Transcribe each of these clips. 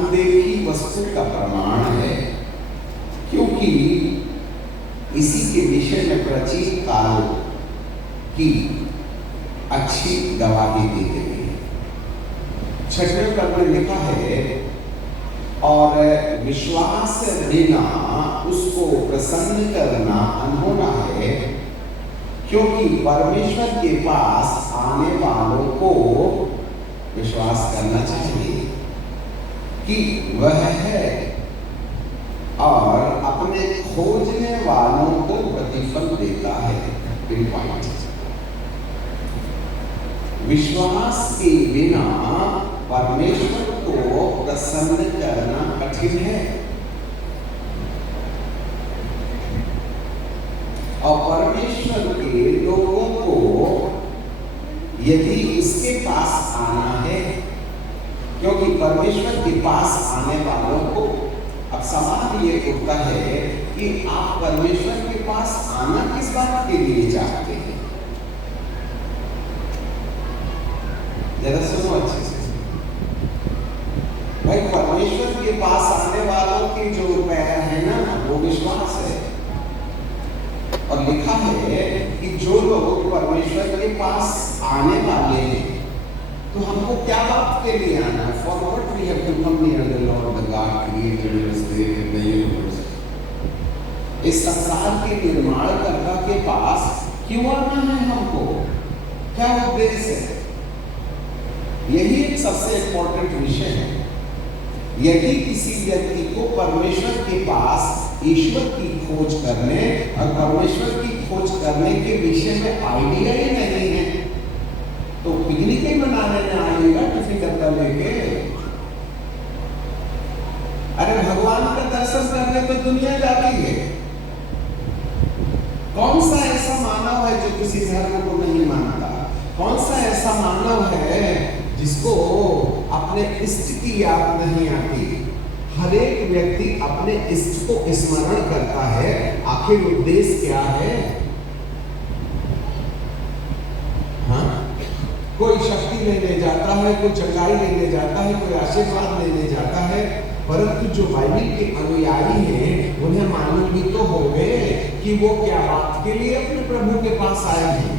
अनदेखी वस्तु का प्रमाण है, क्योंकि इसी के विषय में प्राचीन काल की अच्छी गवाही दी गई है। 6वें पद में लिखा है, और विश्वास बिना उसको प्रसन्न करना अनहोना है, क्योंकि परमेश्वर के पास आने वालों को विश्वास करना चाहिए कि वह है और अपने खोजने वालों को प्रतिफल देता है। विश्वास के बिना परमेश्वर को प्रसन्न करना कठिन है, और परमेश्वर के लोगों को यदि इसके पास आना है, क्योंकि परमेश्वर के पास आने वालों को, अब सवाल ये उठता है कि आप परमेश्वर के पास आना किस बात के लिए चाहते हैं? जरा सुनो अच्छे से भाई। परमेश्वर के पास आने वालों की जो पैर है ना, वो विश्वास है। और लिखा है कि जो लोग परमेश्वर के पास आने वाले हैं, तो हमको क्या बात के लिए आना है? For what we have to come near the Lord, the God creator the universe. इस संसार के निर्माणकर्ता के पास क्यों आना है हमको? क्या उद्देश्य है? यही एक सबसे इम्पोर्टेंट विषय है। यदि किसी व्यक्ति को परमेश्वर के पास ईश्वर की खोज करने और परमेश्वर की खोज करने के विषय में आइडिया ही नहीं है, तो पिकनिक ही मनाने में आएगा टिफिन डब्बा लेके। अरे भगवान का दर्शन करने तो दुनिया जाती है। कौन सा ऐसा मानव है जो किसी धर्म को नहीं मानता? कौन सा ऐसा मानव है जिसको अपने इष्ट की याद नहीं आती? हर एक व्यक्ति अपने इष्ट को स्मरण करता है। आखिर उद्देश्य क्या है? हाँ, कोई शक्ति लेने जाता है, कोई चंगाई लेने जाता है, कोई आशीर्वाद लेने जाता है, परंतु जो बाइबल के अनुयायी हैं उन्हें मालूम भी तो हो गए कि वो क्या बात के लिए अपने प्रभु के पास आए हैं।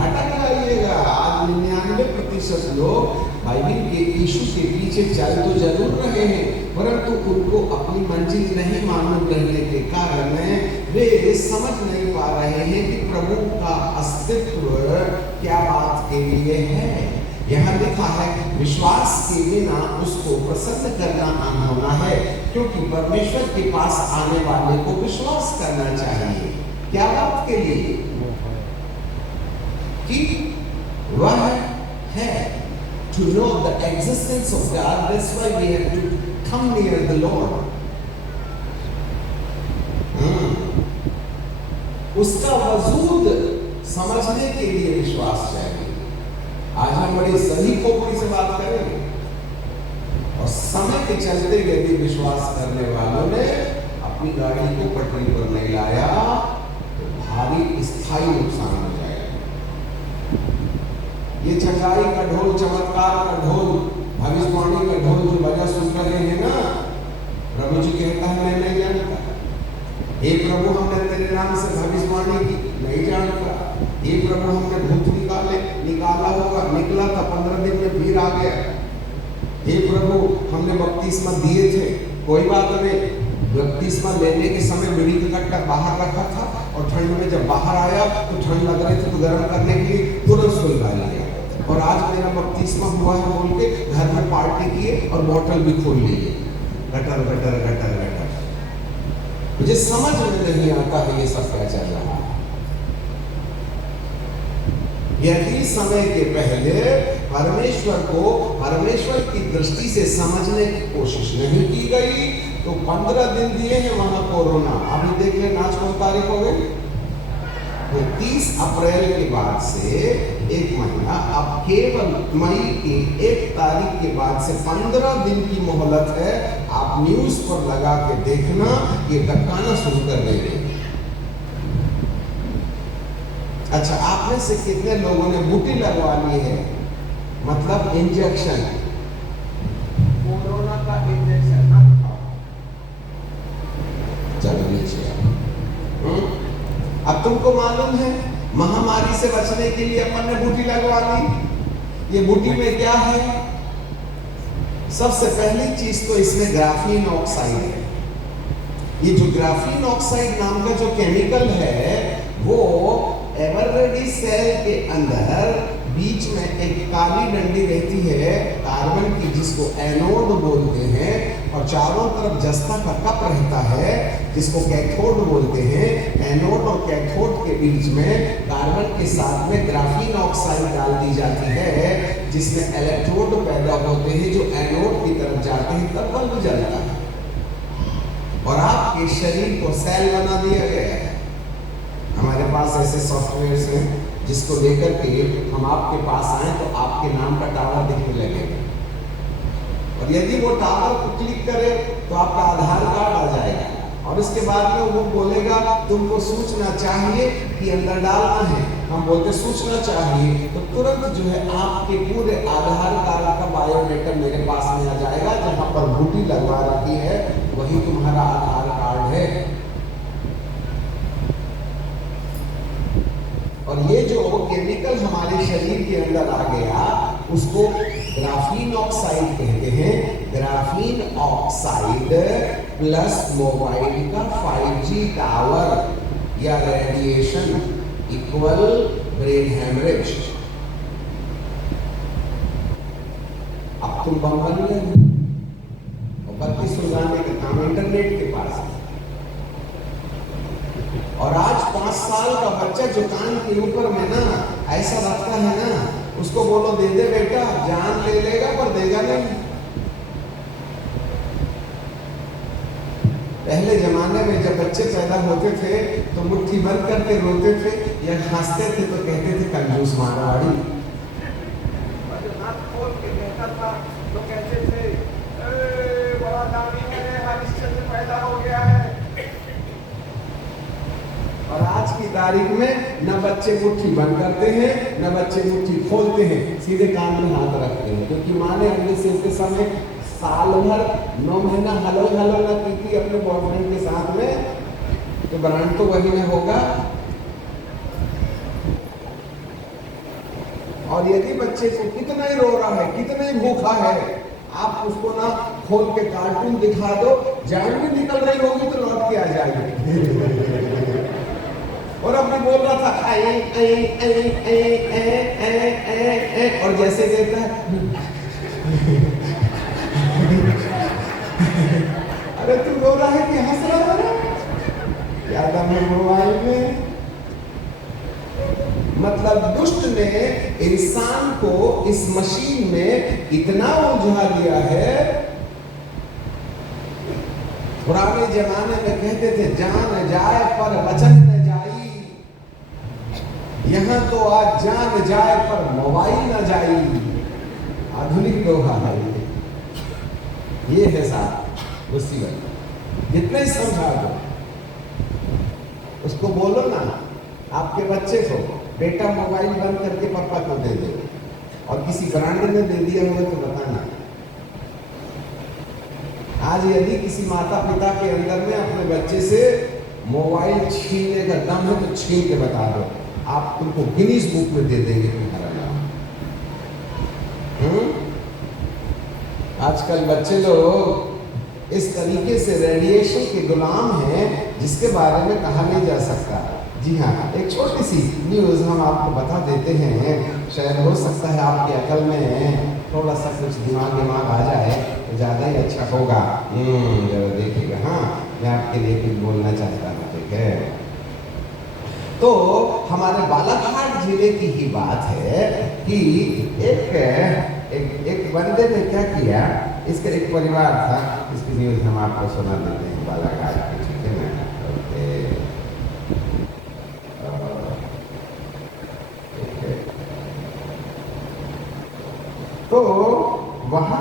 हटक जाइएगा। आज 99% लोग बाइबल के यीशु के पीछे चल तो जरूर रहे हैं, परंतु उनको अपनी मंजिल नहीं मालूम रहने के कारण वे समझ नहीं पा रहे हैं कि प्रभु का अस्तित्व क्या बात के लिए है। यहाँ लिखा है, विश्वास के बिना उसको प्रसन्न करना अनहोना है, क्योंकि परमेश्वर के पास आने वाले को विश्वास करना चाहिए। क्या बात के लिए? कि वह है, to know the existence of God. That's why we have to come near the Lord. उसका वजूद समझने के लिए विश्वास चाहिए। आज हम बड़ी सही खोपड़ी से बात करेंगे, और समय के चलते यदि विश्वास करने वालों ने अपनी गाड़ी को पटरी पर नहीं लाया तो भारी स्थायी नुकसान हो जाएगा। ये चंगाई का ढोल, चमत्कार का ढोल, भविष्यवाणी का ढोल जो बजा सुन रहे हैं ना, प्रभु जी कहता है मैं नहीं जानता। हे प्रभु, हमने तेरे नाम से भविष्यवाणी की, नहीं जानता। हे प्रभु, हमने भूत निकाला होगा, निकला था, 15 दिन में भीड़ आ गया। हे प्रभु, हमने बपतिस्मा दिए थे, कोई बात नहीं। बपतिस्मा लेने के समय बीड़ी का कट्टा बाहर रखा था, और ठंड में जब बाहर आया तो ठंड लग रही थी, तो गर्म करने के लिए तुरंत सुलगा लिया। और आज मेरा बपतिस्मा हुआ है बोल के घर में पार्टी किए और बोतल भी खोल लिए। Gutter gutter gutter gutter. मुझे समझ में नहीं आता है ये सब क्या चल रहा है। यदि समय के पहले परमेश्वर को परमेश्वर की दृष्टि से समझने की कोशिश नहीं की गई, तो 15 दिन दिए हैं वहां कोरोना। अभी देख लें आज कौन तारीख हो गई? तो 30 अप्रैल के बाद से एक महीना, अब केवल मई की 1 तारीख के बाद से 15 दिन की मोहलत है। आप न्यूज पर लगा के देखना, ये डकाना शुरू कर देंगे। अच्छा, आप में से कितने लोगों ने बूटी लगवा ली है? मतलब इंजेक्शन, कोरोना का इंजेक्शन ना खाओ। चलो नीचे अब तुमको मालूम है महामारी से बचने के लिए अपन ने बूटी लगवा ली। ये बूटी में क्या है? सबसे पहली चीज तो इसमें ग्राफीन ऑक्साइड है। ये जो ग्राफीन ऑक्साइड नाम का जो केमिकल है वो एवररेडी सेल के अंदर बीच में एक काली डंडी रहती है कार्बन की, जिसको एनोड बोलते हैं, और चारों तरफ जस्ता का कप रहता है जिसको कैथोड बोलते हैं। एनोड और कैथोड के बीच में कार्बन के साथ में ग्राफीन ऑक्साइड डाल दी जाती है, जिसमें इलेक्ट्रोड पैदा होते हैं जो एनोड की तरफ जाते हैं, तब बल्ब जलता है और आपके शरीर को सेल बना दिया गया है। हमारे पास ऐसे सॉफ्टवेयर हैं जिसको लेकर के हम आपके पास आए तो आपके नाम का टावर दिखने लगेगा, और यदि वो टावर को क्लिक करे तो आपका आधार कार्ड आ जाएगा, और इसके बाद में वो बोलेगा तुमको सूचना चाहिए कि अंदर डालना है। हम बोलते सूचना चाहिए तो तुरंत जो है आपके पूरे आधार कार्ड का बायोमेट्रिक मेरे पास में आ जाएगा। जहां पर बूटी लगवा रखी है वही तुम्हारा आधार कार्ड है। और ये जो केमिकल हमारे शरीर के अंदर आ गया उसको ग्राफीन ऑक्साइड कहते हैं। ग्राफीन ऑक्साइड प्लस मोबाइल का 5G टावर या रेडिएशन इक्वल ब्रेन हैमरेज। अब तुम बम बन गए और बत्ती सुलगाने का काम इंटरनेट के पास है। और आज 5 साल का बच्चा जो कान के ऊपर में ना ऐसा रखता है ना, उसको बोलो दे दे बेटा, जान ले लेगा पर देगा नहीं। पहले जमाने में जब बच्चे पैदा होते थे तो मुट्ठी बंद करके रोते थे या हंसते थे तो कहते थे कंजूस मारवाड़ी। हाथ खोल के कहता था तो कहते थे बड़ा दानी है, हरिश्चंद्र पैदा हो गया है। और आज की तारीख में न बच्चे मुट्ठी बंद करते हैं न बच्चे मुट्ठी खोलते हैं, सीधे कान में हाथ रखते हैं, क्योंकि माँ ने अपने से उसके समय साल भर 9 महीना हलो हलो न की थी अपने बॉयफ्रेंड के साथ में, तो ब्रांड तो वही में होगा। और यदि बच्चे को कितना ही रो रहा है, कितना ही भूखा है, आप उसको ना खोल के कार्टून दिखा दो, जान भी निकल रही होगी तो लौट के आ जाएगी। और अब मैं बोल रहा था ऐ ऐ ऐ ऐ ऐ ऐ ऐ, और जैसे कहता है अरे तू रो रहा है कि हंस रहा है? क्या दम है मोबाइल में? मतलब दुष्ट ने इंसान को इस मशीन में इतना उलझा दिया है। पुराने जमाने में कहते थे जान जाए पर वचन न जाई, यहाँ तो आज जान जाए पर मोबाइल न जाई। आधुनिक दोहा है ये है साहब मुसीबत। जितना ही समझा दो उसको, बोलो ना आपके बच्चे को बेटा मोबाइल बंद करके पापा को दे दे, और किसी ब्रांड ने दे दिया हो तो बताना। आज यदि किसी माता पिता के अंदर में अपने बच्चे से मोबाइल छीनने का दम है तो छीन के बता दो, आप तुमको गिनीज बुक में दे देंगे तुम्हारा नाम। आजकल बच्चे लोग इस तरीके से रेडिएशन के गुलाम हैं जिसके बारे में कहा नहीं जा सकता। जी हाँ, एक छोटी सी न्यूज़ हम आपको बता देते हैं, शायद हो सकता है आपकी अकल में थोड़ा सा कुछ दिमाग आ जाए तो ज़्यादा ही अच्छा होगा। जरा देखिएगा। हाँ, मैं आपके लिए कुछ बोलना चाहता हूँ, ठीक है? तो हमारे बालाघाट जिले की ही बात है कि एक बंदे ने क्या किया, इसका एक परिवार था, इसकी न्यूज़ हम आपको सुना देते हैं बालाघाट की, ठीक है ना? तो वहाँ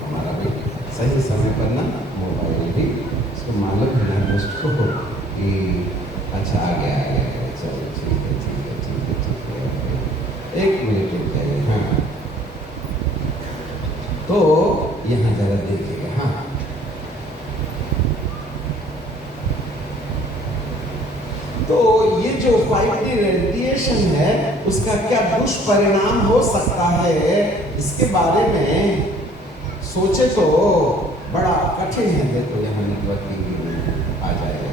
हमारा भी सही समय पर ना मोबाइल भी इसको मालूम है ना दोस्तों कि अच्छा आ गया ये जो 5D रेडिएशन है उसका क्या दुष्परिणाम हो सकता है, इसके बारे में सोचे तो बड़ा कठिन है। देखो यहाँ नेटवर्किंग आ जाएगा।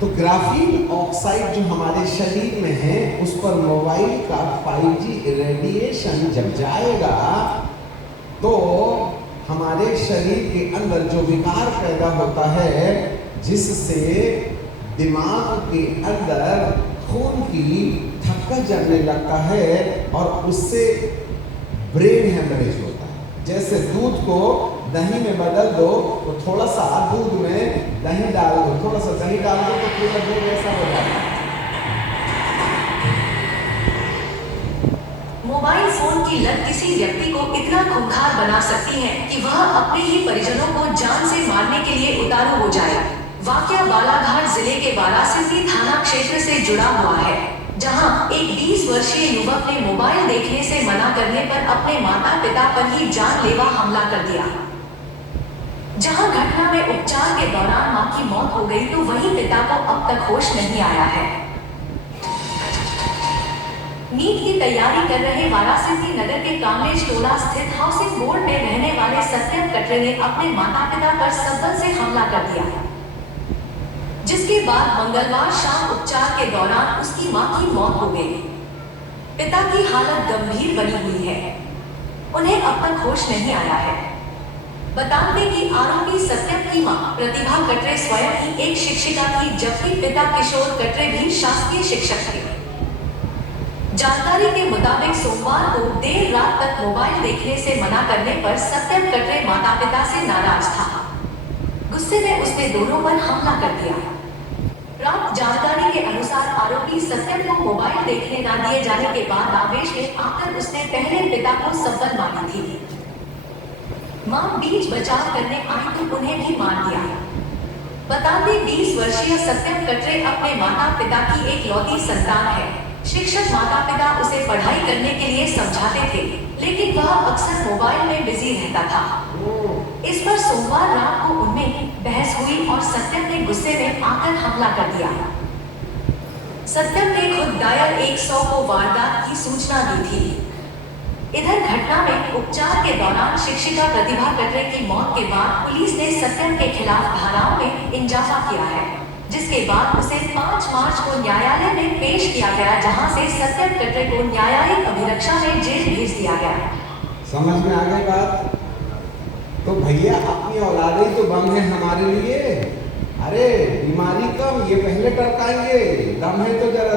तो ग्राफीन ऑक्साइड जो हमारे शरीर में है उस पर मोबाइल का 5G रेडिएशन जब जाएगा तो हमारे शरीर के अंदर जो विकार पैदा होता है, जिससे दिमाग के अंदर खून की थक्का जमने लगता है और उससे ब्रेन हेमरेज होता है। जैसे दूध को दही में बदल दो तो थोड़ा सा दूध में दही डाल दो, थोड़ा सा दही डाल दो तो पूरा दूध ऐसा हो जाता है। मोबाइल फोन की लत किसी व्यक्ति को इतना खूंखार बना सकती है कि वह अपने ही परिजनों को जान से मारने के लिए उतारू हो जाए। वाकया बालाघाट जिले के वारासिवनी थाना क्षेत्र से जुड़ा हुआ है, जहां एक 20 वर्षीय युवक ने मोबाइल देखने से मना करने पर अपने माता पिता पर ही जानलेवा हमला कर दिया। जहां घटना में उपचार के दौरान मां की मौत हो गई तो वहीं पिता को अब तक होश नहीं आया है। नीट की तैयारी कर रहे वारासिवनी नगर के कामलेज टोला स्थित हाउसिंग बोर्ड में रहने वाले सत्यम कटरे ने अपने माता पिता पर सब्बल से हमला कर दिया, जिसके बाद मंगलवार शाम उपचार के दौरान उसकी मां की मौत हो गई। पिता की हालत गंभीर बनी हुई है, उन्हें अब तक होश नहीं आया है। बता दें कि आरोपी सत्यम की मां प्रतिभा कटरे स्वयं ही एक शिक्षिका थी, जबकि पिता किशोर कटरे भी शासकीय शिक्षक थे। जानकारी के मुताबिक सोमवार को देर रात तक मोबाइल देखने से मना करने पर सत्यम कटरे माता पिता से नाराज था। गुस्से में उसने दोनों पर हमला कर दिया। प्राप्त जानकारी के अनुसार आरोपी सत्यम को मोबाइल देखने न दिए जाने के बाद आवेश में आकर उसने पहले पिता को सब्बल मारी थी। मां बीच बचाव करने आई तो उन्हें भी मार दिया। बता दें 20 वर्षीय सत्यम कटरे अपने माता पिता की एकलौती संतान है। शिक्षक माता पिता उसे पढ़ाई करने के लिए समझाते थे, लेकिन वह अक्सर मोबाइल में बिजी रहता था। इस पर सोमवार रात को उनमें बहस हुई और सत्यम ने गुस्से में आकर हमला कर दिया। सत्यम ने खुद डायल 100 को वारदात की सूचना दी थी। इधर घटना में उपचार के दौरान शिक्षिका प्रतिभा कटरे की मौत के बाद पुलिस ने सत्यम के खिलाफ धाराओं में इजाफा किया है, जिसके बाद उसे 5 मार्च को न्यायालय में पेश किया गया, जहां से सत्यम कटरे को न्यायिक अभिरक्षा में जेल भेज दिया गया। समझ में आ गई बात? तो भैया अपनी औलादें तो बम है हमारे लिए। अरे बीमारी कम, ये पहले टरकाएंगे। दम है तो जरा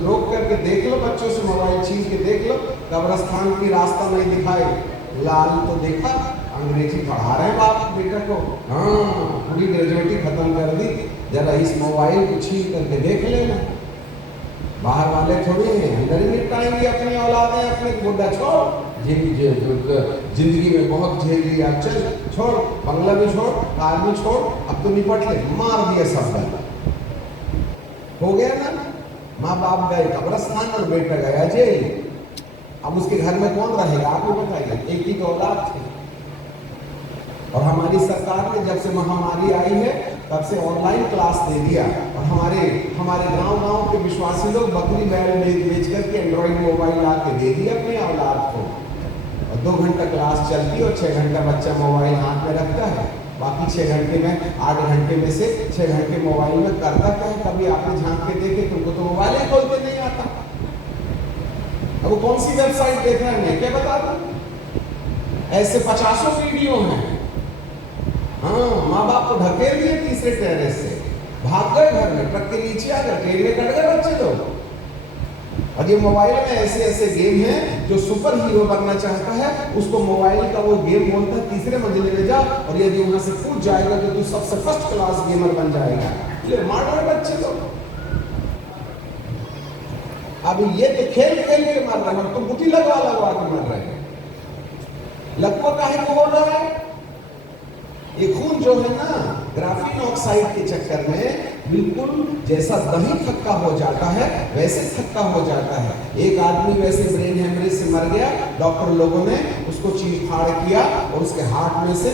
रोक करके देख लो, बच्चों से मोबाइल छीन के देख लो। कब्रस्तान की रास्ता नहीं दिखाए, लाल तो देखा, अंग्रेजी पढ़ा रहे बाप बेटा को। हाँ, पूरी ग्रेजुएटी खत्म कर दी, जरा इस मोबाइल को छीन करके देख लेना। बाहर वाले थोड़ी हैं, अंदर ही निपटाएंगे अपनी औलादें। अपने बुढ़ा छोड़, जिंदगी में बहुत झेल लिया, चल छोड़, बंगला भी छोड़, कार भी छोड़, अब तो निपट ले। मार दिया सब हो गया ना। माँ बाप गए कब्रस्तान और बेटा गया जेल। अब उसके घर में कौन रहेगा आप ही बताइए? एक ही तो औलाद थी। और हमारी सरकार ने जब से महामारी आई है तब से ऑनलाइन क्लास दे दिया, और हमारे गांव के विश्वासी लोग बकरी बैल बेच करके एंड्रॉइड मोबाइल ला के दे दिया अपनी औलाद को। और 2 घंटा क्लास चलती और 6 घंटा बच्चा मोबाइल हाथ में रखता है। बाकी 6 घंटे में 8 घंटे में से 6 घंटे मोबाइल में करता क्या है? कभी आपने झांक के देखे? तुमको तो मोबाइल ही खोलते नहीं आता। अब वो कौन सी वेबसाइट देख रहे हैं क्या बता दूं? ऐसे 50 वीडियो हैं। हाँ, माँ बाप को धकेल दिए तीसरे टेरेस से, भाग गए घर में, ट्रक के नीचे आ गए, ट्रेन में कट गए बच्चे लोग। और ये मोबाइल में ऐसे गेम हैं जो सुपर हीरो बनना चाहता है, उसको मोबाइल का वो गेम बोलता है तीसरे मंजिले में जा, और यदि वहां से कूद जाएगा तो तू सबसे फर्स्ट क्लास गेमर बन जाएगा। ये मार रहे बच्चे लोग। अब ये तो खेल खेल के मर रहे हैं, तो गुटी लगवा के मर रहे हैं। लकवा काहे को बोल रहा है? ये खून जो है ना, ग्राफीन ऑक्साइड के चक्कर में बिल्कुल जैसा दही थक्का हो जाता है वैसे थक्का हो जाता है। एक आदमी वैसे ब्रेन हेमरेज से मर गया, डॉक्टर लोगों ने उसको उसको चीर फाड़ किया और उसके हाथ में से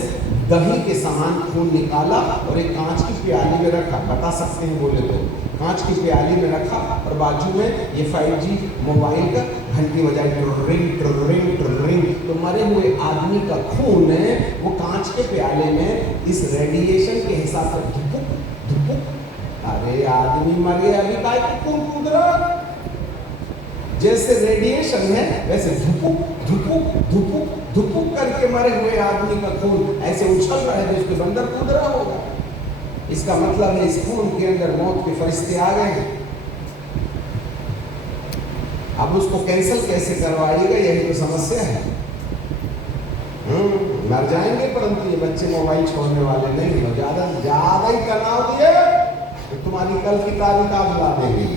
दही के समान खून निकाला और एक कांच की प्याली में रखा, बता सकते हैं बोले तो कांच की प्याली में रखा और बाजू में ये 5G मोबाइल का घंटी बजाई, ट्रिंग ट्रिंग ट्रिंग। तो मरे हुए आदमी का खून वो कांच के प्याले में इस रेडिएशन के हिसाब से धुपुक धुपुक, अरे आदमी मर गया, अभी काय खून कूद रहा, जैसे रेडिएशन है वैसे धुपुक धुपुक धुपुक धुपुक करके मरे हुए आदमी का खून ऐसे उछल रहा है जिसके बंदर कूद रहा होगा। इसका मतलब है इस खून के अंदर मौत के फरिश्ते आ गए हैं। अब उसको कैंसिल कैसे करवाइएगा, यही तो समस्या है। मर जाएंगे परंतु ये बच्चे मोबाइल छोड़ने वाले नहीं हो। ज्यादा ही तनाव दिए तो तुम्हारी कल की तारीख आप ला देंगे।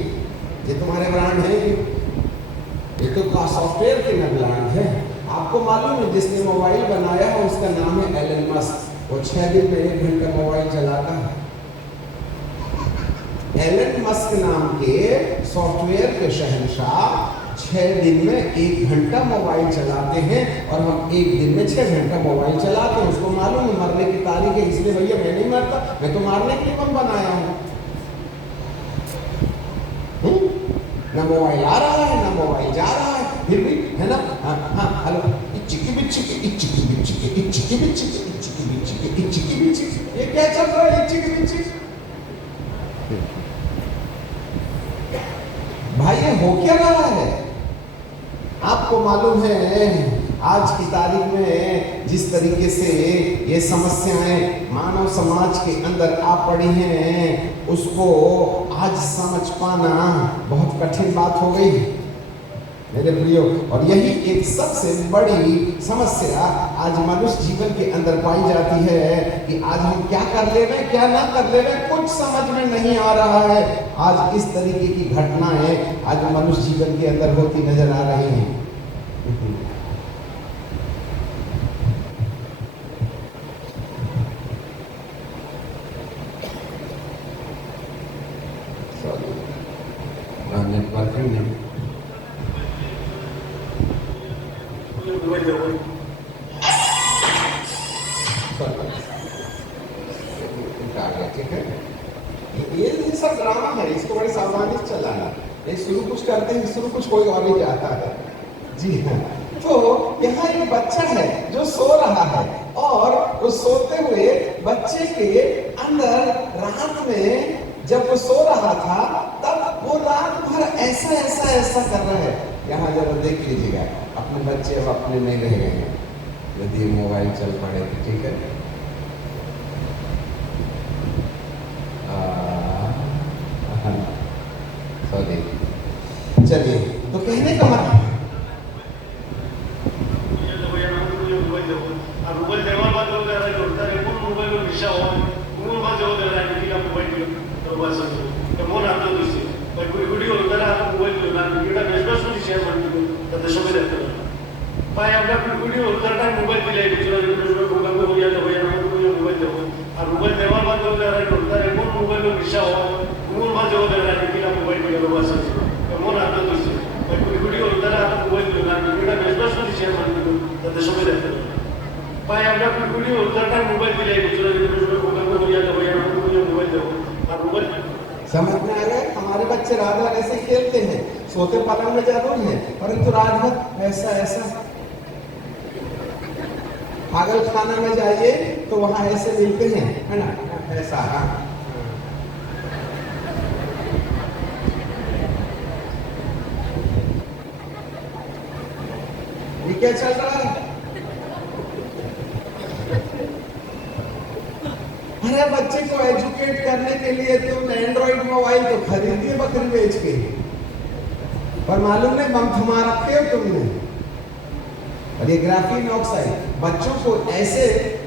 ये तुम्हारे ब्रांड है, ये तो सॉफ्टवेयर के न ब्रांड है। आपको मालूम है जिसने मोबाइल बनाया है उसका नाम है एलन मस्क। वो 6 दिन में 1 घंटा मोबाइल चलाता है। एलन मस्क नाम के सॉफ्टवेयर के शहंशाह 6 दिन में 1 घंटा मोबाइल चलाते हैं और हम 1 दिन में 6 घंटा मोबाइल चलाते हैं। उसको मालूम है मरने की तारीख है, इसलिए भैया मैं नहीं मरता, मैं तो मारने के लिए बम बनाया हूँ। ना मोबाइल आ रहा है ना मोबाइल जा रहा है, फिर भी है ना। हाँ हेलो, चिकी बिचिकी, चिकी बिचिकी, चिकी बिचिकी, चिकी बिचिकी, चिकी बिचिकी, ये क्या चल रहा है चिकी बिचिकी? भाई ये हो क्या रहा है? आपको मालूम है आज की तारीख में जिस तरीके से ये समस्याएं मानव समाज के अंदर आ पड़ी हैं, उसको आज समझ पाना बहुत कठिन बात हो गई मेरे प्रियो। और यही एक सबसे बड़ी समस्या आज मनुष्य जीवन के अंदर पाई जाती है कि आज हम क्या कर ले रहे क्या ना कर ले रहे कुछ समझ में नहीं आ रहा है। आज इस तरीके की घटनाएं आज मनुष्य जीवन के अंदर होती नजर आ रही हैं। नेटवर्किंग नहीं ठीक है, ये सब ड्रामा है, इसको बड़ी सावधानी से चलाना। ये शुरू कुछ करते हैं, शुरू कुछ कोई और ही जाता है। जी हाँ, तो यहाँ एक बच्चा है जो सो रहा है और उस सोते हुए बच्चे के अंदर रात में जब वो सो रहा था तब वो रात भर ऐसा ऐसा ऐसा कर रहा है। यहाँ जरा देख लीजिएगा, अपने बच्चे अब अपने नहीं रह गए हैं यदि मोबाइल चल पड़े तो, ठीक है। सॉरी, चलिए तो कहने का मतलब समझ में आ गया। हमारे बच्चे रात भर ऐसे खेलते हैं, सोते पलंग में जरूर है परंतु रात भर ऐसा ऐसा। पागल खाना में जाइए तो वहां ऐसे मिलते हैं, है ना, ऐसा। ये क्या चल रहा है? अरे बच्चे को एजुकेट करने के लिए तुम एंड्रॉइड मोबाइल तो खरीदिए बकरी बेच के, पर मालूम नहीं बम थमा रखे हो तुमने। और ये ग्राफीन ऑक्साइड बच्चों को ऐसे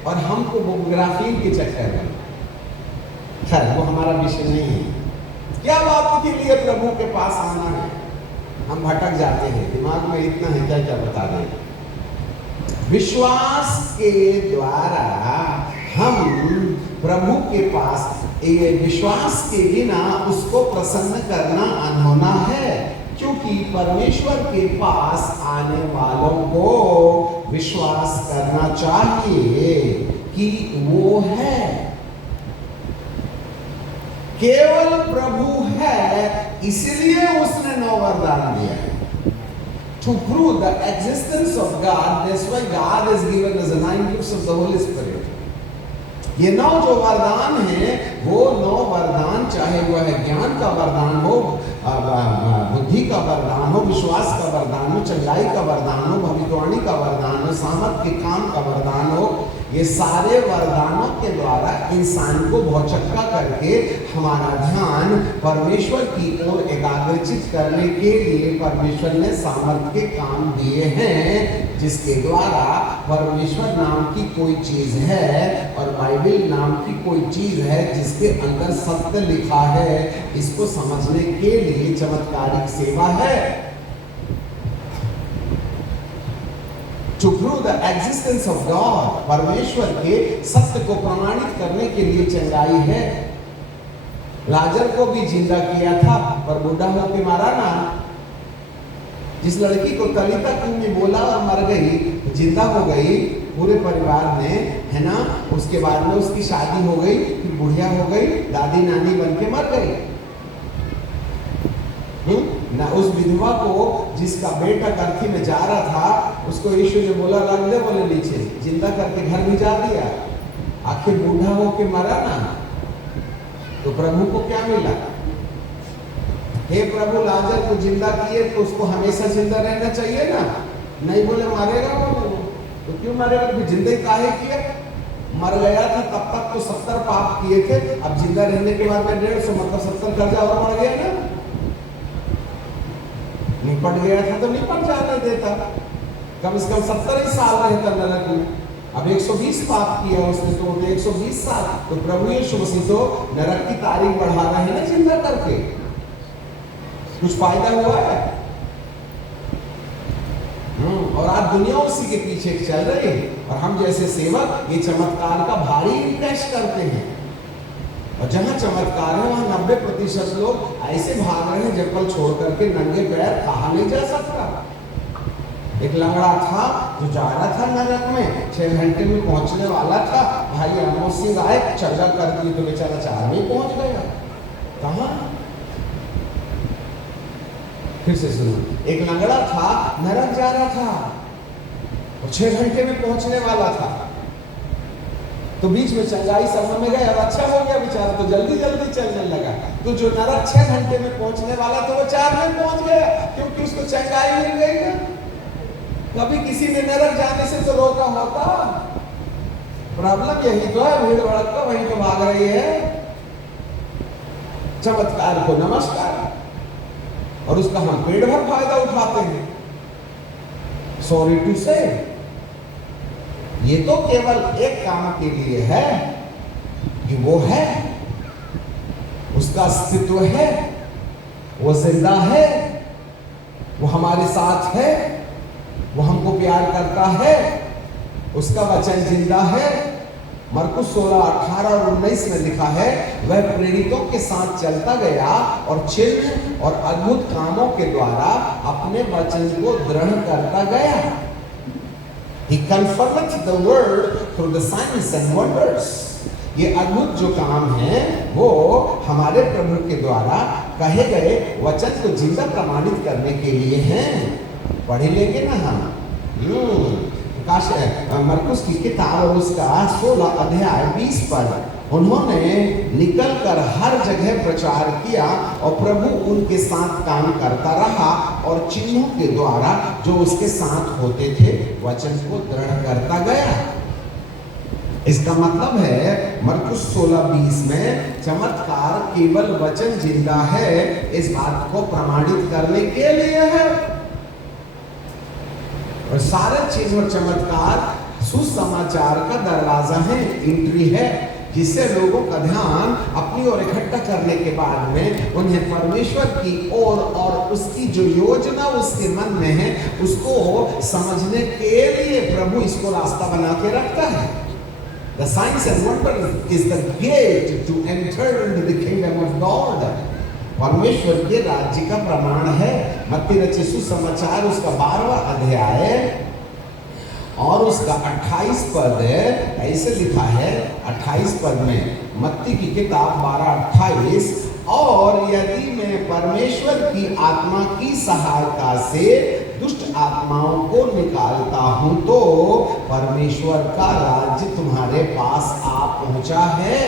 और हमको वो ग्राफीन के चक्कर में, खैर वो हमारा विषय नहीं है। क्या बात के लिए प्रभु के पास आना है, हम भटक जाते हैं, दिमाग में इतना है क्या क्या बता दें। विश्वास के द्वारा हम प्रभु के पास, ये विश्वास के बिना उसको प्रसन्न करना अनहोना है, क्योंकि क्योंकि परमेश्वर के पास आने वालों को विश्वास करना चाहिए कि वो है, केवल प्रभु है, इसलिए उसने 9 वरदान दिया है। To prove the existence of God, that's why God has given us the 9 gifts of the Holy Spirit. ये 9 जो वरदान हैं, वो 9 वरदान, चाहे वह ज्ञान का वरदान हो, बुद्धि का वरदान हो, विश्वास का वरदान हो, चंगाई का वरदान हो, भविष्यवाणी का वरदान हो, सामर्थ के काम का वरदान हो, ये सारे वरदानों के द्वारा इंसान को भौचक्का करके हमारा ध्यान परमेश्वर की ओर एकाग्रचित करने के लिए परमेश्वर ने सामर्थ के काम दिए हैं, जिसके द्वारा परमेश्वर नाम की कोई चीज है और बाइबल नाम की कोई चीज है जिसके अंदर सत्य लिखा है, इसको समझने के लिए चमत्कारिक सेवा है। To prove the existence of God, परमेश्वर के सत्य को प्रमाणित करने के लिए चंगाई है। लाजर को भी जिंदा किया था, पर बूढ़ा होके मारा ना। जिस लड़की को तलिता कुम्मी बोला और मर गई, जिंदा हो गई, पूरे परिवार ने, है ना, उसके बाद में उसकी शादी हो गई, फिर बुढ़िया हो गई, दादी नानी बन के मर गई ना। उस विधवा को जिसका बेटा अर्थी में जा रहा था, उसको यीशु ने बोला रख दे, बोले नीचे, जिंदा करके घर भी जा दिया। आखिर बूढ़ा हो के मरा ना, तो प्रभु को क्या मिला? हे प्रभु, लाजर को जिंदा किए तो उसको हमेशा जिंदा रहना चाहिए ना। नहीं बोले मरेगा, बोले तो क्यों मरेगा? फिर जिंदगी काहे किया? मर गया था तब तक तो 70 पाप किए थे, अब जिंदा रहने के बाद में 150, मतलब 70 कर्जा और बढ़ गया ना। निपट गया था तो निपट जाने देता, कम से कम 70 ही साल रहता नरक में। अब 120 पाप किया उसने, तो 120 साल। तो प्रभु यीशु मसीह तो नरक की तारीख बढ़ा रहे हैं ना जिंदा करके। कुछ फायदा हुआ है? और आज दुनिया उसी के पीछे चल रही है, और हम जैसे सेवक ये चमत्कार का भारी इंटरेस्ट करते हैं। और जहां चमत्कार है वहां 90% लोग ऐसे भाग रहे हैं, जंगल छोड़ करके नंगे पैर कहा नहीं जा सकता। एक लंगड़ा था जो जा रहा था नरक में, 6 घंटे में पहुंचने वाला था। भाई आमोस सिंह आए, चर्चा कर दी तो बेचारा 4 में पहुंच गया। कहां? फिर से सुनो, एक लंगड़ा था, नरक जा रहा था और 6 घंटे में पहुंचने वाला था। तो बीच में चंगाई सभा में गया, अच्छा हो गया बेचारा, तो जल्दी जल्दी चलने लगा। तो जो नरक 6 घंटे में पहुंचने वाला था वो 4 में पहुंच गया, क्योंकि उसको चंगाई मिल गई ना। कभी किसी ने नरक जाने से तो रोका होता? प्रॉब्लम यही तो है, भीड़ भड़का वहीं तो भाग रही है। चमत्कार को नमस्कार, और उसका हम पेट भर फायदा उठाते हैं। सॉरी टू से, ये तो केवल एक काम के लिए है कि वो है, उसका अस्तित्व है, वो जिंदा है, वो हमारे साथ है, वो हमको प्यार करता है, उसका वचन जिंदा है। मरकुस 16, 18 और 19 में लिखा है, वह प्रेरितों के साथ चलता गया और चिन्ह और अद्भुत कामों के द्वारा अपने वचन को दृढ़ करता गया। He confirmed the word through the signs and wonders. ये अद्भुत जो काम है वो हमारे प्रभु के द्वारा कहे गए वचन को जिंदा प्रमाणित करने के लिए हैं। पढ़ लेंगे ना हम। मरकुस की किताब और उसका 16 अध्याय 20 पद। उन्होंने निकलकर हर जगह प्रचार किया और प्रभु उनके साथ काम करता रहा और चिन्हों के द्वारा जो उसके साथ होते थे वचन को दृढ़ करता गया। इसका मतलब है मरकुस 16:20 में चमत्कार केवल वचन जिंदा है इस बात को प्रमाणित करने के लिए है, और सारे चीज और चमत्कार सुसमाचार का दरवाजा है, एंट्री है, जिससे लोगों का ध्यान अपनी ओर इकट्ठा करने के बाद में उन्हें परमेश्वर की ओर और उसकी जो योजना उसके मन में है उसको समझने के लिए प्रभु इसको रास्ता बना के रखता है। The signs and wonders is the gate to enter into the kingdom of God. परमेश्वर के राज्य का प्रमाण है। मत्ती रचित सुसमाचार उसका 12वां अध्याय और उसका 28 पद ऐसे लिखा है। 28 पद में मत्ती की किताब 12:28, और यदि मैं परमेश्वर की आत्मा की सहायता से दुष्ट आत्माओं को निकालता हूं तो परमेश्वर का राज्य तुम्हारे पास आ पहुंचा है।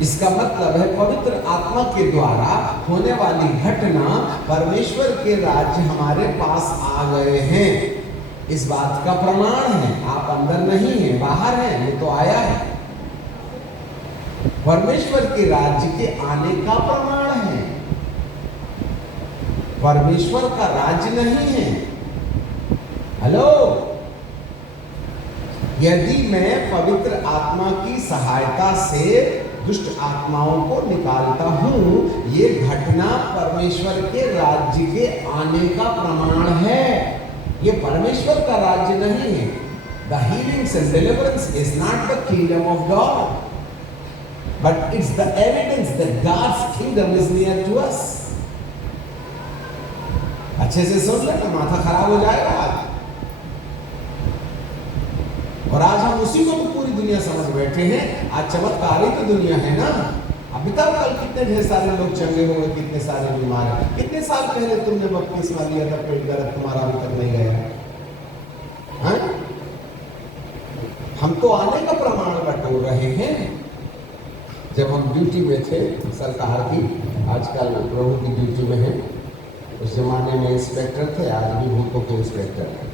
इसका मतलब है पवित्र आत्मा के द्वारा होने वाली घटना, परमेश्वर के राज्य हमारे पास आ गए हैं। इस बात का प्रमाण है। आप अंदर नहीं हैं, बाहर हैं, ये तो आया है। परमेश्वर के राज्य के आने का प्रमाण है। परमेश्वर का राज्य नहीं है। हेलो, यदि मैं पवित्र आत्मा की सहायता से दुष्ट आत्माओं को निकालता हूं, ये घटना परमेश्वर के राज्य के आने का प्रमाण है। ये परमेश्वर का राज्य नहीं है। The healings and deliverance is not the kingdom of God, but it's the evidence that God's kingdom is near to us. अच्छे से सुन लेना, माथा खराब हो जाएगा आज। और आज हम उसी को तो पूरी दुनिया समझ बैठे हैं। आज चमत्कारी तो दुनिया है ना। अभी तक कल कितने ढेर सारे लोग चंगे हुए, कितने सारे बीमार हैं। कितने साल पहले तुमने बपतिस्मा लिया था, पेट दर्द तुम्हारा अभी तक नहीं गया है? हम तो आने का प्रमाण बटोर रहे हैं। जब हम ड्यूटी में थे सरकार की, आजकल प्रभु की ड्यूटी में है, उस जमाने में इंस्पेक्टर थे, आज भी भूतों के इंस्पेक्टर हैं।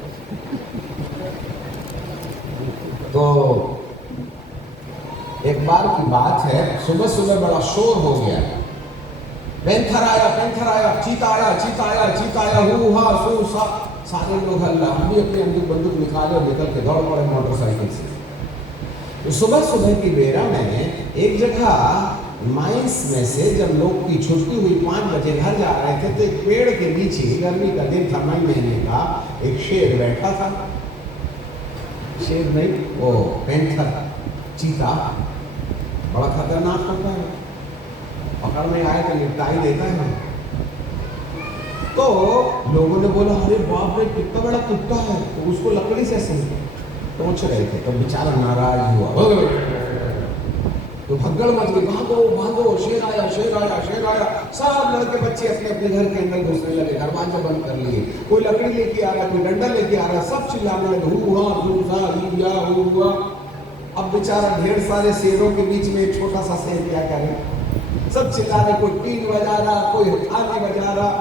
तो एक बार की बात है, सुबह सुबह बड़ा शोर हो गया। पैंथर आया, चीता आया, हुआ सो सा, सारे लोग हल्ला। हम भी अपनी बंदूक निकाले और निकल के दौड़ पड़े मोटरसाइकिल से। तो सुबह सुबह की बेरा में एक जगह माइंस में से जब लोग की छुट्टी हुई, 5 बजे घर जा रहे थे, तो एक पेड़ के नीचे, गर्मी का दिन था, मई महीने का, एक शेर बैठा था। शेर नहीं, वो पैंथर, चीता, बड़ा खतरनाक होता है। पकड़ में आए तो निपटाई देता है। तो लोगों ने बोला, अरे बाप रे, कितना बड़ा कुत्ता है। तो उसको लकड़ी से पहुंच रहे थे, तो बेचारा नाराज हुआ, तो भगदड़ मच गई, भागो, शेर आया। सब लड़के बच्चे अपने अपने घर के अंदर घुसने लगे, दरवाजा बंद कर लिए। कोई लकड़ी लेके आ रहा, कोई डंडा लेके आ रहा, सब चिल्लाने लगे, हुआ। अब बेचारा ढेर सारे शेरों के बीच में एक छोटा सा शेर क्या करे, सब चिल्ला रहे, कोई पीन बजा रहा, कोई थाली बजा रहा।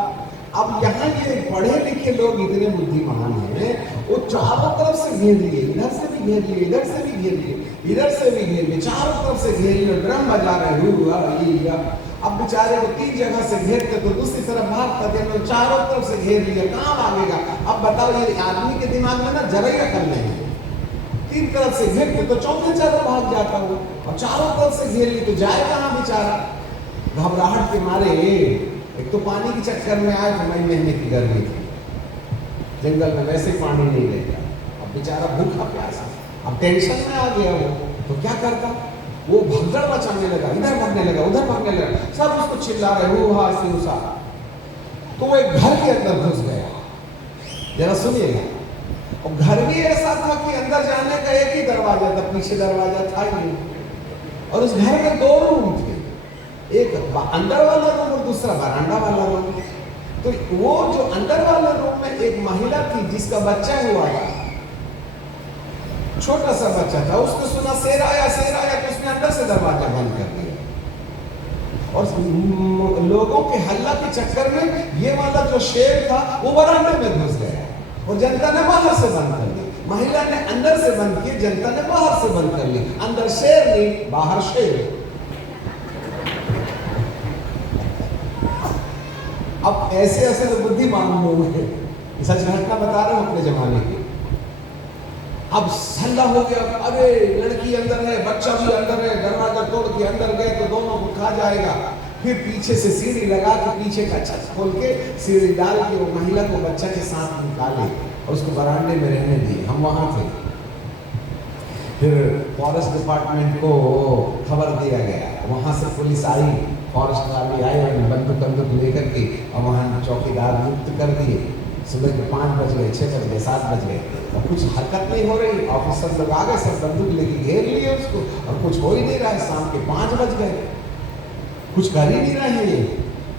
अब यहाँ ये पढ़े लिखे लोग इतने बुद्धिमान हैं, वो चारों तरफ से घेर लिए, इधर से भी घेर लिए, इधर से भी घेर लिए, इधर से भी घेर लिए, चारों तरफ से घेर लिए, ड्रम बजा रहे हुआ। अब बेचारे को 3 जगह से घेरते तो दूसरी तरफ भागता थे, चारों तरफ से घेर लिया, कहाँ भागेगा? अब बताओ, ये आदमी के दिमाग में ना जरा ही अकल नहीं है। 3 तरफ से घेरते तो चौथे तरफ भाग जाता हो, और चारों तरफ से घेर ली तो जाए कहाँ बेचारा? घबराहट के मारे, एक तो पानी के चक्कर में आए तो मई महीने की गर्मी थी, जंगल में वैसे पानी नहीं लेगा। अब बेचारा भूखा प्यासा, अब टेंशन में आ गया वो, तो क्या करता? वो भगदड़ मचाने लगा, इधर भागने लगा, उधर भागने लगा, सब उसको चिल्ला रहे, हुआ सिंसा। तो वो एक घर के अंदर घुस गया। जरा सुनिएगा, और घर भी ऐसा था कि अंदर जाने का एक ही दरवाजा था, पीछे दरवाजा था ही नहीं। और उस घर में 2 रूम थे, एक अंदर वाला रूम और दूसरा बरामदा वाला रूम। तो वो जो अंदर वाले रूम में एक महिला थी जिसका बच्चा हुआ था, छोटा सा बच्चा था। उसने सुना शेर आया, तो उसने अंदर से दरवाजा बंद कर दिया। और लोगों के हल्ला के चक्कर में ये वाला जो शेर था वो बरामदे में घुस गया, और जनता ने बाहर से बंद कर दी। महिला ने अंदर से बंद की, जनता ने बाहर से बंद कर ली। अंदर शेर नहीं, बाहर शेर। अब ऐसे तो बुद्धिमान लोग हैं, सच घटना बता रहे हूं अपने जमाने की। अब हल्ला हो गया, अरे लड़की अंदर है, बच्चा भी अंदर है, दरवाजा तोड़ के अंदर गए तो दोनों को खा जाएगा। फिर पीछे से सीढ़ी लगा के, पीछे का छत खोल के, सीढ़ी डाल के वो महिला को बच्चा के साथ निकाले और उसको बरामदे में रहने दिए। हम वहां थे। फिर फॉरेस्ट डिपार्टमेंट को खबर दिया गया, वहां से पुलिस आई, फॉरेस्ट वाले आए और बंदूक लेकर के और वहाँ चौकीदार मुक्त कर दिए। सुबह के 5 बज गए, 6 बज गए, 7 बज गए और कुछ हरकत नहीं हो रही। ऑफिसर लोग आ गए, सब बंदूक लेके घेर लिए उसको और कुछ हो ही नहीं रहा है। शाम के 5 बज गए, कुछ कर ही नहीं रहे ये।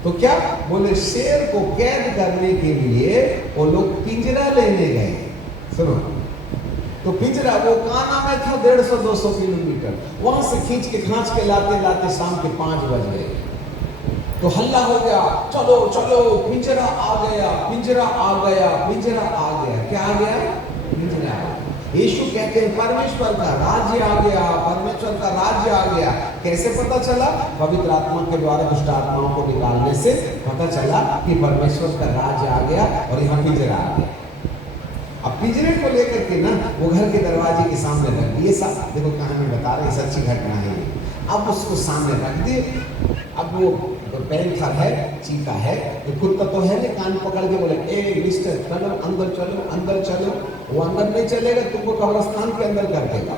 तो क्या बोले, शेर को कैद करने के लिए वो लोग पिंजरा लेने गए। सुनो, तो पिंजरा वो काना में था 150-200 किलोमीटर, वहां से खींच के लाते लाते शाम के 5 बज गए। तो हल्ला हो गया, चलो चलो पिंजरा आ गया, पिंजरा आ गया, पिंजरा आ गया। क्या आ गया? पिंजरा आ गया। यीशु कहते हैं परमेश्वर का राज्य आ गया, परमेश्वर का राज्य आ गया। कैसे पता चला? पवित्र आत्मा के द्वारा दुष्ट आत्माओं को निकालने से पता चला कि परमेश्वर का राज्य आ गया और यहाँ पिंजरा आ गया। अब पिंजरे को लेकर के ना वो घर के दरवाजे के सामने रख दिए। सब देखो कहानी बता रहे, सच्ची घटना है। अब उसको सामने रख दिए। अब वो पैंथर है, चीता है, कुत्ता तो है नहीं, कान पकड़ के बोले, ए मिस्टर चलो अंदर चलो, अंदर चलो। वो अंदर नहीं चलेगा, तुमको कब्रिस्तान के अंदर कर देगा।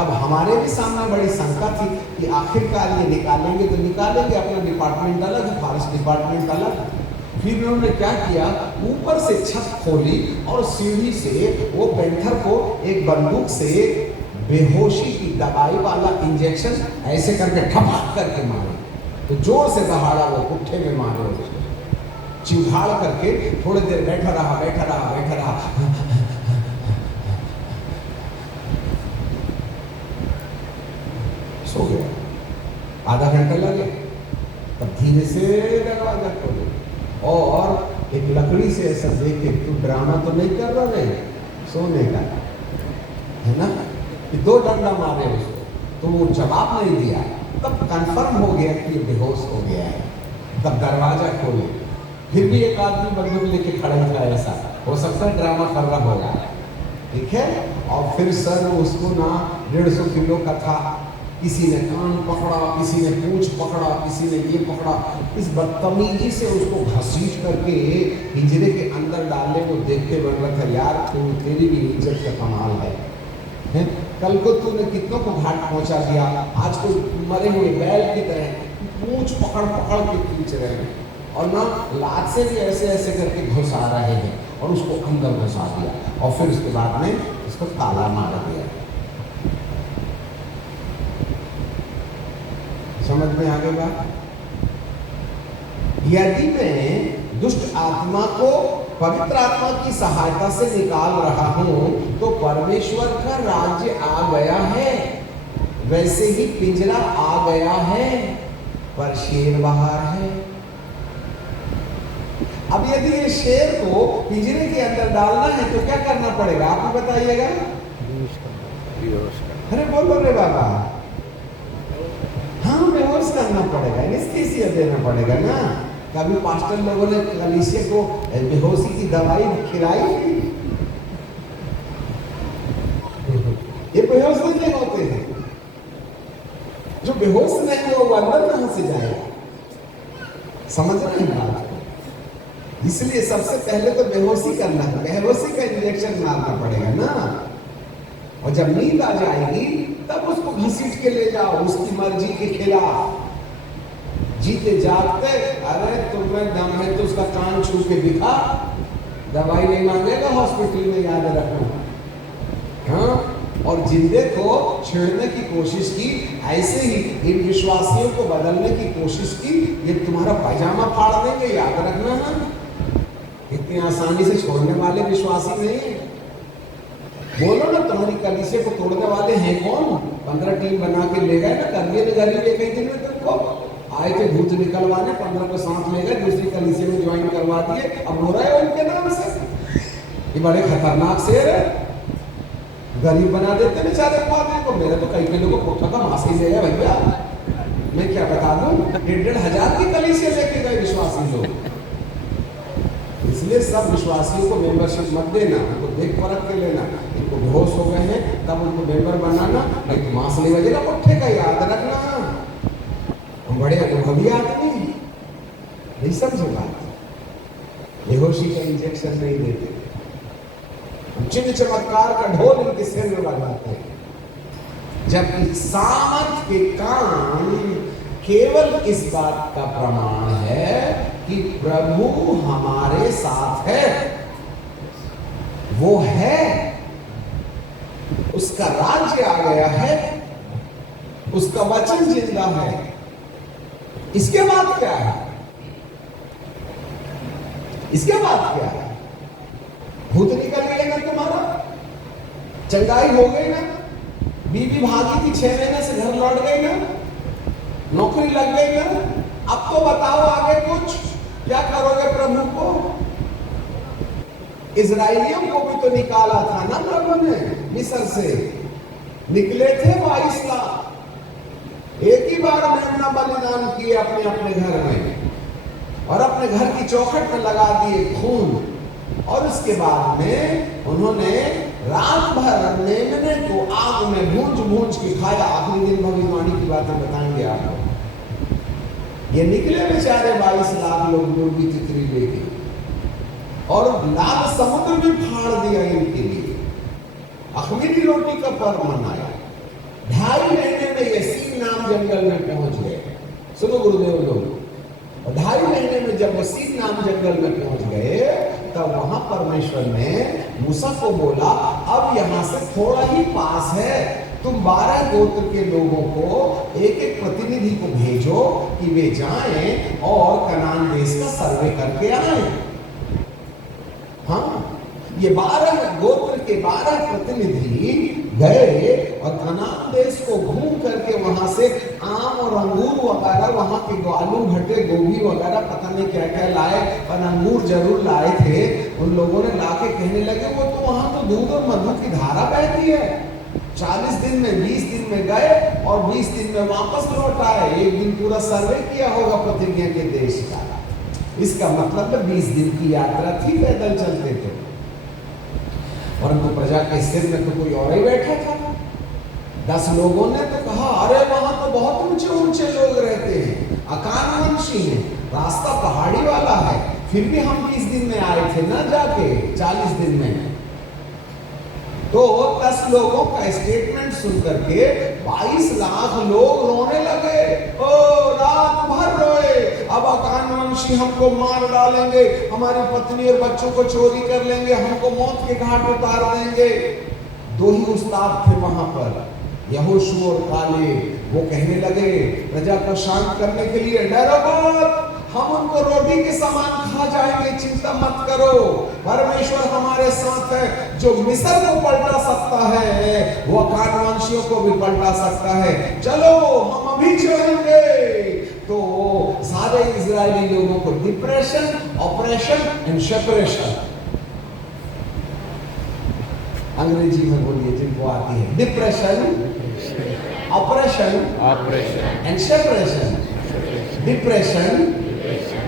अब हमारे भी सामने बड़ी शंका थी कि आखिरकार ये निकालेंगे तो निकालेंगे, अपना डिपार्टमेंट अलग है, फॉरेस्ट डिपार्टमेंट अलग। फिर उन्होंने क्या किया, ऊपर से छत खोली और सीढ़ी से वो पैंथर को एक बंदूक से बेहोशी की दवाई वाला इंजेक्शन ऐसे करके ठपाक करके मारे। तो जोर से दहाड़ा, वो पुट्ठे में मारे उसको, चिंघाड़ करके। थोड़ी देर बैठा रहा, बैठा रहा, बैठा रहा, सो गया। आधा घंटा लगे, तब धीरे से दरवाजा खोले और एक लकड़ी से ऐसा देखे, तू ड्रामा तो नहीं कर रहा है सोने का, है ना? 2 डंडा मारे उसको, तो वो जवाब नहीं दिया। तब कंफर्म हो गया कि ये बेहोश हो गया है। तब दरवाजा खोले, फिर भी एक आदमी बंदूक लेके खड़ा था। ऐसा हो सकता है ड्रामा कर रहा होगा, ठीक है। और फिर सर उसको ना 150 किलो का था। किसी ने कान पकड़ा, किसी ने पूंछ पकड़ा, किसी ने ये पकड़ा। इस बदतमीजी से उसको घसीट करके पिंजरे के अंदर डालने को देखते बन रहा था, यार तेरी भी इज्जत का कमाल है। कल को तूने कितनों को घाट पहुंचा दिया, आज को मरे हुए बैल की तरह पूंछ पकड़ पकड़ के खींच रहे हैं और ना लात से भी ऐसे ऐसे करके घुसा रहे हैं और उसको अंदर घुसा दिया और फिर उसके बाद में उसको ताला मार दिया। समझ में आ गई बात? यदि मैं दुष्ट आत्मा को पवित्र आत्मा की सहायता से निकाल रहा हूं तो परमेश्वर का राज्य आ गया है। वैसे ही पिंजरा आ गया है पर शेर बाहर है। अब यदि ये शेर को पिंजरे के अंदर डालना है तो क्या करना पड़ेगा, आप ही बताइएगा। अरे बोलो रे बाबा, हाँ बेहोश करना पड़ेगा, एनेस्थीसिया देना पड़ेगा ना। कभी पास्टर लोगों ने कलीसिया को बेहोशी की दवाई खिलाई? ये बेहोश नहीं होते हैं। जो बेहोश नहीं हो वो अंदर कहां से जाएगा? समझ रहे हैं बात को? इसलिए सबसे पहले तो बेहोशी करना है, बेहोशी का इंजेक्शन मारना पड़ेगा ना। और जब नींद आ जाएगी तब उसको घसीट के ले जाओ उसकी मर्जी के खिलाफ। जीते जागते, अरे तुम्हें दम है तो उसका कान छू के दिखा, दवाई नहीं मांगेगा हॉस्पिटल में, याद रखना। हाँ, और जिंदे को छेड़ने की कोशिश की, ऐसे ही इन विश्वासियों को बदलने की कोशिश की, ये तुम्हारा पैजामा फाड़ देंगे, याद रखना। इतनी आसानी से छोड़ने वाले विश्वासी नहीं है। बोलो ना, तुम्हारी कलीसिया को तोड़ने वाले हैं कौन? 15 टीम बना के ले गए ना, करने में गरीब एक ही दिन में तुमको आए थे भूत निकलवाने, 15 को साथ ले गए, दूसरी कलीसिया में ज्वाइन करवा दिए। अब हो रहा है उनके नाम से। ये बड़े खतरनाक शेर है, गरीब बना देते बेचारे को आदमी को। मेरे तो कई किलो को कोठा का मांस ही ले गया भैया, मैं क्या बता दूं। 1,500 हजार की कलीसिया लेके गए विश्वासी लोग। इसलिए सब विश्वासियों को मेंबरशिप मत देना, उनको देख परख के लेना। इनको बेहोश हो गए हैं तब उनको मेंबर बनाना, नहीं तो मांस नहीं बजेगा पुट्ठे का, याद रखना। हम बड़े अनुभवी आदमी नहीं समझे बात, बेहोशी का इंजेक्शन नहीं देते, हम चिन्ह चमत्कार का ढोल इनके सिर में लगाते हैं। जबकि सामर्थ के काम केवल इस बात का प्रमाण है कि प्रभु हमारे साथ है। वो है, उसका राज्य आ गया है, उसका वचन जिंदा है। इसके बाद क्या है? इसके बाद क्या है? भूत निकल गए ना तुम्हारा, चंगाई हो गई ना, बीवी भागी थी 6 महीने से घर लौट गई ना, नौकरी लग गई ना, अब तो बताओ आगे कुछ क्या करोगे प्रभु को? इजराइलियों को भी तो निकाला था ना प्रभु ने मिस्र से, निकले थे 22 लाख। एक ही बार मेमना बलिदान किए अपने अपने घर में और अपने घर की चौखट में लगा दिए खून, और उसके बाद में उन्होंने रात भर मेमने को आग में भूंज भूंज के खाया। आखिरी दिन भविष्यवाणी की बातें बताएंगे आपको। ये निकले बेचारे 22 लाख लोग मुर्गी तितरी लेके, और लाल समुद्र भी फाड़ दिया इनके लिए। अखमीरी रोटी का पर्व मनाया। 2.5 महीने में ये सीन नाम जंगल में पहुंच गए। सुनो गुरुदेव लोग, 2.5 महीने में जब वो सीन नाम जंगल में पहुंच गए, तब वहां परमेश्वर ने मूसा को बोला, अब यहां से थोड़ा ही पास है, तुम 12 गोत्र के लोगों को एक एक प्रतिनिधि को भेजो कि वे जाएं और कनान देश का सर्वे करके आए। हाँ, ये 12 गोत्र के 12 प्रतिनिधि गए और कनान देश को घूम करके वहां से आम और अंगूर वगैरह, वहां के आलू भट्टे गोभी वगैरह पता नहीं क्या क्या लाए, पर अंगूर जरूर लाए थे। उन लोगों ने लाके कहने लगे, वो तो वहां तो दूध और मधु की धारा बहती है। 40 दिन में 20 दिन में गए और 20 दिन में वापस लौट आए। एक दिन पूरा सर्वे किया होगा प्रतिज्ञा के देश का। इसका मतलब 20 दिन की यात्रा थी, पैदल चलते थे। परंतु प्रजा के सिर में तो कोई और ही बैठा था। 10 लोगों ने तो कहा, अरे वहां तो बहुत ऊंचे ऊंचे लोग रहते हैं, अकानवंशी हैं, रास्ता पहाड़ी वाला है। फिर भी हम 20 दिन में आए थे ना जाके, 40 दिन में। तो 10 लोगों का स्टेटमेंट सुन करके 22 लाख लोग रोने लगे। ओ रात भर रोए, अब अकानवंशी हमको मार डालेंगे, हमारी पत्नी और बच्चों को चोरी कर लेंगे, हमको मौत के घाट उतार देंगे। 2 ही उस्ताद थे वहां पर, यहोशू और काले। वो कहने लगे प्रजा को शांत करने के लिए, डरो मत, हम उनको रोटी के समान खा जाएंगे, चिंता मत करो, परमेश्वर हमारे साथ है। जो मिस्र को पलटा सकता है वो अकानवंशियों को भी पलटा सकता है, चलो हम अभी चलेंगे। तो सारे इजरायली लोगों को डिप्रेशन, ऑपरेशन एंड सेपरेशन, अंग्रेजी में बोलिए जिनको आती है, depression, operation and separation, depression,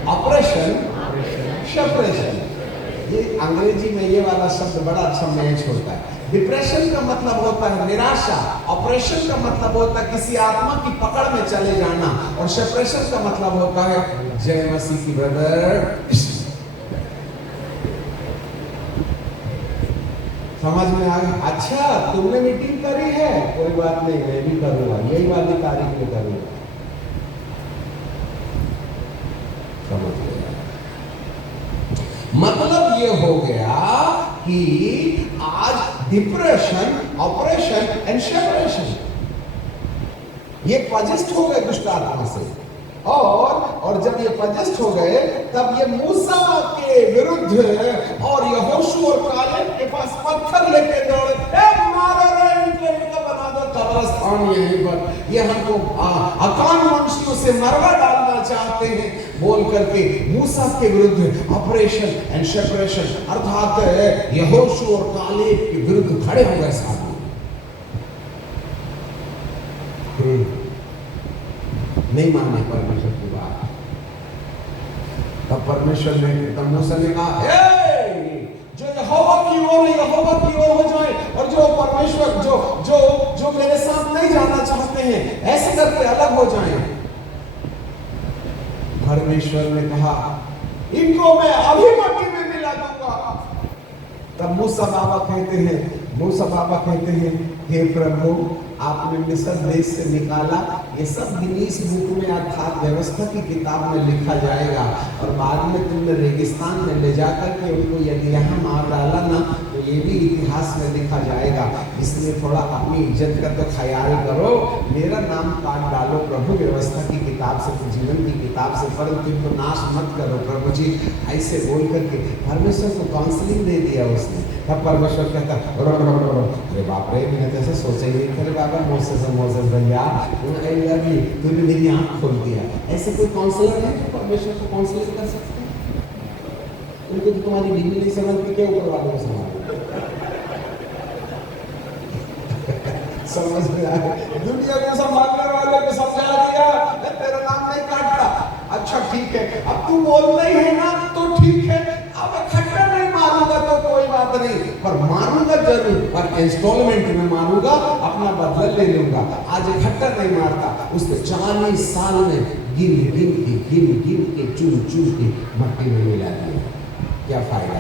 operation, separation. ये अंग्रेजी में ये वाला शब्द बड़ा अच्छा मैच होता है। डिप्रेशन का मतलब होता है निराशा, ऑपरेशन का मतलब होता है किसी आत्मा की पकड़ में चले जाना, और सेपरेशन का मतलब होता है जय मसीह की ब्रदर। समझ में आ गया? अच्छा, तुमने मीटिंग करी है, कोई बात नहीं, मैं भी करूंगा, यही वाली तारीख में करूंगा। मतलब ये हो गया कि आज डिप्रेशन, ऑपरेशन एंड सेपरेशन ये पजेस्ट हो गए दुष्ट आत्मा से। और जब ये पजेस्ट हो गए, तब ये मूसा के विरुद्ध और यहोशू और कालेब के पास पत्थर लेके दौड़े, इनका बना दो कब्रिस्तान यहीं पर, ये हमको अकानवंशियों से मरवा डालना चाहते हैं, बोल करके मूसा के विरुद्ध ऑपरेशन एंड सेपरेशन अर्थात यहोशू और कालेब के विरुद्ध खड़े हो गए साथ में। नहीं माने परमेश्वर की बात। तब परमेश्वर ने, तब मूसा ने कहा, जो यहोवा की ओर है यहोवा की ओर हो जाए, और जो परमेश्वर जो जो जो मेरे साथ नहीं जाना चाहते हैं ऐसे करके अलग हो जाएं। परमेश्वर ने कहा, इनको मैं अभी मट्टी में मिला दूंगा। तब मूसा बाबा कहते हैं, हे प्रभु, आपने मिस्र देश से निकाला, ये सब गिनीज बुक में अर्थात व्यवस्था की किताब में लिखा जाएगा और बाद में तुमने रेगिस्तान में ले जाकर के उनको यदि यहाँ मार डाला ना तो ये भी इतिहास में लिखा जाएगा। इसलिए थोड़ा अपनी इज्जत का तो ख्याल करो, मेरा नाम काट डालो प्रभु व्यवस्था की किताब से, तो जीवन की किताब से, परंतु इनको नाश मत करो प्रभु जी, ऐसे बोल करके परमेश्वर को काउंसलिंग दे दिया उसने। तब परमेश्वर कहता अरे बाप रे, मैंने तो ऐसे सोचा ही नहीं, अरे बाबा मोसेस भैया तूने मेरी आँख खोल दिया। ऐसे कोई काउंसलर है तो परमेश्वर को काउंसलिंग कर सकते हैं? उनको तो तुम्हारी बीवी नहीं समझती, क्या ऊपर वालों को समझ समझ में आया? दुनिया को संभालने वाले को समझा दिया, तेरा नाम नहीं काटता, अच्छा ठीक है, अब तू बोलता ही है ना तो ठीक है, अब इकट्ठा नहीं मारूंगा तो कोई बात नहीं, पर मारूंगा जरूर, पर इंस्टॉलमेंट में मारूंगा, अपना बदला ले लूंगा। आज इकट्ठा नहीं मारता, उसने 40 साल में गिन के चूर के मट्टी में मिला दिया। क्या फायदा?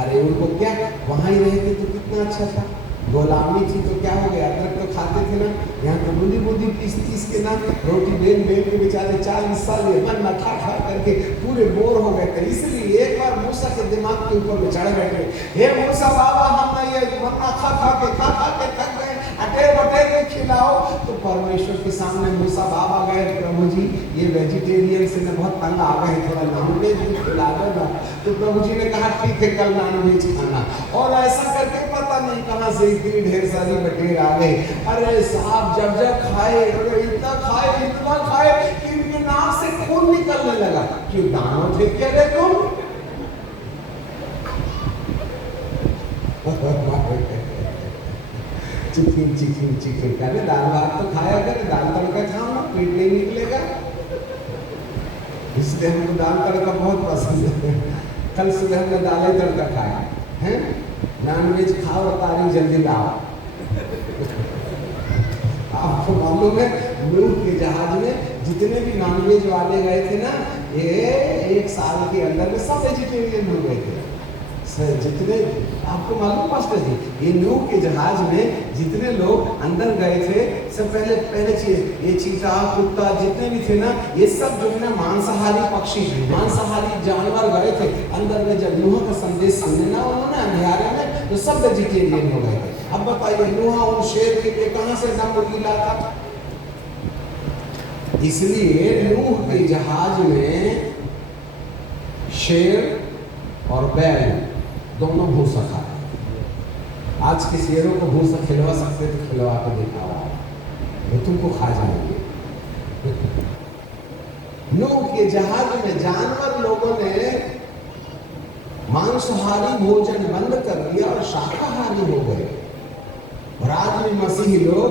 अरे उनको क्या, वहां ही रहते तो कितना अच्छा था। गुलामी थी तो क्या हो गया, अदरक तो खाते थे ना, यहाँ तो बुद्धि पीस के ना रोटी बेल के बेचारे 40 साल मन में खा करके पूरे बोर हो गए थे। इसलिए एक बार मूसा के दिमाग के ऊपर में चढ़ बैठे, हे मूसा बाबा, हम ये मन्ना खा के थक गए, अटेर बटेर के खिलाओ। तो परमेश्वर के सामने मूसा बाबा गए, प्रभु जी ये वेजिटेरियन से मैं बहुत तंग आ गए, थोड़ा नॉनवेज भी खिला दो ना। तो प्रभु जी ने कहा ठीक है, कल नॉनवेज खाना। और ऐसा करके पता नहीं कहाँ से इतनी ढेर सारी बटेर आ गई। अरे साहब जब खाए, इतना खाए कि इनके नाक से खून निकलने लगा। क्यों? दानव थे क्या रे तुम? चिकन करे, दाल भात तो खाया करे, दाल तड़का खाओ ना, पेट नहीं निकलेगा। इसलिए हमको दाल तड़का बहुत पसंद है। कल सुबह हमने दाल तड़का खाया है। नॉनवेज खाओ और तारीख जल्दी लाओ। आपको मालूम है नूह के जहाज में जितने भी नॉनवेज वाले गए थे ना, ये 1 साल के अंदर में सब वेजिटेरियन हो गए थे। जितने आपको मालूम पास्टर जी, ये नूह के जहाज में जितने लोग अंदर गए थे, सब पहले ये चीता कुत्ता जितने भी थे ना, ये सब जो है ना मांसाहारी पक्षी, मांसाहारी जानवर गए थे अंदर में। जब नूह का संदेश सुने ना उन्होंने अंधेरे में, तो सब वेजिटेरियन हो गए थे। अब बताइए नूह उन शेर के कहां से दम गीला था? इसलिए नूह के जहाज में शेर और बैल दोनों भूसा खाते। आज के शेरों को भूसा खिलवा सकते तो खिलवा के दिखाओ, वो तुमको खा जाएंगे। नूह के जहाज में जानवर लोगों ने मांसाहारी भोजन बंद कर दिया और शाकाहारी हो गए। और आज भी मसीही लोग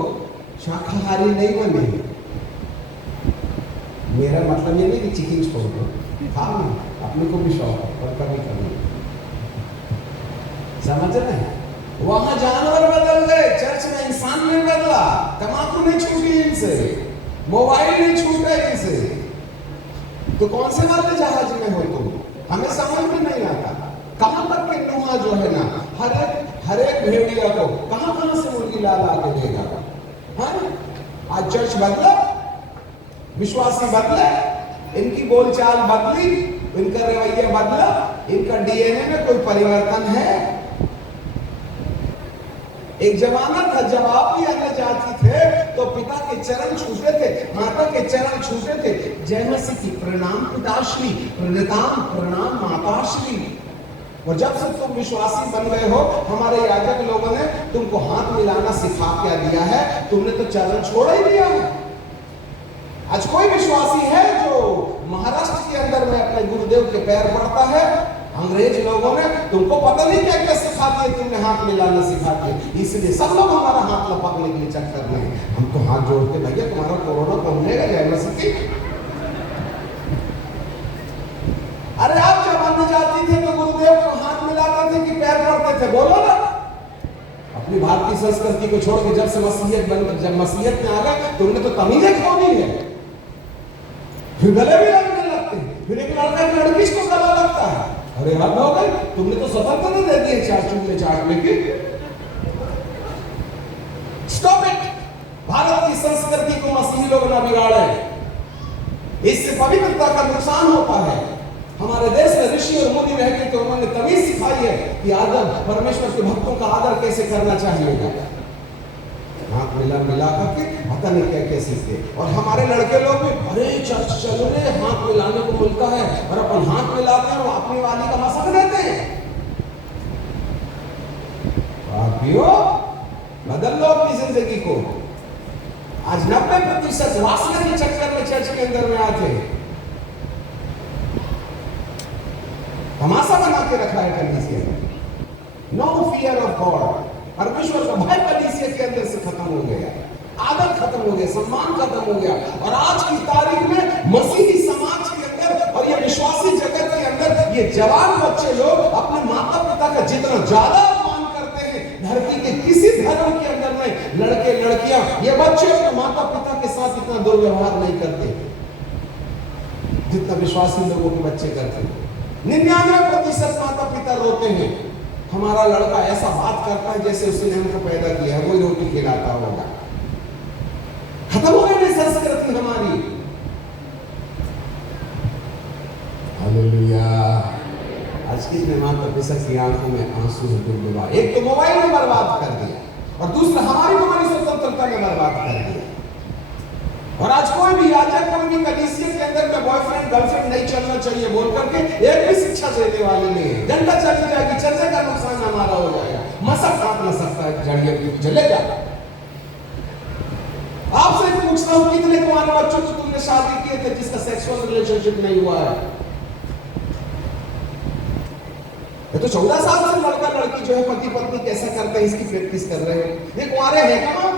शाकाहारी नहीं बने। मेरा मतलब ये नहीं कि चिकन छोड़ दो, खाओ ना, अपने को भी शौक है, और कभी कभी समझ रहे हैं। वहां जानवर बदल गए, चर्च में इंसान नहीं बदला। तम्बाकू नहीं छूटी इनसे, मोबाइल नहीं छूटा इनसे। तो कौन से वाले जहाज में हो तुम? हमें समझ में नहीं आता। कहां तक के नूह जो है ना, हर एक भेड़िया को कहां से मुर्गी ला के देगा। हाँ, आज चर्च बदला, विश्वासी बदले, इनकी बोलचाल बदली, इनका रवैया बदला, इनका डीएनए में कोई परिवर्तन है। एक जमाना था जब आप भी अन्य जाति थे तो पिता के चरण छूते थे, माता के चरण छूते थे। जय मसीह की प्रणाम पिताश्री, प्रणाम माताश्री। और जब से तुम विश्वासी बन गए हो, हमारे याजक लोगों ने तुमको हाथ मिलाना सिखा क्या दिया है, तुमने तो चरण छोड़ ही दिया है। आज कोई विश्वासी है जो महाराष्ट्र के अंदर में अपने गुरुदेव के पैर पड़ता है? अंग्रेज लोगों ने तुमको पता नहीं क्या क्या सिखा दिए, तुमने हाथ मिलाना सिखा दिए। इसलिए सब लोग हमारा हाथ लपकने के लिए चक्कर में। हम तो हाथ जोड़ते, भैया तुम्हारा कोरोना पहुंचेगा जय मसीह। अरे आप जब अन्य जाति थे तो गुरुदेव को हाथ मिलाते थे कि पैर पड़ते थे? बोलो ना। अपनी भारतीय संस्कृति को छोड़ के जब मसीहत में आ गए, तुमने तो तमीज़ें खो दी है। फिर गले भी लगने लगते हैं, फिर एक लड़का एक लड़की को गला लगता है। अरे हद हो गई, तुमने तो स्वतंत्रता दे दी है चार चूल्हे चाटने की। Stop it. भारत की संस्कृति को मसीही लोग ना बिगाड़े। इससे पवित्रता का नुकसान होता है। हमारे देश में ऋषि और मुनि रह गए तो उन्होंने तमीज सिखाई है कि आदर, परमेश्वर के भक्तों का आदर कैसे करना चाहिए। हाथ मिला करके पता नहीं क्या क्या सीखते। और हमारे लड़के लोग भी अरे चर्च चल रहे, हाथ मिलाने को मिलता है और अपन हाथ मिलाते हैं, अपनी वाली का मसक देते हैं। बदल लो अपनी जिंदगी को। आज 90% वासना के चक्कर में चर्च के अंदर में आते, तमाशा बना के रखा है कलीसिया में। नो फियर ऑफ गॉड, परमेश्वर का भय कलीसिया के अंदर से खत्म हो गया, आदर खत्म हो गया, सम्मान खत्म हो गया। और आज की तारीख में मसीही समाज के अंदर और ये विश्वासी जगत के अंदर ये जवान बच्चे लोग अपने माता पिता का जितना ज्यादा अपमान करते हैं, धरती के किसी धर्म के अंदर में लड़के लड़कियां ये बच्चे अपने माता पिता के साथ इतना दुर्व्यवहार नहीं करते जितना विश्वासी लोगों के बच्चे करते हैं। 99% माता पिता रोते हैं, हमारा लड़का ऐसा बात करता है जैसे उसने हमको पैदा किया है, वही रोटी खिलाता होगा। खत्म हो गई संस्कृति हमारी। हालेलुया। आज की माता पिता की आंखों में आंसू डूबा। एक तो मोबाइल में बर्बाद कर दिया और दूसरा हमारी स्वतंत्रता में बर्बाद कर दिया। और आज कोई भी याजक, कोई भी कलीसिया के अंदर में बॉयफ्रेंड गर्लफ्रेंड नहीं चलना चाहिए बोल करके एक भी शिक्षा देने वाले नहीं है। जनता चली जाएगी, चलने का नुकसान हमारा हो जाएगा। मसक काट न सकता है, जड़िए चलेगा। आपसे पूछता हूं कितने कुंवारे बच्चों को तुमने शादी किए थे जिसका सेक्सुअल रिलेशनशिप नहीं हुआ है? ये तो 14 साल से लड़का लड़की जो है पति पत्नी कैसा करते हैं इसकी प्रैक्टिस कर रहे हैं। ये कुंवारे हैं कहां?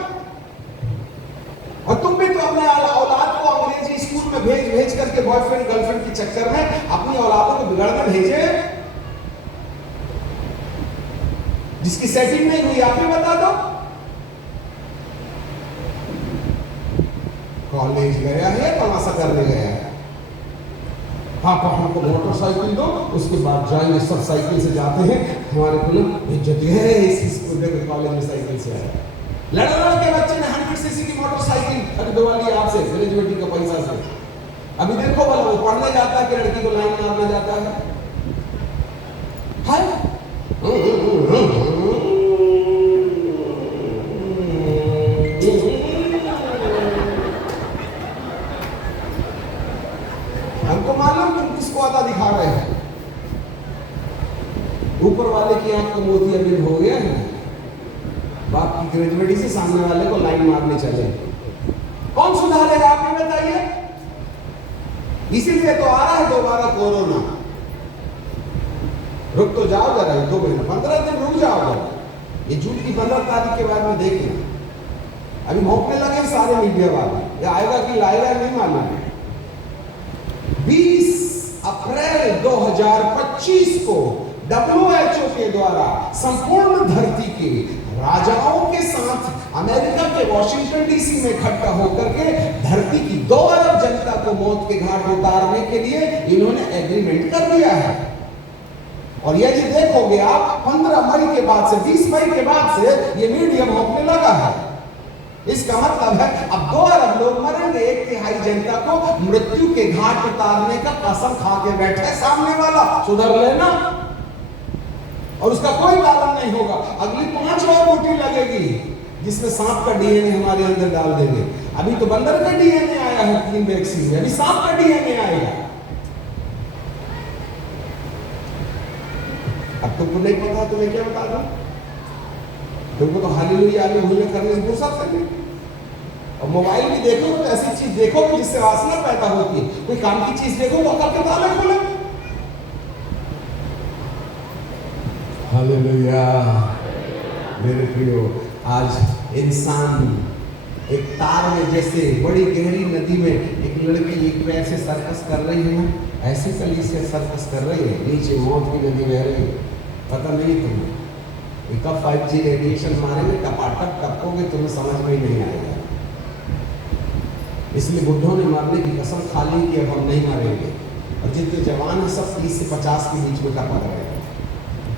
और तुम भी तो अपने औलाद को अंग्रेजी स्कूल में भेज करके बॉयफ्रेंड गर्लफ्रेंड के चक्कर में अपनी औलादों को बिगाड़ने भेजे। जिसकी सेटिंग नहीं हुई आप ही बता दो। कॉलेज गया है, तमाशा करने गया है, पापा हमको मोटरसाइकिल दो, उसके बाद जाएंगे, सब साइकिल से जाते हैं, हमारे को ना इज्जत है इस कॉलेज में साइकिल से आया। लड़के के बच्चे ने 100 सीसी की मोटरसाइकिल खरीदवा ली आपसे ग्रेजुएटी का पैसा से। अभी देखो भला वो पढ़ने जाता है कि लड़की को लाइन मारने जाता है? हमको मालूम तुम किसको आता दिखा रहे हैं। ऊपर वाले की आंख को मोतियाबिंद हो गया है, बाप की ग्रेजुएटी से सामने वाले को लाइन मारने चले। कौन सुधारेगा आप ही बताइए? इसीलिए तो आ रहा है दोबारा कोरोना। रुक तो जाओ जरा, 2 महीने 15 दिन रुक जाओ जरा। ये जून की 15 तारीख के बाद में देखें। अभी भौंकने लगे सारे मीडिया वाले, ये आएगा कि लाएगा नहीं मालूम है। 20 अप्रैल 2025 को WHO के द्वारा संपूर्ण धरती के राजाओं के साथ अमेरिका के वॉशिंगटन डीसी में इकट्ठा होकर के धरती की 2 अरब जनता को मौत के घाट उतारने के लिए इन्होंने एग्रीमेंट कर लिया है। और ये जो देखोगे आप 15 मई के बाद से 20 मई के बाद से ये मीडिया भौंकने लगा है। इसका मतलब है अब 2 अरब लोग मरेंगे, 1/3 जनता को मृत्यु के घाट उतारने का कसम खा के बैठे सामने वाला। सुधर लेना और उसका कोई कारण नहीं होगा। अगली 5 और रोटी लगेगी जिसमें सांप का डीएनए हमारे अंदर डाल देंगे। अभी तो बंदर का डीएनए आया है 3 वैक्सीन में, अभी सांप का डीएनए आएगा। अब तुमको नहीं पता तो मैं क्या बता दूं? तुमको तो हालेलुया करने से फुर्सत करनी। और मोबाइल भी देखो तो ऐसी चीज देखो कि जिससे वासना पैदा होती है। कोई काम की चीज देखो तो अकल के ताले खोले। हालेलुया। मेरे प्रियो, आज इंसान एक तार में जैसे बड़ी गहरी नदी में एक लड़की एक पैर से सर्कस कर रही है ना, ऐसे कलीसिया सर्कस कर रही है, नीचे मौत की नदी बह रही है। पता नहीं तुम्हें कब 5G रेडिएशन मारेंगे, टपाटप टपकोगे, तुम्हें समझ में ही नहीं आएगा। इसलिए बुढ़ों ने मारने की कसम खा ली कि अब हम नहीं मारेंगे। और जितने जवान हैं सब 30 से 50 के बीच में टपक रहे हैं।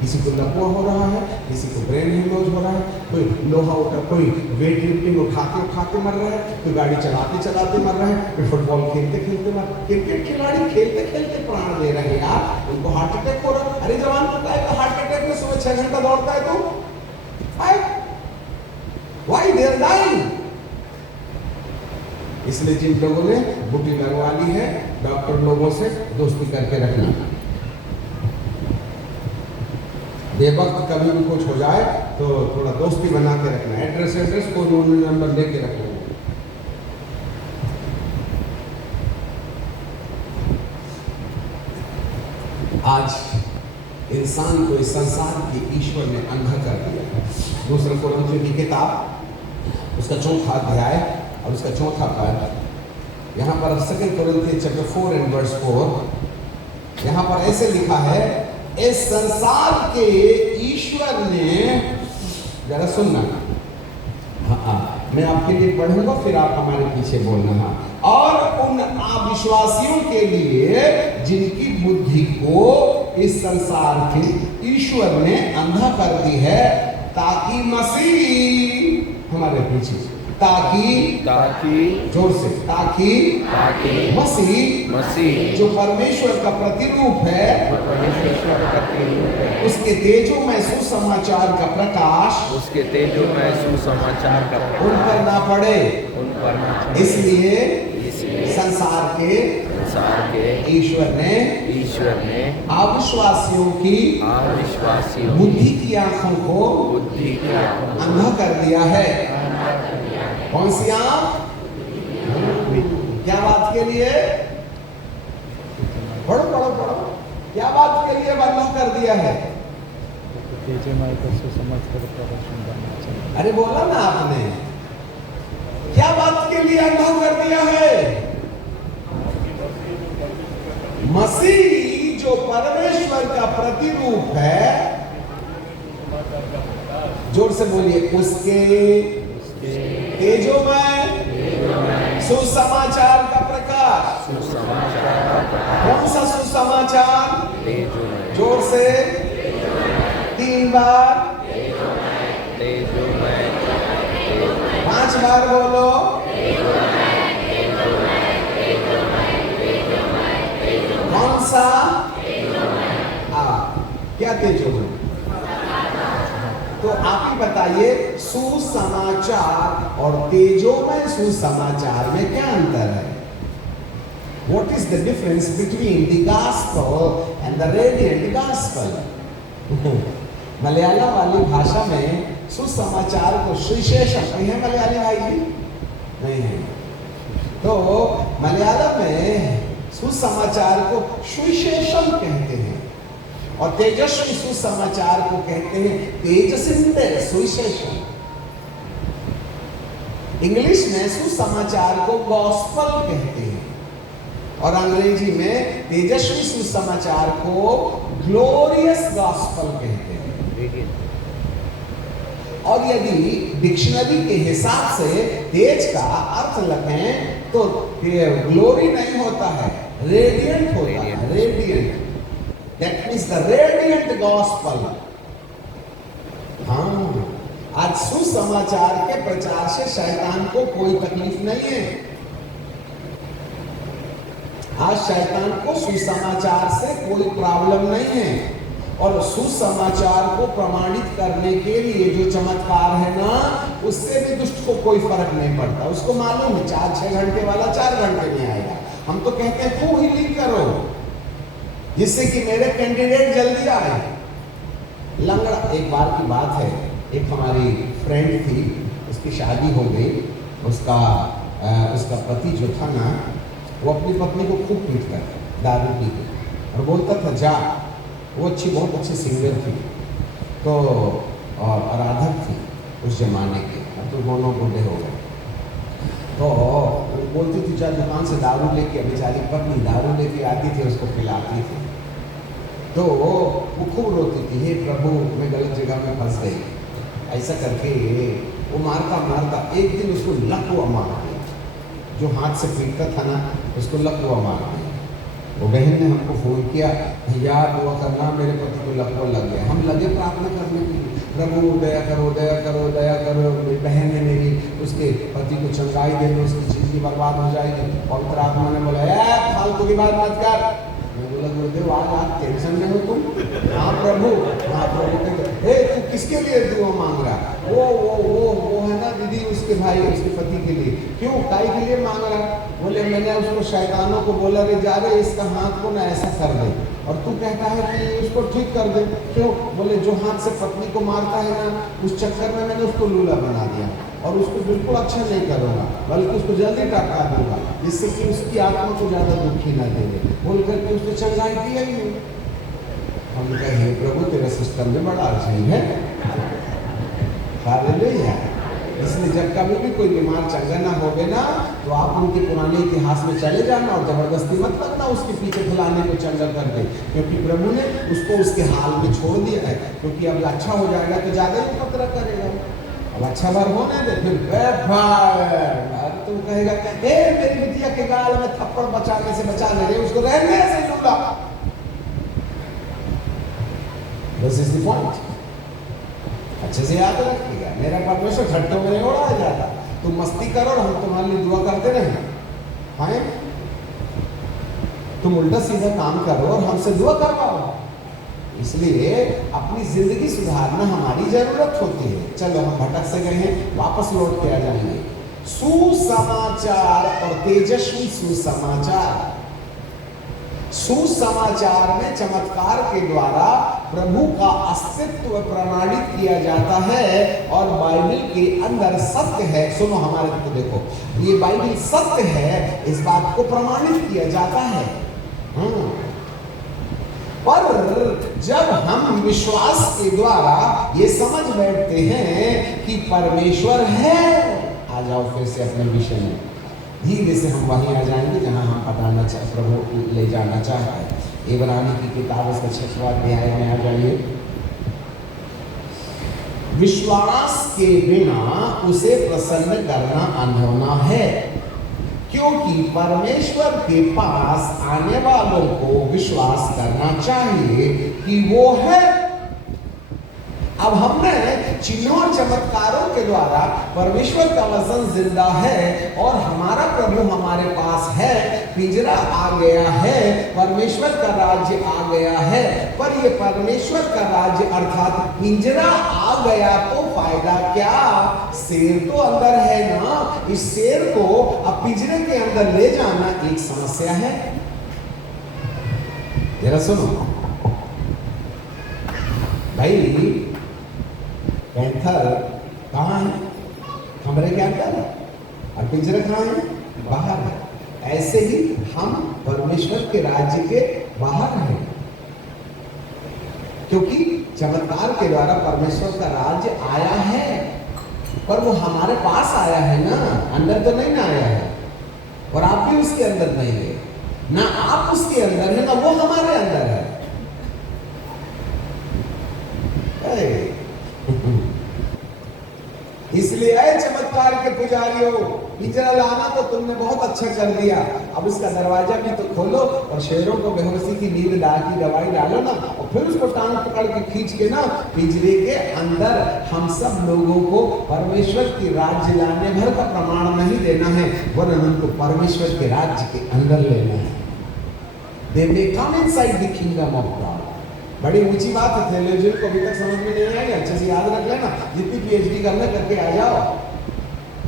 किसी को लकवा हो रहा है, किसी को ब्रेन हेमोरेज हो रहा है, कोई लोहा उठा, कोई वेट लिफ्टिंग उठाते मर रहा है, कोई गाड़ी चलाते मर रहा है, कोई फुटबॉल खेलते मर। क्रिकेट खिलाड़ी खेलते प्राण दे रहे हैं यार, उनको हार्ट अटैक हो रहा है। अरे जवान को क्या है हार्ट अटैक में सुबह 6 घंटा दौड़ता है तो व्हाई दे आर डाइंग। इसलिए जिन लोगों ने बुटी लगवा ली है, डॉक्टर लोगों से दोस्ती करके रखना। बेवक्त कभी भी कुछ हो जाए तो थोड़ा दोस्ती बना के रखना। एड्रेस को नंबर लेके रखना। आज इंसान को इस संसार के ईश्वर ने अंधा कर दिया। दूसरे कोरिन्थियों की किताब उसका 4वां अध्याय और उसका 4वां पद, यहाँ पर 2 कोरिन्थियंस चैप्टर 4 एंड वर्स 4, यहाँ पर ऐसे लिखा है, इस संसार के ईश्वर ने, जरा सुनना, हाँ मैं आपके लिए पढ़ूंगा फिर आप हमारे पीछे बोलना। हाँ, और उन अविश्वासियों के लिए जिनकी बुद्धि को इस संसार के ईश्वर ने अंधा कर दी है, ताकि मसीह हमारे पीछे, ताकि जोर से, ताकि मसीह जो परमेश्वर का प्रतिरूप है, उसके तेजो में सुसमाचार का प्रकाश उन पर ना पड़े। इसलिए संसार के ईश्वर ने अविश्वासियों की बुद्धि की आंखों को अंधा कर दिया है। कौन सी आंख? क्या बात के लिए? पढ़ो। क्या बात के लिए बंद कर दिया है? अरे बोला ना आपने, क्या बात के लिए अंधा कर दिया है? मसीह जो परमेश्वर का प्रतिरूप है, जोर से बोलिए, उसके तेजो में सुसमाचार का प्रकाश। कौन सा सुसमाचार? जोर से 3 बार, 5 बार बोलो। कौन सा? क्या तेजो में? तो आप ही बताइए, सुसमाचार और तेजोमय सुसमाचार में क्या अंतर है? What is the difference between the gospel and the radiant gospel? Malayalam वाली भाषा में सुसमाचार को सुविशेषम है। मलयाली भाई जी नहीं है, तो मलयालम में सुसमाचार को सुविशेषम कहते हैं और तेजस्वी सुसमाचार को कहते हैं तेजस्विंदे सुविशेषम। इंग्लिश में सुसमाचार को गॉस्पल कहते हैं और अंग्रेजी में तेजस्वी सुसमाचार को ग्लोरियस गॉस्पल कहते हैं। और यदि डिक्शनरी के हिसाब से तेज का अर्थ लगाएं तो ग्लोरी नहीं होता है, रेडियंट होता है। Radiant, that means the radiant gospel। हाँ, आज सुसमाचार के प्रचार से शैतान को कोई तकलीफ नहीं है। आज शैतान को सुसमाचार से कोई प्रॉब्लम नहीं है और सुसमाचार को प्रमाणित करने के लिए जो चमत्कार है ना, उससे भी दुष्ट को कोई फर्क नहीं पड़ता। उसको मालूम है 4-6 घंटे वाला 4 घंटे में आएगा। हम तो कहते हैं तू ही लीक करो जिससे कि मेरे कैंडिडेट जल्दी आए। लंगड़ा, एक बार की बात है, एक हमारी फ्रेंड थी, उसकी शादी हो गई। उसका पति जो था ना, वो अपनी पत्नी को खूब पीटता था, दारू पी के, और बोलता था जा। वो बहुत अच्छी सिंगर थी, तो और आराधक थी उस जमाने के। अब तो दोनों बूढ़े हो गए। तो वो बोलती थी जा दुकान से दारू लेके, बेचारी पत्नी दारू लेके आती थी, उसको पिलाती थी। तो वो खूब रोती थी, हे प्रभु मैं गलत जगह में फंस गई। ऐसा करके वो मारता एक दिन उसको लकवा मार दिया। जो हाथ से पीटता था ना, उसको लकवा मार दिया। वो बहन ने हमको फ़ोन किया, भैया दुआ करना मेरे पति को लकवा लग गया। हम लगे प्रार्थना करने के लिए, प्रभु दया करो दया करो दया करो। बहन है मेरी, उसके पति को चंगाई दे दो, उसकी ज़िंदगी बर्बाद हो जाएगी। पवित्र आत्मा ने बोला फालतू की बात मत कर। मैं बोला गुरुदेव आज आप टेंशन में हो तुम? हाँ प्रभु कहते तू किसके लिए दुआ मांग रहा? वो है ना दीदी, उसके भाई उसके पति के लिए। क्यों काई के लिए मांग रहा? बोले मैंने उसको शैतानों को बोला रे जा रहे इसका हाथ को ना ऐसा कर दे, और तू कहता है कि उसको ठीक कर दे। क्यों? बोले जो हाथ से पत्नी को मारता है ना, उस चक्कर में मैंने उसको लूला बना दिया और उसको बिल्कुल अच्छा नहीं करूँगा, बल्कि उसको जल्दी टपका दूंगा, जिससे कि उसकी आत्मा को ज़्यादा दुखी ना दे। बोल करके उसने चंगाई दिया ही नहीं। हम कहे हे प्रभु तेरा सिस्टम में बड़ा अजीब है। हालेलुया। इसलिए जब कभी भी कोई बीमार चंगा ना होवे ना, तो आप उनके पुराने इतिहास में चले जाना और जबरदस्ती मत करना उसके पीछे खिलाने को चंगा कर दे, क्योंकि प्रभु ने उसको उसके हाल में छोड़ दिया है। क्योंकि अब अच्छा हो जाएगा तो ज़्यादा ही उपद्रव करेगा। अब अच्छा बार होने दे, फिर तुम कहेगा मेरी बिटिया के गाल में थप्पड़ बचाने से बचा ले रहे, उसको रहने से लूला। This is the point. अच्छे से याद रखिएगा, मेरा परमेश्वर खट्टों में नहीं उड़ाया जाता। तुम मस्ती करो और हम तुम्हारे लिए दुआ करते रहे। हाँ, तुम उल्टा सीधा काम करो और हमसे दुआ करवाओ। इसलिए अपनी जिंदगी सुधारना हमारी जरूरत होती है। चलो हम भटक से गए हैं, वापस लौट के आ जाएंगे। सुसमाचार और तेजस्वी सुसमाचार। सुसमाचार में चमत्कार के द्वारा प्रभु का अस्तित्व प्रमाणित किया जाता है और बाइबल के अंदर सत्य है। सुनो हमारे को देखो, ये बाइबल सत्य है, इस बात को प्रमाणित किया जाता है। पर जब हम विश्वास के द्वारा ये समझ बैठते हैं कि परमेश्वर है, आ जाओ फिर से अपने विषय में, धीरे से हम वहीं आ जाएंगे जहां हम बताना चाह प्रभु ले जाना चाहता है। इब्रानी की किताब उसका 6वां अध्याय में आ जाइए। विश्वास के बिना उसे प्रसन्न करना अनहोना है, क्योंकि परमेश्वर के पास आने वालों को विश्वास करना चाहिए कि वो है। अब हमने चिन्हों और चमत्कारों के द्वारा परमेश्वर का वचन जिंदा है और हमारा प्रभु हमारे पास है, पिंजरा आ गया है, परमेश्वर का राज्य आ गया है। पर ये परमेश्वर का राज्य अर्थात पिंजरा आ गया तो फायदा क्या? शेर तो अंदर है ना, इस शेर को अब पिंजरे के अंदर ले जाना एक समस्या है। जरा सुनो भाई, पैंथर कहाँ है? कमरे के अंदर है, और पिंजरा कहाँ है? बाहर है। ऐसे ही हम परमेश्वर के राज्य के बाहर हैं, क्योंकि चमत्कार के द्वारा परमेश्वर का राज्य आया है, पर वो हमारे पास आया है ना, अंदर तो नहीं ना आया है। और आप भी उसके अंदर नहीं है ना, आप उसके अंदर है ना वो हमारे अंदर है। इसलिए आए चमत्कार के पुजारियों, पिंजरा लाना तो तुमने बहुत अच्छा कर दिया, अब इसका दरवाजा भी तो खोलो और शेरों को बेहोशी की नींद की दवाई डालो ना, और फिर उसको टांग पकड़ के खींच के ना पिंजरे के अंदर हम सब लोगों को परमेश्वर की राज्य लाने भर का प्रमाण नहीं देना है, वरन उनको परमेश्वर के राज्य के अंदर लेना है। They may come inside the kingdom of God। बड़ी ऊंची बात है, थियोलॉजियन को अभी तक समझ में नहीं आई, अच्छे से याद रख लेना। जितनी पीएचडी करना करके आ जाओ।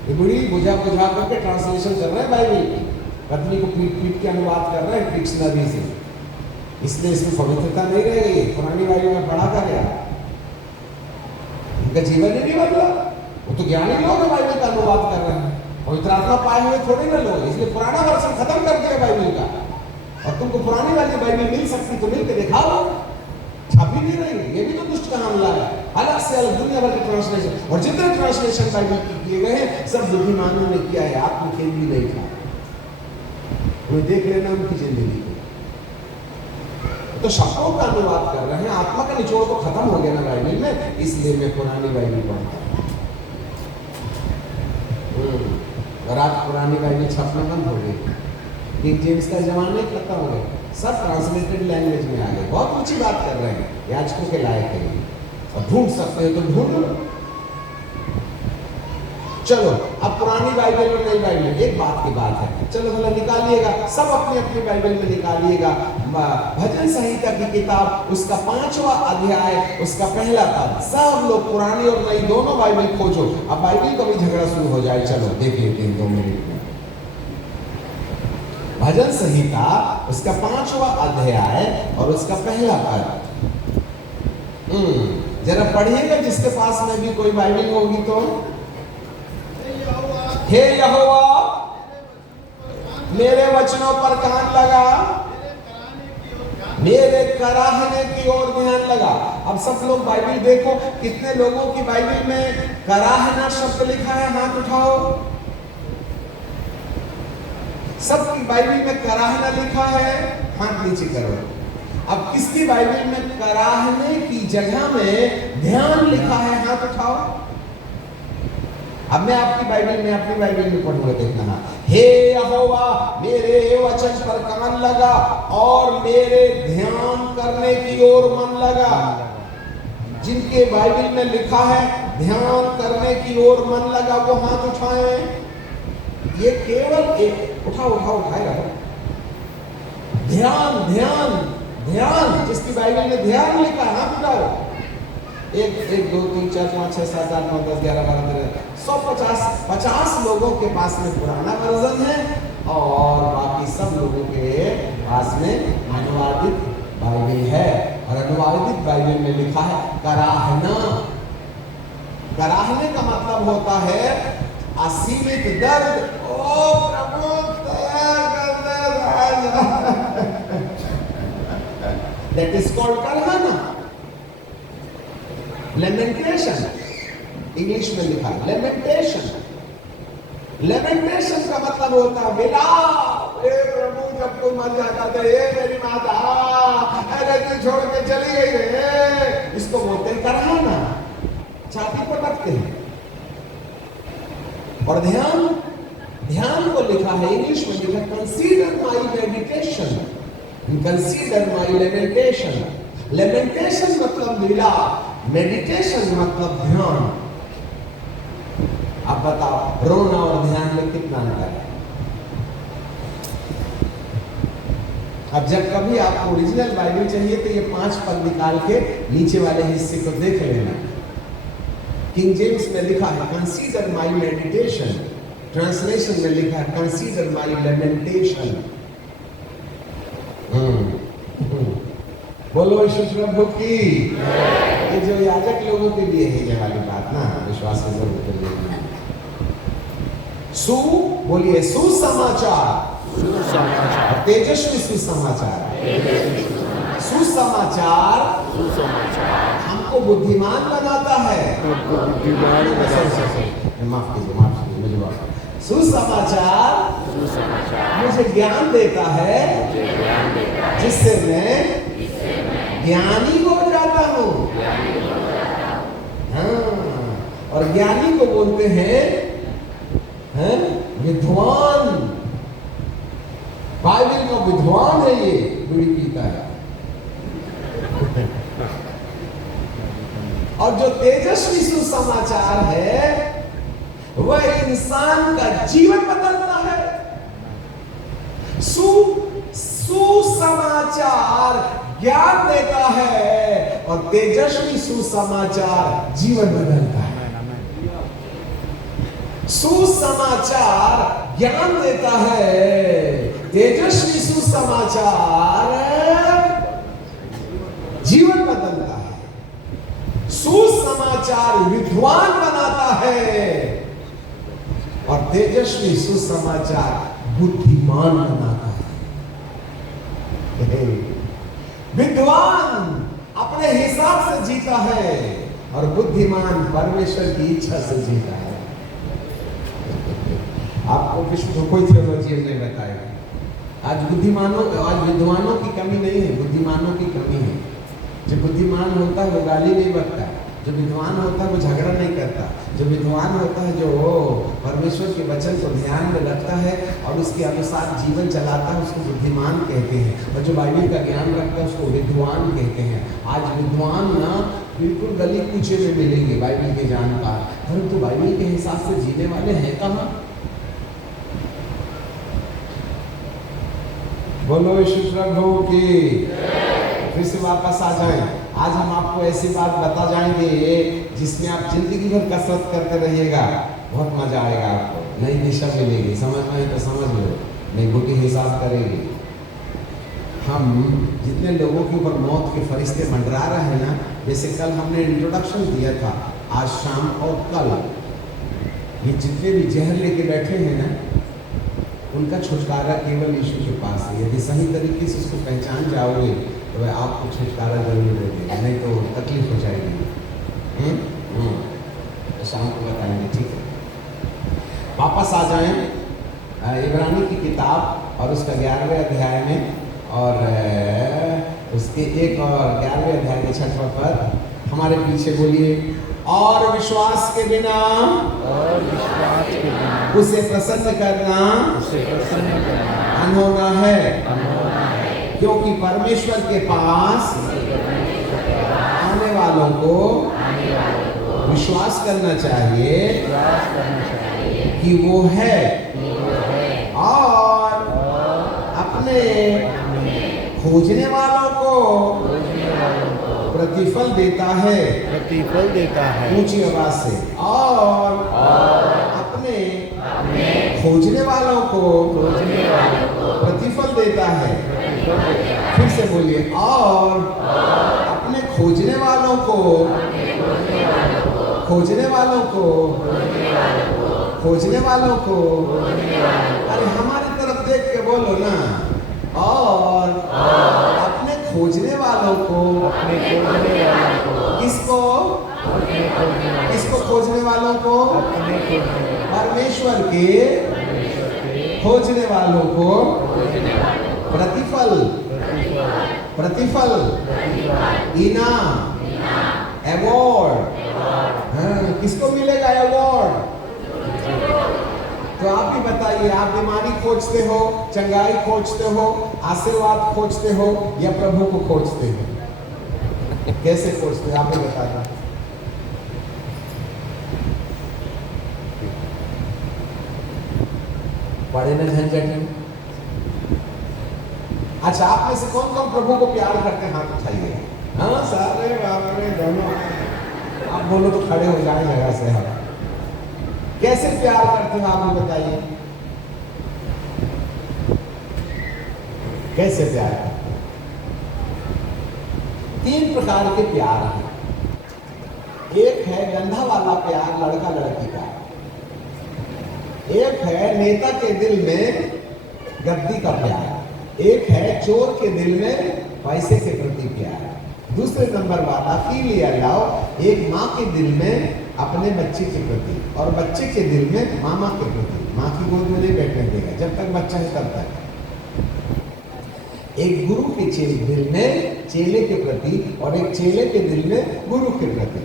ये बड़ी बुझा करके ट्रांसलेशन कर रहे हैं बाइबल की, पत्नी को पीट के अनुवाद कर रहे हैं डिक्शनरी से, इसलिए इसमें पवित्रता नहीं रह गई। पुरानी बाइबल में पढ़ा था क्या? उनका जीवन ही नहीं बदला। वो तो ज्ञानी लोग हैं, बाइबल का अनुवाद कर रहे हैं, पवित्र आत्मा पाए हुए थोड़ी ना लोग, इसलिए पुराना वर्षन खत्म कर दिया बाइबल का। और तुमको पुरानी वाली बाइबल मिल सकती तो मिल के दिखाओ, छापी नहीं रही। ये भी तो दुष्ट का हमला है, अलग से अलग दुनिया भर के ट्रांसलेशन, और जितने ट्रांसलेशन बाइबल की किए गए हैं सब बुद्धिमानों ने किया है, आपने खेल भी नहीं था। वो देख लेना उनकी जिंदगी को, तो शब्दों का अनुवाद कर रहे हैं, आत्मा का निचोड़ तो खत्म हो गया ना बाइबल में, इसलिए मैं पुरानी बाइबल पढ़ता हूँ। और आज पुरानी बाइबल छपना बंद हो गई, किंग जेम्स का जमाना ही खत्म हो गया, सब ट्रांसलेटेड लैंग्वेज में आ गए, बहुत ऊंची बात कर रहे हैं, याजकों के लायक है ये। और ढूंढ सकते हो तो ढूंढ लो। चलो अब पुरानी बाइबल और नई बाइबल एक बात की बात है, चलो भला निकालिएगा, सब अपनी अपनी बाइबल में निकालिएगा भजन संहिता की किताब, उसका 5वां अध्याय, उसका पहला पद। सब लोग पुरानी और नई दोनों बाइबल खोजो। अब बाइबल का भी झगड़ा शुरू हो जाए, चलो देख लेते हैं 2 मिनट में। भजन संहिता उसका 5वां अध्याय और उसका पहला पद। जरा पढ़िएगा, जिसके पास में भी कोई बाइबल होगी तो। हे यहोवा मेरे वचनों पर कान लगा, मेरे कराहने की ओर ध्यान लगा। अब सब लोग बाइबल देखो, कितने लोगों की बाइबल में कराहना शब्द लिखा है, हाथ उठाओ। सबकी बाइबल में कराहना लिखा है, हाथ नीचे करो। अब किसकी बाइबल में कराहने की जगह में ध्यान लिखा है, हाथ उठाओ। अब मैं आपकी बाइबल में, अपनी बाइबल में पढ़ूंगा, देखना। हे यहोवा मेरे वचन पर कान लगा और मेरे ध्यान करने की ओर मन लगा। जिनके बाइबल में लिखा है ध्यान करने की ओर मन लगा, वो हाथ उठाएं। ये केवल एक उठाएगा। ध्यान ध्यान ध्यान, जिसकी बाइबल में ध्यान लिखा है, हाथ उठाओ। 1 2 3 4 5 6 7 8 9 10 11 12 13 150 लोगों के पास में पुराना वर्जन है और बाकी सब लोगों के पास में अनुवादित बाइबल है। और अनुवादित बाइबल में लिखा है कराहना। कराहने का मतलब होता है असीमित दर्द। ओ प्रभु दैट इज कॉल्ड कराहना। लेमेंटेशन इंग्लिश में लिखा है लेमेंटेशन। लेमेंटेशन का मतलब होता है विलाप। हे प्रभु जब कोई मर जाता था, हे मेरी माता अरे तू छोड़ के चली गई रे, इसको बोलते हैं कराहना, छाती पटकते हैं। और ध्यान, ध्यान को लिखा है इंग्लिश में लिखा consider my meditation, consider my lamentation. Lamentation मतलब विलाप, मेडिटेशन मतलब ध्यान। अब बताओ रोना और ध्यान में कितना अंतर है? अब जब कभी आपको ओरिजिनल बाइबल चाहिए तो ये 5 पद निकाल के नीचे वाले हिस्से को देख लेना। किंग जेम्स में लिखा है कंसीडर माई मेडिटेशन, ट्रांसलेशन में लिखा है कंसीडर माई लेमेंटेशन। बोलो यीशु प्रभु की। ये जो याजक लोगों के लिए है ये वाली बात ना, विश्वास से जरूर करिए। सु बोलिए सुसमाचार, तेजस्वी सुसमाचार। सुसमाचार हमको बुद्धिमान बनाता है। माफ कीजिए मुझे बात। सुसमाचार मुझे ज्ञान देता है, जिससे मैं ज्ञानी हो जाता हूँ। हाँ, और ज्ञानी को बोलते हैं विद्वान। बाइबल का विद्वान है ये, बीड़ी पीता है। और जो तेजस्वी सुसमाचार है वह इंसान का जीवन बदलता है। सुसमाचार ज्ञान देता है और तेजस्वी सुसमाचार जीवन बदलता है। सुसमाचार ज्ञान देता है, तेजस्वी सुसमाचार जीवन बदलता है। सुसमाचार विद्वान बनाता है और तेजस्वी सुसमाचार बुद्धिमान बनाता है। विद्वान अपने हिसाब से जीता है और बुद्धिमान परमेश्वर की इच्छा से जीता है। आपको कोई थियोलॉजी नहीं बताएगा। आज विद्वानों की कमी नहीं है, बुद्धिमानों की कमी है। जो बुद्धिमान होता है वो गाली नहीं बकता, जो विद्वान होता है वो झगड़ा नहीं करता, जो विद्वान होता है जो परमेश्वर के वचन को ध्यान में रखता है और उसके अनुसार जीवन चलाता है उसको बुद्धिमान कहते हैं, और जो बाइबल का ज्ञान रखता है उसको विद्वान कहते हैं। आज विद्वान ना बिल्कुल गली कूचे में मिलेंगे बाइबल के जानकार, परंतु बाइबल के हिसाब से जीने वाले हैं कहाँ? बोलो यीशु प्रभु की। फिर से वापस आ जाएं। आज हम आपको ऐसी बात बता जाएंगे जिसमें आप जिंदगी भर कसरत करते रहिएगा, बहुत मजा आएगा आपको, नई दिशा मिलेगी। समझ में है तो समझ लो, नहीं बुद्धि हिसाब करेगी। हम जितने लोगों के ऊपर मौत के फरिश्ते मंडरा रहे हैं ना, जैसे कल हमने इंट्रोडक्शन दिया था, आज शाम और कल ये जितने भी जहर लेके बैठे हैं ना, उनका छुटकारा केवल यीशु के पास है। यदि सही तरीके से उसको पहचान जाओगे तो वह आपको छुटकारा जरूर दे देगा, नहीं तो तकलीफ हो जाएगी। तो शाम को बताएंगे, ठीक है। वापस आ जाएं इब्रानी की किताब और उसका 11वें अध्याय में, और उसके 1 और 11वें अध्याय के 6वां पद हमारे पीछे बोलिए। और विश्वास के बिना उसे प्रसन्न करना अनहोना है, क्योंकि परमेश्वर के पास आने वालों को विश्वास करना चाहिए कि वो है, और अपने खोजने वालों को प्रतिफल देता है, ऊंची आवाज से, और अपने खोजने वालों को प्रतिफल देता है। फिर से बोलिए, और अपने खोजने वालों को अरे हमारी तरफ देख के बोलो ना, और अपने खोजने वालों को किसको खोजने वालों को? परमेश्वर के खोजने वालों को प्रतिफल इनाम अवार्ड, किसको मिलेगा अवार्ड? तो आप भी बताइए, आप बीमारी खोजते हो, चंगाई खोजते हो, आशीर्वाद खोजते हो, या प्रभु को खोजते हो? कैसे खोजते हो आप भी बताइए। बड़े न झंझट में। अच्छा, आप में से कौन कौन प्रभु को प्यार करते हैं? हाथ उठाइए। हाँ सारे बाप रे दोनों। आप बोलो तो खड़े हो जाए जगह से। हम कैसे प्यार करते हैं आप भी बताइए, कैसे प्यार करते? 3 प्रकार के प्यार हैं। एक है गंधा वाला प्यार, लड़का लड़की का। एक है नेता के दिल में गद्दी का प्यार। एक है चोर के दिल में पैसे के प्रति प्यार। दूसरे नंबर वाला फिलिया लव, एक माँ के दिल में अपने बच्चे के प्रति, और बच्चे के दिल में मामा के प्रति। माँ की गोद में नहीं बैठने देगा जब तक बच्चा है तब तक। एक गुरु के दिल में चेले के प्रति, और एक चेले के दिल में गुरु के प्रति।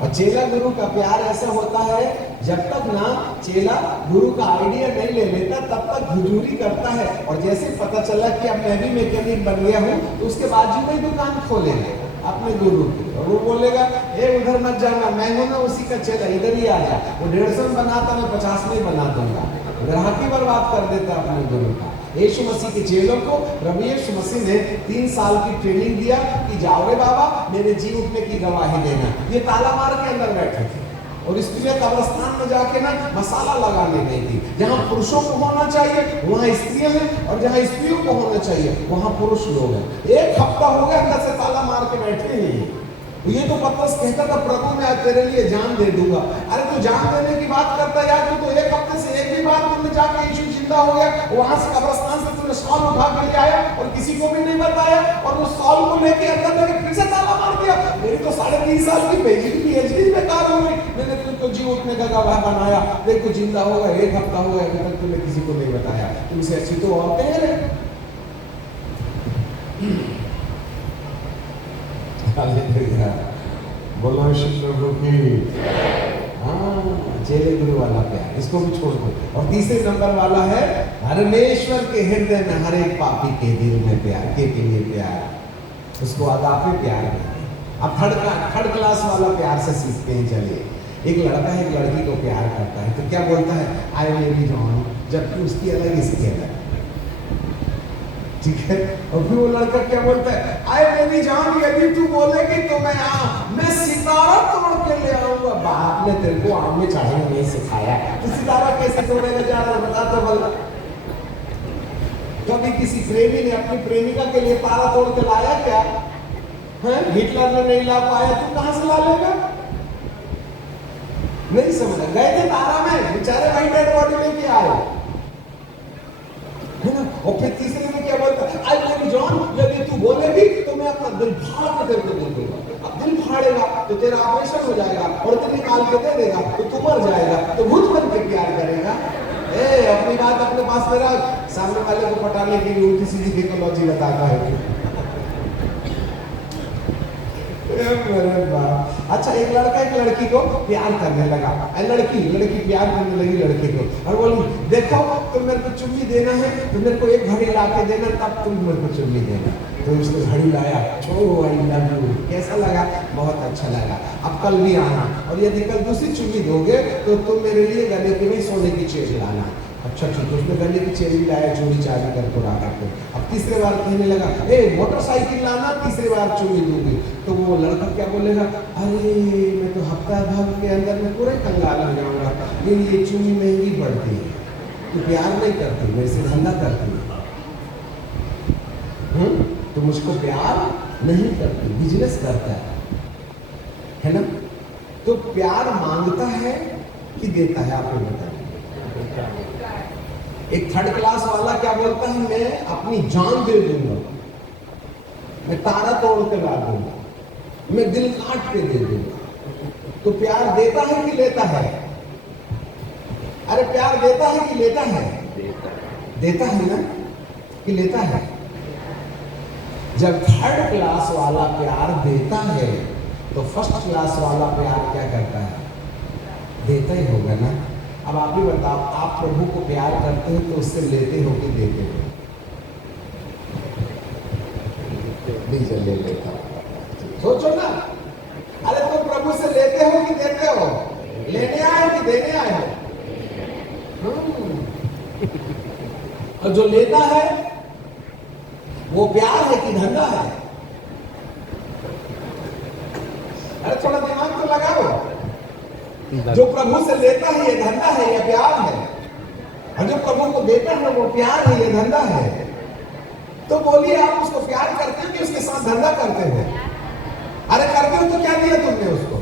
और चेला गुरु का प्यार ऐसा होता है, जब तक ना चेला गुरु का आइडिया नहीं ले लेता तब तक हुजूरी करता है, और जैसे पता चला कि अब मैं भी मैकेनिक बन गया हूँ, तो उसके बाजू में दुकान खोलेगा अपने गुरु की, और वो बोलेगा ए उधर मत जाना, मैं हूं ना उसी का चेला, इधर ही आ जा। वो 150 बनाता, मैं 50 में बना दूंगा। ग्राहकी बर्बाद कर देता अपने गुरु का। यीशु मसीह के चेलों को प्रभु यीशु मसीह ने 3 साल की ट्रेनिंग दिया कि जाओ रे बाबा, मेरे जी उठने की गवाही देना। ये ताला मार के अंदर बैठे थे, और स्त्रियां कब्रिस्तान में जाके ना मसाला लगाने गई थी। जहाँ पुरुषों को होना चाहिए वहाँ स्त्रियां हैं, और जहाँ स्त्रियों को होना चाहिए वहाँ पुरुष लोग हैं। 1 हफ्ता हो गया अंदर से ताला मार के बैठे हैं। ये तो पतरस कहता था, प्रभु मैं तेरे लिए जान दे दूंगा। अरे तू जान देने की बात करता यार, तू तो 1 हफ्ते से एक भी बार तुमने जाके यीशु जिंदा हो गया, वहां से कब्रिस्तान से तूने शॉल उठा के ले आया और किसी को भी नहीं बताया, और वो शॉल को लेके अंदर लेके फिर से ताला मार दिया। मेरी तो 3.5 साल की PhD बेकार हो गई। मैंने तुमको जी उठने का गवाह बनाया, देखो जिंदा हो गया, 1 हफ्ता हो गया, अभी तक तुमने किसी को नहीं बताया। तुमसे अच्छी तो औरतें हैं। बोला विष्णु प्रभु की। हाँ, चेले गुरु वाला प्यार, इसको भी छोड़ दो। और तीसरे नंबर वाला है परमेश्वर के हृदय में हर एक पापी के दिल में प्यार के लिए प्यार, उसको अगापे प्यार कहते हैं। अब थर्ड क्लास वाला प्यार से सीखते हैं। चलिए, एक लड़का एक लड़की को प्यार करता है तो क्या बोलता है, आई मेरी जॉन, जबकि उसकी अलग इसकी अलग, ठीक है। और फिर वो लड़का क्या बोलता है, आई मेरी जान, यदि तू बोलेगी तो मैं सितारा तोड़ के ले आऊंगा। बाप ने तेरे को आम में चढ़ाने नहीं सिखाया, तो सितारा कैसे तोड़ेगा जा रहा है, बता तो भला। कभी किसी प्रेमी ने अपनी प्रेमिका के लिए तारा तोड़ के लाया क्या है? हिटलर ने नहीं ला पाया, तू कहां से ला लेगा? नहीं समझ गए थे तारा में, बेचारे भाई डेड बॉडी लेके आए है ना। और फिर तीसरे में क्या बोलता है, आई मेरी जॉन, यदि तू बोलेगी तो मैं अपना दिल फाड़ के तेरे को दे दूंगा। अब दिल फाड़ेगा तो तेरा ऑपरेशन हो जाएगा और दिल निकाल के दे देगा तो तू मर जाएगा, तो भूत बन के प्यार करेगा। अपनी बात अपने पास में रख, सामने वाले को पटाने के लिए उल्टी सीधी टेक्नोलॉजी बताता है। अच्छा, एक लड़का एक लड़की को प्यार करने लगा, लड़की प्यार करने लगी लड़के को और बोली, देखो तुम मेरे को चुम्मी देना है तो मेरे को एक घड़ी ला के देना, तब तुम मेरे को चुम्मी देना। तो उसने घड़ी लाया, छो आई लव यू, कैसा लगा? बहुत अच्छा लगा, अब कल भी आना, और यदि कल दूसरी चुम्मी दोगे तो तुम मेरे लिए गले के में सोने की चेन लाना। अच्छा ठीक है, उसने गले की चेन भी लाया, चोरी चाबी करके ला करके। अब तीसरे बार कहने लगा, मोटरसाइकिल लाना, तीसरी बार चुम्मी दूंगी। तो वो लड़का क्या बोलेगा, अरे मैं तो हफ्ता भर के अंदर में पूरे कंगाल हो जाऊंगा, ये चुम्मी महंगी पड़ती है, तू प्यार नहीं करती, मेरे से धंधा करती है, तो मुझको प्यार नहीं करती, बिजनेस करता है ना। तो प्यार मांगता है कि देता है, आपको बताइए। एक थर्ड क्लास वाला क्या बोलता है, मैं अपनी जान दे दूंगा, मैं तारा तोड़ के ला दूंगा, मैं दिल काट के दे दूंगा। तो प्यार देता है कि लेता है? अरे प्यार देता है कि लेता है? देता है ना, कि लेता है? जब थर्ड क्लास वाला प्यार देता है तो फर्स्ट क्लास वाला प्यार क्या करता है? देता ही होगा ना। अब आप भी बताओ, आप प्रभु को प्यार करते हैं तो उससे लेते हो कि देते हो? ले लेता, सोचो ना। अरे तुम प्रभु से लेते हो कि देते हो? लेने आए हो कि देने आए हो? और जो लेता है वो प्यार है कि धंधा है? अरे थोड़ा दिमाग तो लगाओ। जो प्रभु से लेता है ये धंधा है या प्यार है? और जो प्रभु को देता है वो प्यार है या धंधा है? तो बोलिए, आप उसको प्यार करते हैं कि उसके साथ धंधा करते हैं? अरे करते हो तो क्या दिया तुमने उसको?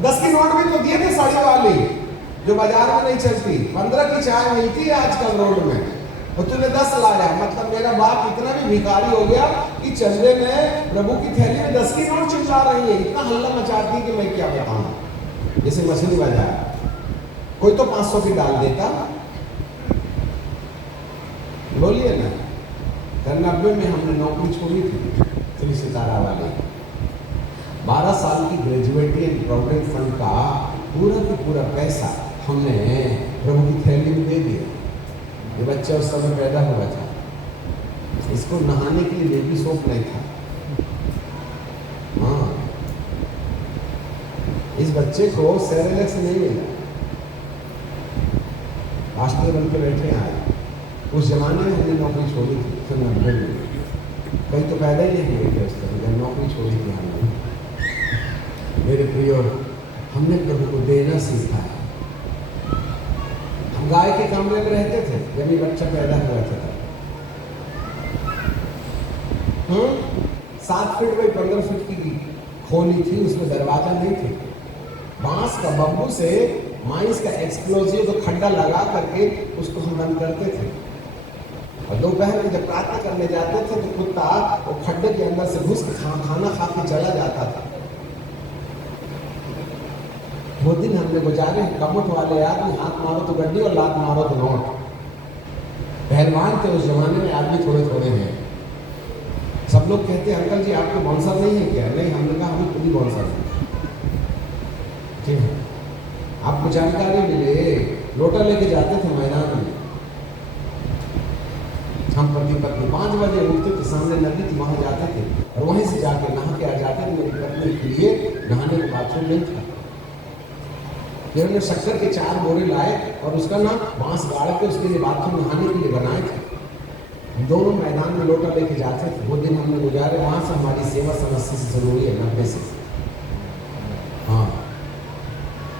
10 की नोट भी तो दिए थे, साड़ी वाली जो बाजार में नहीं चलती, 15 की चाय मिलती है आजकल रोड में, और तूने 10 लाया। मतलब मेरा बाप इतना भी भिखारी हो गया कि चंदे में प्रभु की थैली में 10 की नोट चिल्ला रही है, इतना हल्ला मचाती है कि मैं क्या बताऊं। जैसे मछली बाजार, कोई तो 500 की डाल देता। बोलिए ना। 90 में हमने नौकरी छोड़ी थी श्री सितारा वाली। 12 साल की ग्रेजुएटी एंड प्रोविडेंट फंड का पूरा का पूरा पैसा हमने प्रभु की थैली में दे दिया। ये बच्चा उस समय पैदा हुआ था, इसको नहाने के लिए बेबी सोप नहीं था। हाँ, इस बच्चे को सेरेलेक्स नहीं मिला, मास्टर बन के बैठे आए। उस जमाने में हमने नौकरी छोड़ी थी, 90 में। कहीं तो पैदा ही नहीं हुए थे उस तरह, जब नौकरी छोड़ी थी हमने। मेरे प्रियो, हमने प्रभु को देना सीखा है। हम गाय के कमरे में रहते थे जब ये बच्चा पैदा हुआ था। 7 फीट बाई 15 फीट की खोली थी, उसमें दरवाजा नहीं थे। बांस का बम्बू से माइंस का एक्सप्लोजिव तो खड्डा लगा करके उसको हम बंद करते थे। और दोपहर में जब प्रार्थना करने जाते थे तो कुत्ता वो खड्डे के अंदर से घुस खाना खा के चला जाता था। वो दिन हमने गुजारे, कमट वाले आदमी, हाथ मारो तो गड्डी और लात मारो तो नोट। पहलवान थे उस जमाने में, आदमी थोड़े थोड़े हैं। सब लोग कहते हैं, अंकल जी आपको बाउंसर नहीं है क्या? नहीं, हमने कहा हमें खुद ही बाउंसर है। आपको जानकारी मिले, लोटा लेके जाते थे मैदान में। हम पति पत्नी 5 बजे उठते थे, सामने नदी थी, वहां जाते थे और वहीं से जाके नहा के आ जाते थे। मेरी पत्नी के लिए नहाने का बाथरूम नहीं था, फिर हमने शक्कर के 4 बोरे लाए और उसका ना बांस गाड़ के उसके लिए बाथरूम नहाने के लिए बनाए थे। दोनों मैदान में लोटा लेके जाते थे। वो दिन हमने गुजारे वहां से। हमारी सेवा समस्या से शुरू हुई है 90 से। हाँ,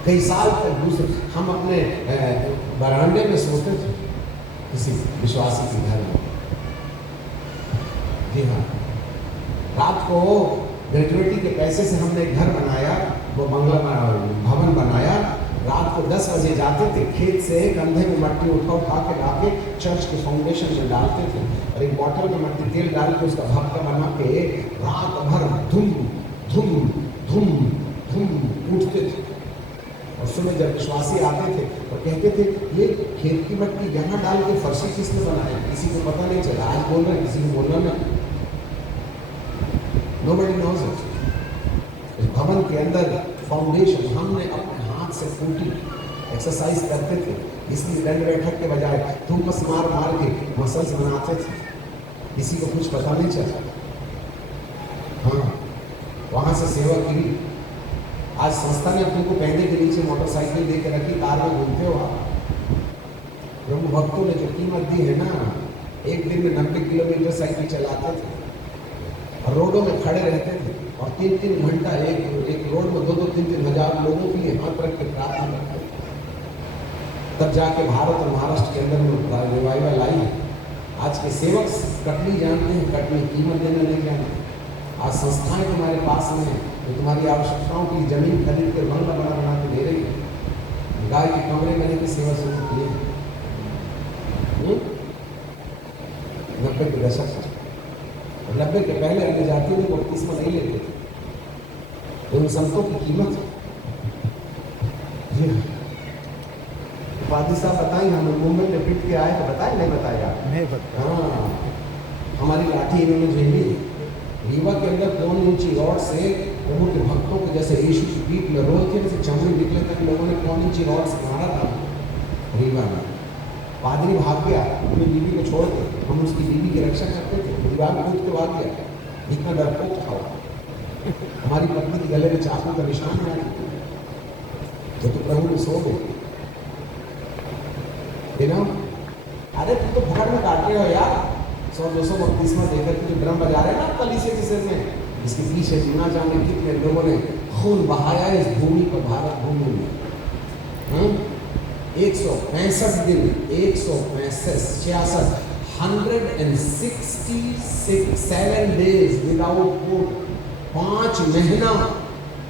कई साल तक दूसरे हम अपने बरामदे में सोते थे किसी विश्वासी के घर में। जी हाँ, रात को ग्रेजुएटी के पैसे से हमने एक घर बनाया, वो बंगला भवन बनाया। रात को 10 बजे जाते थे, खेत से कंधे में मट्टी उठा के लाके चर्च के फाउंडेशन में डालते थे और एक बॉटल में मट्टी तेल डाल के उसका भक्का बना के रात भर धुम धुम धुम धुम उठते थे। और सुबह जब विश्वासी आते थे और कहते थे ये खेत की मट्टी यहाँ डाल के फर्शी किसने बनाया? किसी को पता नहीं चला। आज बोल रहे हैं, किसी को बोलना नहीं। Nobody knows it. इस भवन के अंदर फाउंडेशन हमने अपने हाथ से फूटी, एक्सरसाइज करते थे। इसलिए दंड बैठक के बजाय धूमस मार मार के मसल्स बनाते थे, किसी को कुछ पता नहीं चला। हाँ, वहाँ से सेवा की। आज संस्था ने तुमको पहने के नीचे मोटरसाइकिल दे के रखी, कार में घूमते हो आप। प्रभु भक्तों ने जो कीमत दी है ना, एक दिन में 90 किलोमीटर साइकिल चलाते थे और रोडों में खड़े रहते थे और 3-3 घंटा एक रोड में 2-2, 3-3 हजार लोगों के लिए हाथ रख के प्रार्थना करते थे। तब जाके भारत और महाराष्ट्र के अंदर में रिवाइवल आई है। आज के सेवक कटनी जानते हैं, कटनी कीमत देना नहीं जानते। आज संस्थाएं तुम्हारे पास में है तो तुम्हारी आवश्यकताओं की जमीन खरीद कर बंगला बना के दे रही है। गाय के कमरे में रहकर सेवा शुरू किए 90 के दशक से। 90 के पहले अन्य जाति में बपतिस्मा नहीं लेते थे, तो उन संतों की कीमत जी। पादी साहब बताएं, हम मुंबई में पिट के आए तो बताए नहीं बताया? नहीं बताया। हाँ, हमारी लाठी इन्होंने झेली। रीवा के अंदर 2 इंची रॉड से प्रभु के भक्तों को जैसे यीशु की पीठ में रोल थे जैसे चमड़ी निकले तक लोगों ने 2 इंची रॉड से मारा था रीवा में। पादरी भाग गया अपनी बीवी को छोड़ के, हम उसकी बीवी की रक्षा करते थे, दीवार में कूद के भाग गया। इतना डरपोक था। हमारी पत्नी के गले में चाकू का निशान है, तो प्रभु ने सो गए। अरे तुम तो भगड़ में काट रहे हो यार। 100-200 बपतिस्मा देकर के जो ड्रम बजा रहे हैं ना कलीसिया के सिर में, इसके पीछे ना जाने कितने लोगों ने खून बहाया इस भूमि पर, भारत भूमि में। 165 दिन, 166 167 days विदाउट फूड, 5 महीना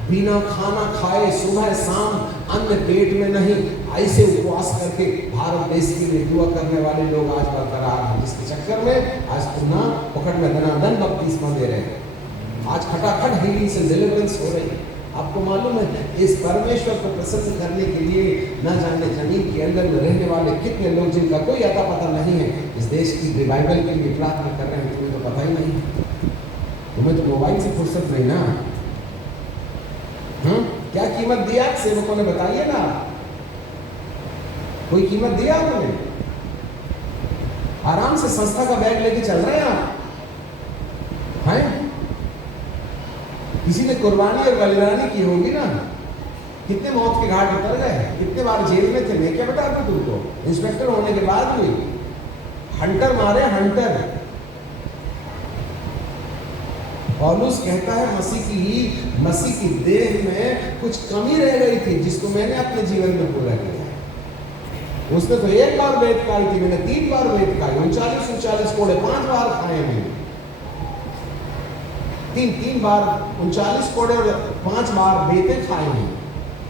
बिना खाना खाए, सुबह शाम अन्न पेट में नहीं, ऐसे उपवास करके भारत देश के लिए दुआ करने वाले लोग आज बरकरार हैं, जिसके चक्कर में आज तुम ना पकड़ में दनादन बपतिस्मा दे रहे हैं। आज खटाखट हीलिंग से डिलीवरेंस हो रही है। आपको मालूम है इस परमेश्वर को प्रसन्न करने के लिए न जाने जमीन के अंदर में रहने वाले कितने लोग जिनका कोई अता पता नहीं है इस देश की रिवाइवल के लिए प्रार्थना कर रहे हैं। तुम्हें तो पता ही नहीं, तुम्हें तो मोबाइल से फुर्सत नहीं ना। क्या कीमत दिया सेवकों ने बताइए ना? कोई कीमत दिया आपने? आराम से संस्था का बैग लेके चल रहे हैं आप हैं? किसी ने कुर्बानी और बलिदानी की होगी ना। कितने मौत के घाट उतर गए, कितने बार जेल में थे। मैं क्या बता दूं तुमको, इंस्पेक्टर होने के बाद भी हंटर मारे, हंटर। पौलुस कहता है मसीह की देह में कुछ कमी रह गई थी जिसको मैंने अपने जीवन में पूरा किया। उसने तो 1 बार वेद खाई थी, मैंने 3 बार वेद खाई। 39 कोड़े 5 बार खाए मैंने। 3 बार 39 कोड़े और 5 बार बेटे खाए हैं।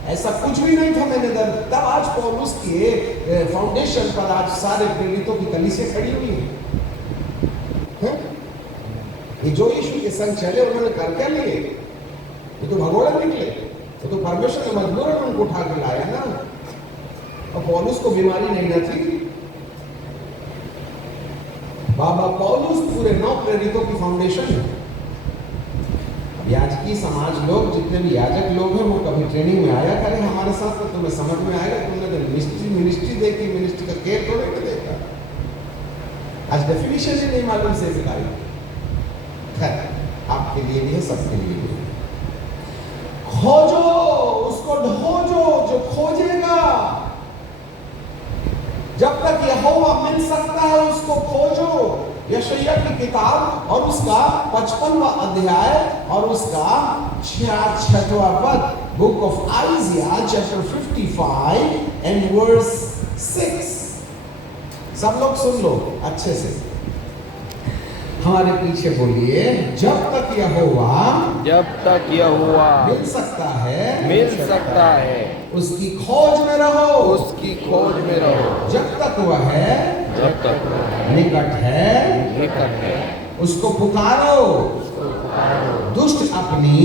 ऐसा कुछ भी नहीं था मैंने तब आज पौलुस के फाउंडेशन पर आज सारे प्रेरितों की कलीसिया खड़ी हुई है। ये जो यीशु के संग चले उन्होंने कर क्या लिए? ये तो भगोड़े निकले, वो तो परमेश्वर ने मजबूरन उनको उठा के लाया ना। और पौलुस को बीमारी नहीं न थी। बाबा पौलुस पूरे 9 प्रेरितों की फाउंडेशन है। याजकी समाज लोग, जितने भी याजक लोग हैं, वो कभी ट्रेनिंग में आया करें हमारे साथ, तो तुम्हें समझ में आएगा। तुमने तो मिनिस्ट्री देखी, मिनिस्ट्री का केयर थोड़े ना देखा। आज डेफिनेशन ही नहीं मालूम से सिखाई। खैर, आपके लिए भी है, सबके लिए भी है। खोजो, उसको ढूंढो, जो खोजेगा। जब तक यहोवा मिल सकता है उसको खोजो। यशायाह की किताब और उसका 55वां अध्याय और उसका 66वां पद, book of Isaiah chapter 55 and verse 6। सब लोग सुन लो अच्छे से, हमारे पीछे बोलिए। जब तक यहोवा मिल सकता है उसकी खोज में रहो, जब तक वह निकट है उसको पुकारो। दुष्ट अपनी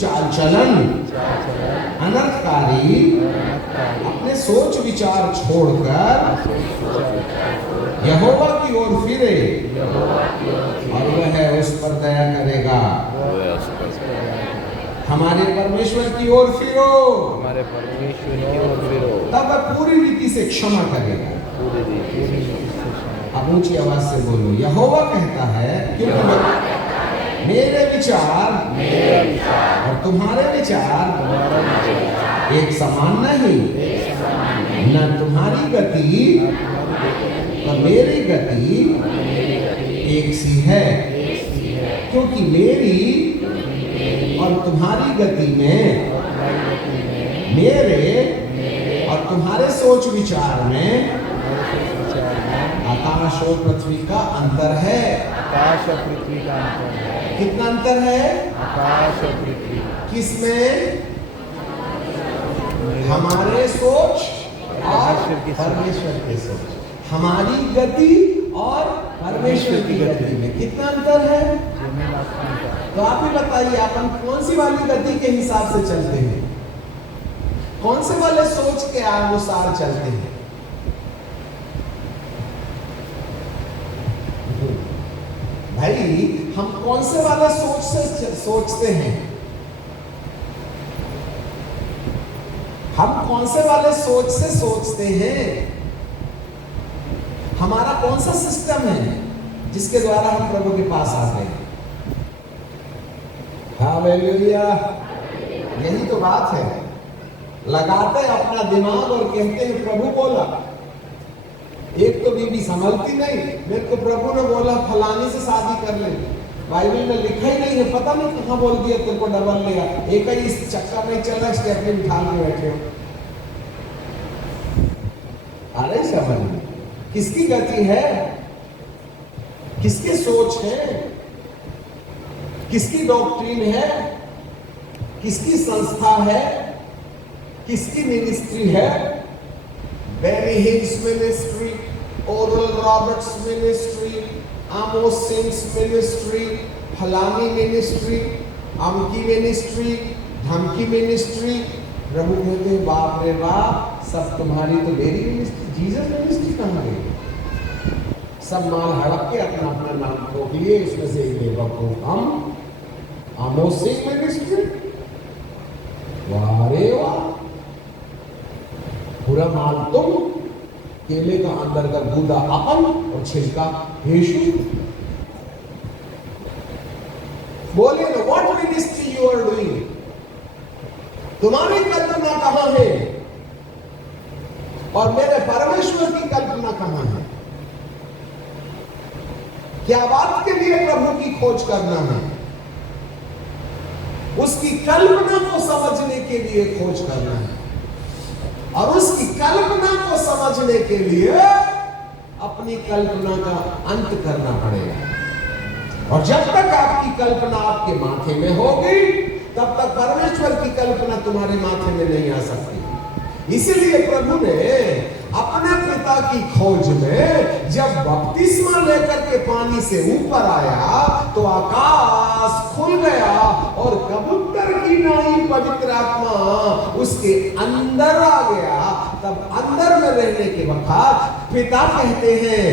चाल चलन अनर्थकारी अपने सोच विचार छोड़कर यहोवा की ओर फिरे और वह उस पर दया करेगा। हमारे परमेश्वर की ओर फिरो, तब वह पूरी रीति से क्षमा करेगा। अब ऊंची आवाज से बोलो, यहोवा कहता है क्योंकि मेरे विचार और तुम्हारे विचार एक समान नहीं, न तुम्हारी गति और मेरी गति एक सी है, क्योंकि मेरी और तुम्हारी गति में, मेरे और तुम्हारे सोच विचार में आकाश और पृथ्वी का अंतर है। कितना अंतर है? आकाश और पृथ्वी। किसमें? हमारे सोच और परमेश्वर की सोच, हमारी गति और परमेश्वर की गति में कितना अंतर है? तो आप ही बताइए, अपन कौन सी वाली गति के हिसाब से चलते हैं? कौन से वाले सोच के अनुसार चलते हैं? भाई, हम कौन से वाला सोच से सोचते हैं? हम कौन से वाले सोच से सोचते हैं? हमारा कौन सा सिस्टम है जिसके द्वारा हम प्रभु के पास आते हैं? हालेलुया, यही तो बात है। लगाते अपना दिमाग और कहते हैं प्रभु बोला। एक तो बीबी संभलती नहीं, मेरे को प्रभु ने बोला फलानी से शादी कर ले। बाइबल में लिखा ही नहीं है, पता नहीं कहाँ बोल दिया तेरे को डबल लिया। एक ही इस चक्कर में चल रहा, स्टेपनी बिठा के बैठे हो। अरे समझ में, किसकी गति है? किसकी सोच है? किसकी डॉक्ट्रिन है? किसकी संस्था है? किसकी मिनिस्ट्री है? Barry Higgs ministry, Oral Roberts ministry, Amos Sings ministry, फलानी मिनिस्ट्री, अमकी मिनिस्ट्री, धमकी मिनिस्ट्री। प्रभु कहते हैं बाप रे बाप, सब तुम्हारी तो मेरी मिनिस्ट्री, जीसस मिनिस्ट्री कहाँ गई? सब माल हड़प के अपना अपना नाम ठोक लिए, इसमें से एक बेवकूफ हम, आमोस सिंह मिनिस्ट्री। वाह रे वाह, पूरा माल तुम, केले का अंदर का गूदा अपन और छिलका यीशु। बोलिए ना, what ministry you are doing? तुम्हारी कल्पना कहां है और मेरे परमेश्वर की कल्पना कहां है? क्या बात के लिए प्रभु की खोज करना है? उसकी कल्पना को समझने के लिए खोज करना है, और उसकी कल्पना को समझने के लिए अपनी कल्पना का अंत करना पड़ेगा। और जब तक आपकी कल्पना आपके माथे में होगी, तब तक परमेश्वर की कल्पना तुम्हारे माथे में नहीं आ सकती। इसीलिए प्रभु ने अपने पिता की खोज में जब बपतिस्मा लेकर के पानी से ऊपर आया, तो आकाश खुल गया और कबूतर की नाई पवित्र आत्मा उसके अंदर आ गया। तब अंदर में रहने के वक्त पिता कहते हैं,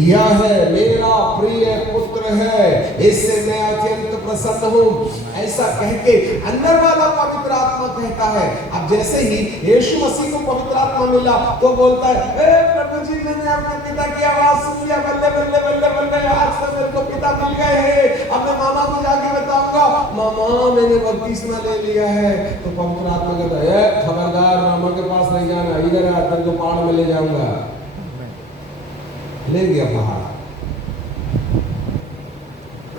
यह मेरा प्रिय पुत्र है, इससे मैं अत्यंत प्रसन्न हूँ, ऐसा कह के अंदर वाला पवित्र आत्मा कहता है। अब जैसे ही यीशु मसीह को पवित्र आत्मा मिला तो बोलता है, ए प्रभु जी, मैंने अपने पिता की आवाज सुन लिया, बल्ले बल्ले बल्ले बल्ले, आज तो मेरे को पिता मिल गए हैं। अब मैं मामा को जाके बताऊंगा, मामा मैंने बपतिस्मा ले लिया है। तो पवित्र आत्मा कहता है, खबरदार, मामा के पास नहीं जाना, इधर आ, तेरे को पहाड़ में ले जाऊंगा। ले गया पहाड़।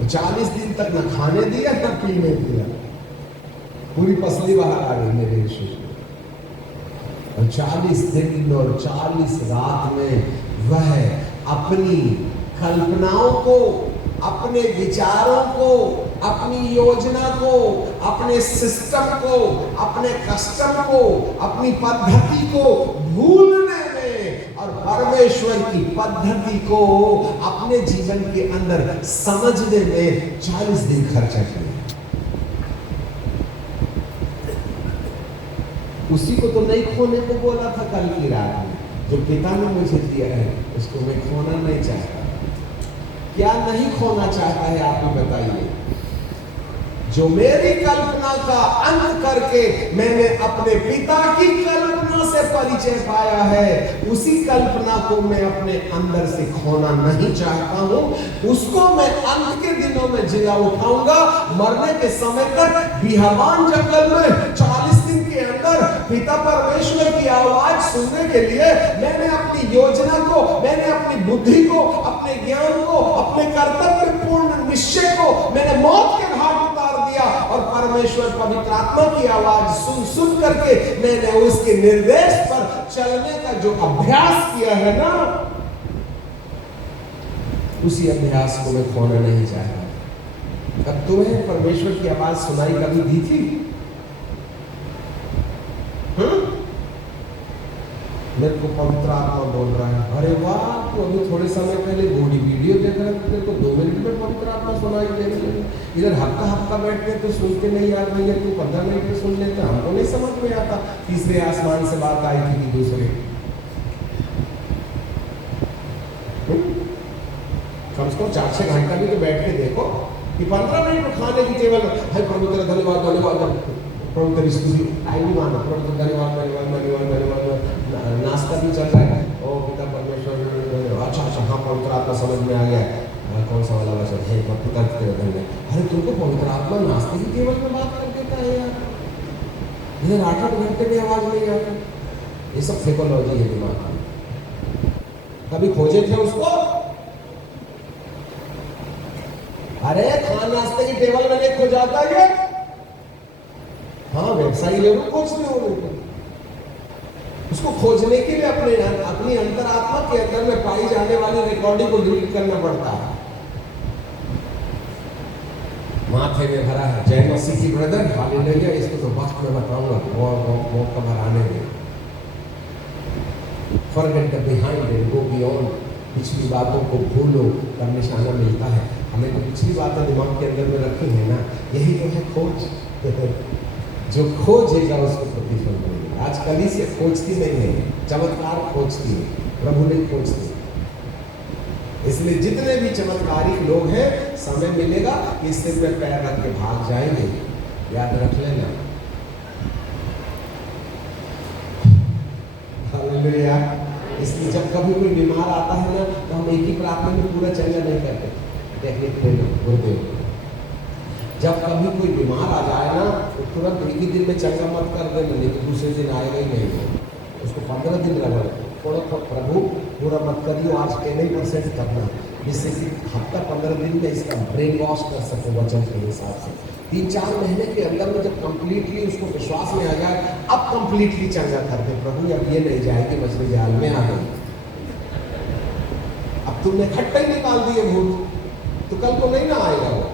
40 दिन तक न खाने दिया न पीने दिया, पूरी पसली बाहर आ गई मेरे यीशु। और 40 दिन और 40 रात में वह अपनी कल्पनाओं को, अपने विचारों को, अपनी योजना को, अपने सिस्टम को, अपने कस्टम को, अपनी पद्धति को भूलने में और परमेश्वर की पद्धति को अपने जीवन के अंदर समझने में 40 दिन खर्चा किया। उसी को तो नहीं खोने को बोला था कल की रात में, जो पिता ने मुझे दिया है उसको मैं खोना नहीं चाहता। क्या नहीं खोना चाहता है आप ही बताइए। जो मेरी कल्पना का अंत करके मैंने अपने पिता की कल्पना से परिचय पाया है, उसी कल्पना को मैं अपने अंदर से खोना नहीं चाहता हूं। उसको मैं अंत के दिनों में जिला उठाऊंगा। मरने के समय तक बिहावान जंगल में 40 दिन के अंदर पिता परमेश्वर की आवाज सुनने के लिए मैंने अपनी योजना को, मैंने अपनी बुद्धि को, अपने ज्ञान को, अपने कर्तव्य पूर्ण निश्चय को मैंने मौत के घाट उतार दिया। और परमेश्वर पवित्र आत्मा की आवाज सुन सुन करके मैंने उसके निर्देश पर चलने का जो अभ्यास किया है ना, उसी अभ्यास को मैं खोना नहीं चाहता। अब तुम्हें परमेश्वर की आवाज सुनाई कभी दी थी? मेरे को पवित्र आत्मा बोल रहा है, अरे वाह, तो अभी थोड़े समय पहले बॉडी वीडियो देख रहे थे, तो 2 मिनट में पवित्र आत्मा सुनाई दे रही है। इधर हफ्ता हफ्ता बैठते तो सुनते नहीं याद नहीं है, तो 15 मिनट में सुन लेते, हमको नहीं समझ में आता। तीसरे आसमान से बात आई थी कि दूसरे, कम से कम 4-6 घंटा भी तो बैठ के देखो कि 15 मिनट में खाने की टेबल है, प्रभु तेरा धन्यवाद धन्यवाद, प्रभु तेरी स्तुति, आई नहीं माना, प्रभु तेरा धन्यवाद धन्यवाद धन्यवाद धन्यवाद, नाश्ता भी चल रहा है, ओ पिता परमेश्वर, अच्छा अच्छा, हाँ पवित्र आत्मा समझ में आ गया, कौन सा वाला वचन है, पिता तेरा धन्यवाद। अरे तुमको पवित्र आत्मा नाश्ते की टेबल में बात कर देता है यार, इधर 8-8 घंटे में आवाज नहीं आता। ये सब साइकोलॉजी है दिमाग में। कभी खोजे थे उसको? अरे खाना नाश्ते की टेबल में नहीं खोजाता है। हाँ, व्यवसायी लोग खोजते हो, उसको खोजने के लिए अपनी अंतरात्मा के अंदर में पाई जाने वाली रिकॉर्डिंग को डिलीट करना पड़ता है। माथे में भरा है, जय मसीह की ब्रदर, हालेलुया, इसको तो वक्त में बताऊंगा, वो कब आने दे। Forget the behind and go beyond. पिछली बातों को भूलो, तब निशाना मिलता है। हमें तो पिछली बातें दिमाग के अंदर में रखी है ना, यही तो है खोज। जो खोजेगा उसको प्रतिफल मिलेगा। आज कलीसिया खोजती नहीं है, चमत्कार खोजती है, प्रभु नहीं खोजती। इसलिए जितने भी चमत्कारिक लोग हैं, समय मिलेगा कि सिर में पैर रख के भाग जाएंगे, याद रख लेना। हालेलुया। इसलिए जब कभी कोई बीमार आता है ना, तो हम एक ही प्रार्थना में पूरा चंगा नहीं करते, टेक्निक। जब कभी कोई बीमार आ जाए ना, तो तुरंत एक ही दिन में चंगा मत कर देना, नहीं तो दूसरे दिन आएगा ही नहीं। उसको 15 दिन लगा, थोड़ा प्रभु पूरा मत करियो, आज 10% करना, जिससे कि हफ्ता 15 दिन में इसका ब्रेन वॉश कर सके वचन के हिसाब से। 3-4 महीने के अंदर में जब कंप्लीटली उसको विश्वास में आ जाए, अब कंप्लीटली चंगा कर दे। प्रभु अब ये नहीं जाएगी मछली जाल में आ गई, अब तुमने खट्टा ही निकाल दिए भूत, तो कल को नहीं ना आएगा वो।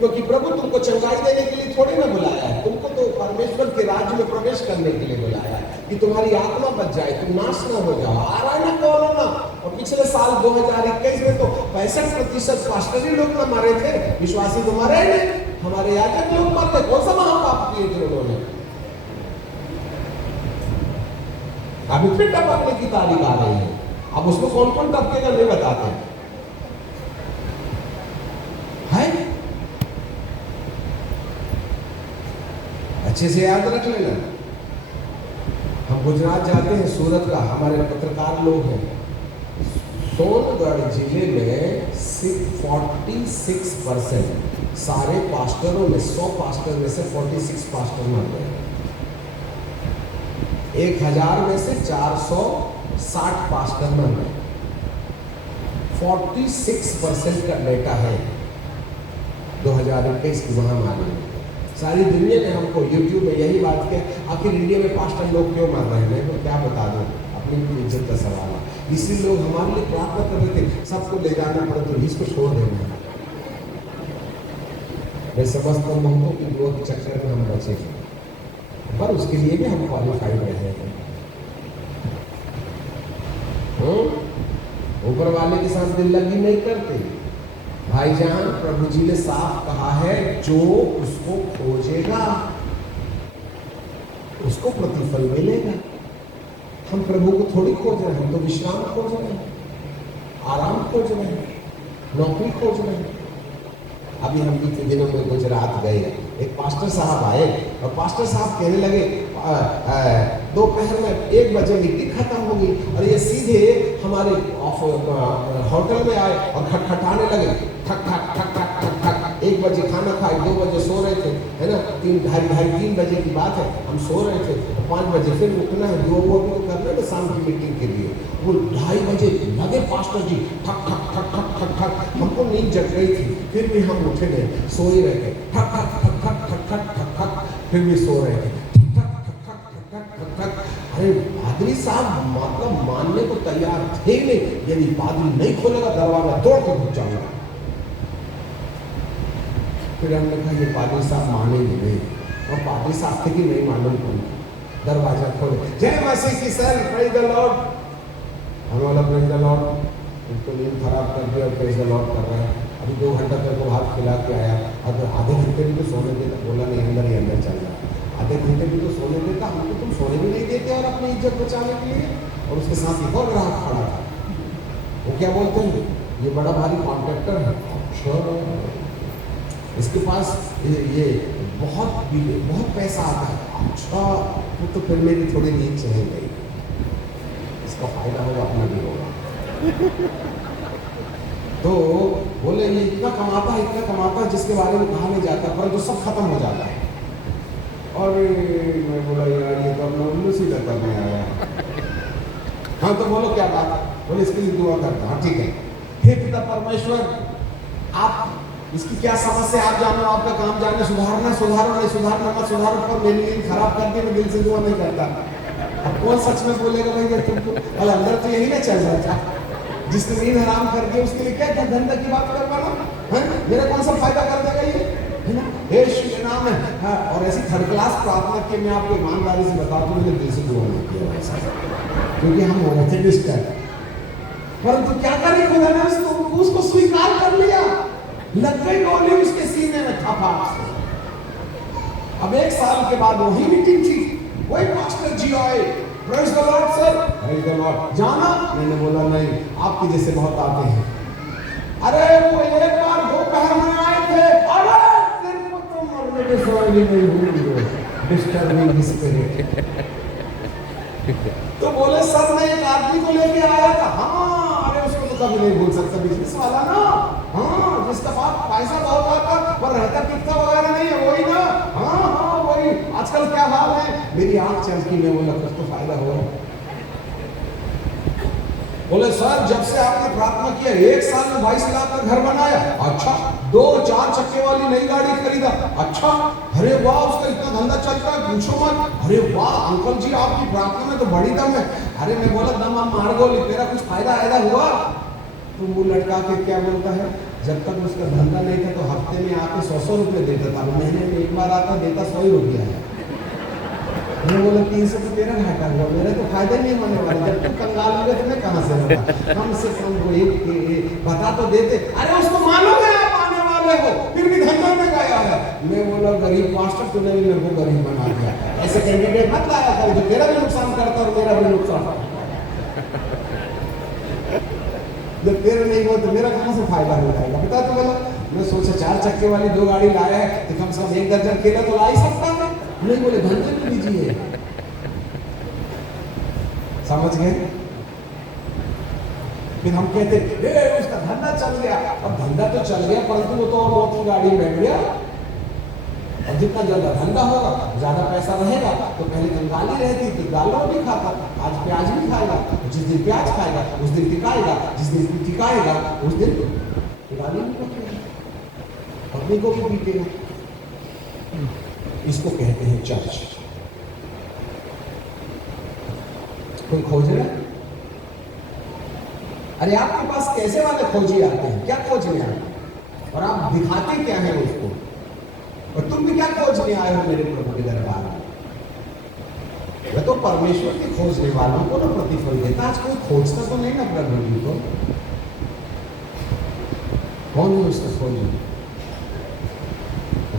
क्योंकि प्रभु तुमको चंगाई देने के लिए थोड़ी ना बुलाया है, तुमको तो परमेश्वर के राज्य में प्रवेश करने के लिए बुलाया है, कि तुम्हारी आत्मा बच जाए, तुम नाश ना हो जाओ। आ रहा है ना कोरोना, और पिछले साल 2021 में तो 65% पास्टरी लोग ना मरे थे, विश्वासी तो मरे नहीं, हमारे याजक लोग मरते। कौन सा महापाप किए थे उन्होंने? अभी फिर टपकने की तारीख आ रही है, अब उसको कौन कौन टपकेगा नहीं बताते है। अच्छे से याद रख लेना। हम गुजरात जाते हैं, सूरत का हमारे पत्रकार लोग हैं, सोनगढ़ जिले में सिर्फ 46% सारे पास्टरों में 100 पास्टर में से 46 पास्टर मर गए। 1000 में से 460 पास्टर मर गए। 46% का डेटा है 2021 की महामारी में। सारी दुनिया ने हमको यूट्यूब में यही बात किया, आखिर इंडिया में पास्टर लोग क्यों मर रहे हैं, मैं क्या बता दूं, अपनी इज्जत का सवाल है। इसी लोग हमारे लिए प्रार्थना कर रहे थे, सबको ले जाना पड़े तो इसको छोड़ देना। मैं समझता हूँ बहुतों की दुआ के चक्कर में हम बचे, पर उसके लिए भी हम क्वालिफाइड रहे हैं। ऊपर वाले के साथ दिल लगी नहीं करते भाईजान। प्रभु जी ने साफ कहा है, जो उसको खोजेगा उसको प्रतिफल मिलेगा। हम प्रभु को थोड़ी खोज रहे हैं, हम तो विश्राम खोज रहे हैं, आराम खोज रहे हैं, नौकरी खोज रहे हैं। अभी हम बीते दिनों में गुजरात गए, एक पास्टर साहब आए और पास्टर साहब कहने लगे दोपहर में 1 बजे मीटिंग खत्म हो गई और ये सीधे हमारे होटल में आए और खटखटाने लगे, ठक ठक ठक ठक ठक ठक। 1 बजे खाना खाए, 2 बजे सो रहे थे, है ना, 3 बजे की बात है, हम सो रहे थे, 5 बजे फिर उठना है, वो भी तो करना है शाम की मीटिंग के लिए। वो 2:30 बजे लगे पास्टर जी, ठक ठक ठक ठक ठक ठक। हमको नींद जग गई थी, फिर भी हम उठे गए, सो ही रहे थे, ठक ठक ठक ठक ठक ठक ठक ठक, फिर भी सो रहे थे, ठक ठक ठक ठक ठक ठक ठक। अरे पादरी साहब मतलब मानने को तैयार थे नहीं, यदि पादरी नहीं खोलेगा दरवाजा तोड़ के घुस जाऊंगा। फिर हमने कहा ये पादरी साहब मानेंगे नहीं, और पादरी साहब थे कि नहीं मालूम कौन, दरवाजा खोले, जय मसीह की सर, प्रेज द लॉर्ड। हम वाला प्रेज द लॉर्ड, उनको नींद खराब कर दिया और प्रेज द लॉर्ड कर रहे हैं। अभी 2 घंटा तक वो हाथ खिला के आया, अगर आधे घंटे भी तो सोने देता, बोला नहीं अंदर ही अंदर चल रहा, आधे घंटे भी तो सोने देता, हमको तुम सोने भी नहीं देते और अपनी इज्जत बचाने के लिए। और उसके साथ एक और ग्राहक खड़ा था, वो क्या बोलते हैं, ये बड़ा भारी कॉन्ट्रैक्टर है, अच्छा इसके पास ये बहुत पैसा आता है, अच्छा तो फिर मेरी थोड़ी नींद चली गई, इसका फायदा होगा अपना भी होगा। तो बोले ये इतना कमाता है जिसके बारे में कहा नहीं जाता, परंतु तो सब खत्म हो जाता है। और मैं बोला यार ये तो अपना उल्लू सीधा करने आया। हाँ तो बोलो क्या बात, बोले इसके लिए दुआ करता। हाँ ठीक है, हे पिता परमेश्वर, आप इसकी क्या समस्या आप जानो, आपका काम जाने, सुधारना सुधारो, नहीं सुधारना मत सुधारो, पर मेरी नींद खराब कर दी, मैं दिल से दुआ नहीं करता। अब कौन सच में बोलेगा भैया तुमको, और अंदर तो यही ना चल रहा था, जिसने नींद हराम कर दिया उसके लिए क्या धंधा की बात करवाना है, मेरा कौन सा फायदा कर देगा ये, है ना, यीशु के नाम है। हाँ, और ऐसी थर्ड क्लास प्रार्थना की मैं आपको ईमानदारी से बता दूं, मैंने दिल से दुआ नहीं किया ऐसा, क्योंकि हम हो रहे थे डिस्टर्ब। परंतु क्या करें, खुदा ने उसको स्वीकार कर लिया, लग गई गोली उसके सीने में थपाक से। अब 1 साल के बाद वही मीटिंग थी, वही पास्टर जी आए, praise the Lord sir, praise the Lord, जाना? मैंने बोला नहीं, आपके जैसे बहुत आते हैं। अरे वो एक बार दोपहर में आए थे, अरे तेरे को तो मरने के सवाल ही नहीं भूल, डिस्टर्बिंग स्पिरिट। तो बोले सर मैं एक आदमी को लेके आया था। हाँ, अरे उसको तो कभी नहीं भूल सकता, बिजनेस वाला ना, हाँ जिसका पास पैसा बहुत आता पर रहता टिकता वगैरह नहीं है, वही ना, हाँ हाँ वही। आजकल क्या हाल है, मेरी आंख चमकी, मैं बोला कुछ तो फायदा हो रहा है। बोले सर जब से आपने प्रार्थना किया 1 साल में 22 लाख का घर बनाया, अच्छा 2-4 चक्के वाली नई गाड़ी खरीदा, अच्छा अरे वाह उसका इतना धंधा चल रहा है पूछो मत, अरे वाह अंकल जी आपकी प्रार्थना में तो बड़ी दम है। अरे मैं बोला दम हम मार गोली, तेरा कुछ फायदा हुआ? तो मुंह लटका के क्या बोलता है, जब तक उसका धंधा नहीं था तो हफ्ते में आके 100 रुपये देता था, महीने में एक बार आता देता 100 रुपया है। मैं बोला 300 तो तेरा घाटा हुआ, मेरे तो फायदा नहीं होने वाला, जब तू कंगाल होगा तो मैं कहाँ से होगा, कम से कम वो एक बता तो देते। अरे उसको मालूम है आप आने वाले हो, फिर भी धंधा में गया है। मैं बोला गरीब मास्टर तूने भी मेरे को गरीब बना दिया, ऐसे कैंडिडेट मत लाया कर जो तेरा भी नुकसान करता और मेरा भी नुकसान। जब तेरे नहीं हुआ तो मेरा कहाँ से फायदा हो जाएगा, बता तो बोला। मैं सोचा 4 चक्के वाली 2 गाड़ी लाया है तो कम से कम 1 दर्जन केला तो ला ही सकता है, नहीं बोले धंधे में दीजिए। समझ गए? फिर हम कहते उसका धंधा चल गया। अब धंधा तो चल गया, परंतु वो तो और बहुत की गाड़ी में बैठ गया। और जितना ज्यादा धंधा होगा, ज्यादा पैसा रहेगा। तो पहले कंगाली रहती थी, दाल रोटी खाता, आज प्याज भी खाएगा। जिस दिन प्याज खाएगा उस दिन टिकाएगा, जिस दिन टिकाएगा उस दिन गाली भी पकड़ेगा, पत्नी को भी पीटेगा। इसको कहते हैं चर्च। कोई खोज रहा है? अरे आपके पास कैसे वाले खोजी आते हैं? क्या खोजने आते हैं? और आप दिखाते क्या है उसको? और तुम भी क्या खोजने आए हो मेरे प्रभु के दरबार में? वह तो परमेश्वर के खोजने वालों को ना प्रतिफल देता। आज कोई खोजता तो नहीं ना प्रभु जी को। कौन है उसका खोजी?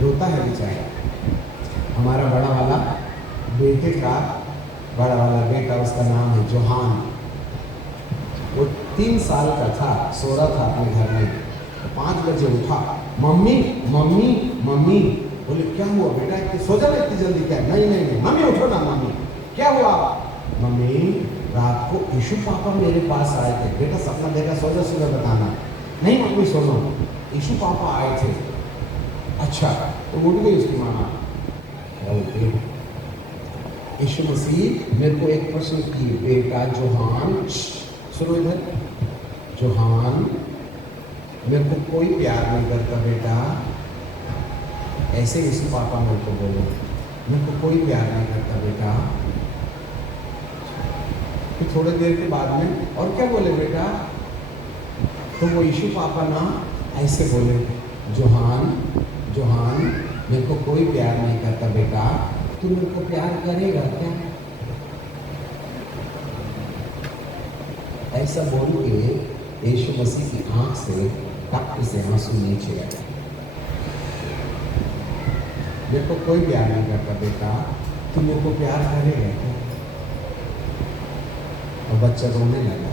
रोता है बेचारा। हमारा बड़ा वाला बेटे का बड़ा वाला बेटा, उसका नाम है जोहान। वो 3 साल का था, सो रहा था अपने घर में। 5 बजे उठा, मम्मी मम्मी मम्मी। बोले क्या हुआ बेटा, सो जा इतनी जल्दी? क्या? नहीं नहीं नहीं मम्मी उठो ना मम्मी। क्या हुआ? मम्मी रात को यीशु पापा मेरे पास आए थे। बेटा सपना देखा? सो जा, सुबह बताना। नहीं मम्मी सुनो, यीशु पापा आए थे। अच्छा, तो उठ गई उसकी मामा। यीशु मसीह मेरे को एक प्रश्न की, बेटा जोहान, सुनो इधर, जोहान मेरे को कोई प्यार नहीं करता बेटा। ऐसे यीशु पापा मेरे को बोलो, मेरे को कोई प्यार नहीं करता बेटा। फिर थोड़ी देर के बाद में और क्या बोले बेटा? तो वो यीशु पापा ना ऐसे बोले, जोहान जोहान मेरे को कोई प्यार नहीं करता बेटा, तू मेरे को प्यार करेगा क्या? ऐसा बोल के यीशु मसीह की आंख से टप से आंसू नीचे आए। मेरे को कोई प्यार नहीं करता बेटा, तू मेरे को प्यार करेगा क्या? और बच्चा रोने लगा।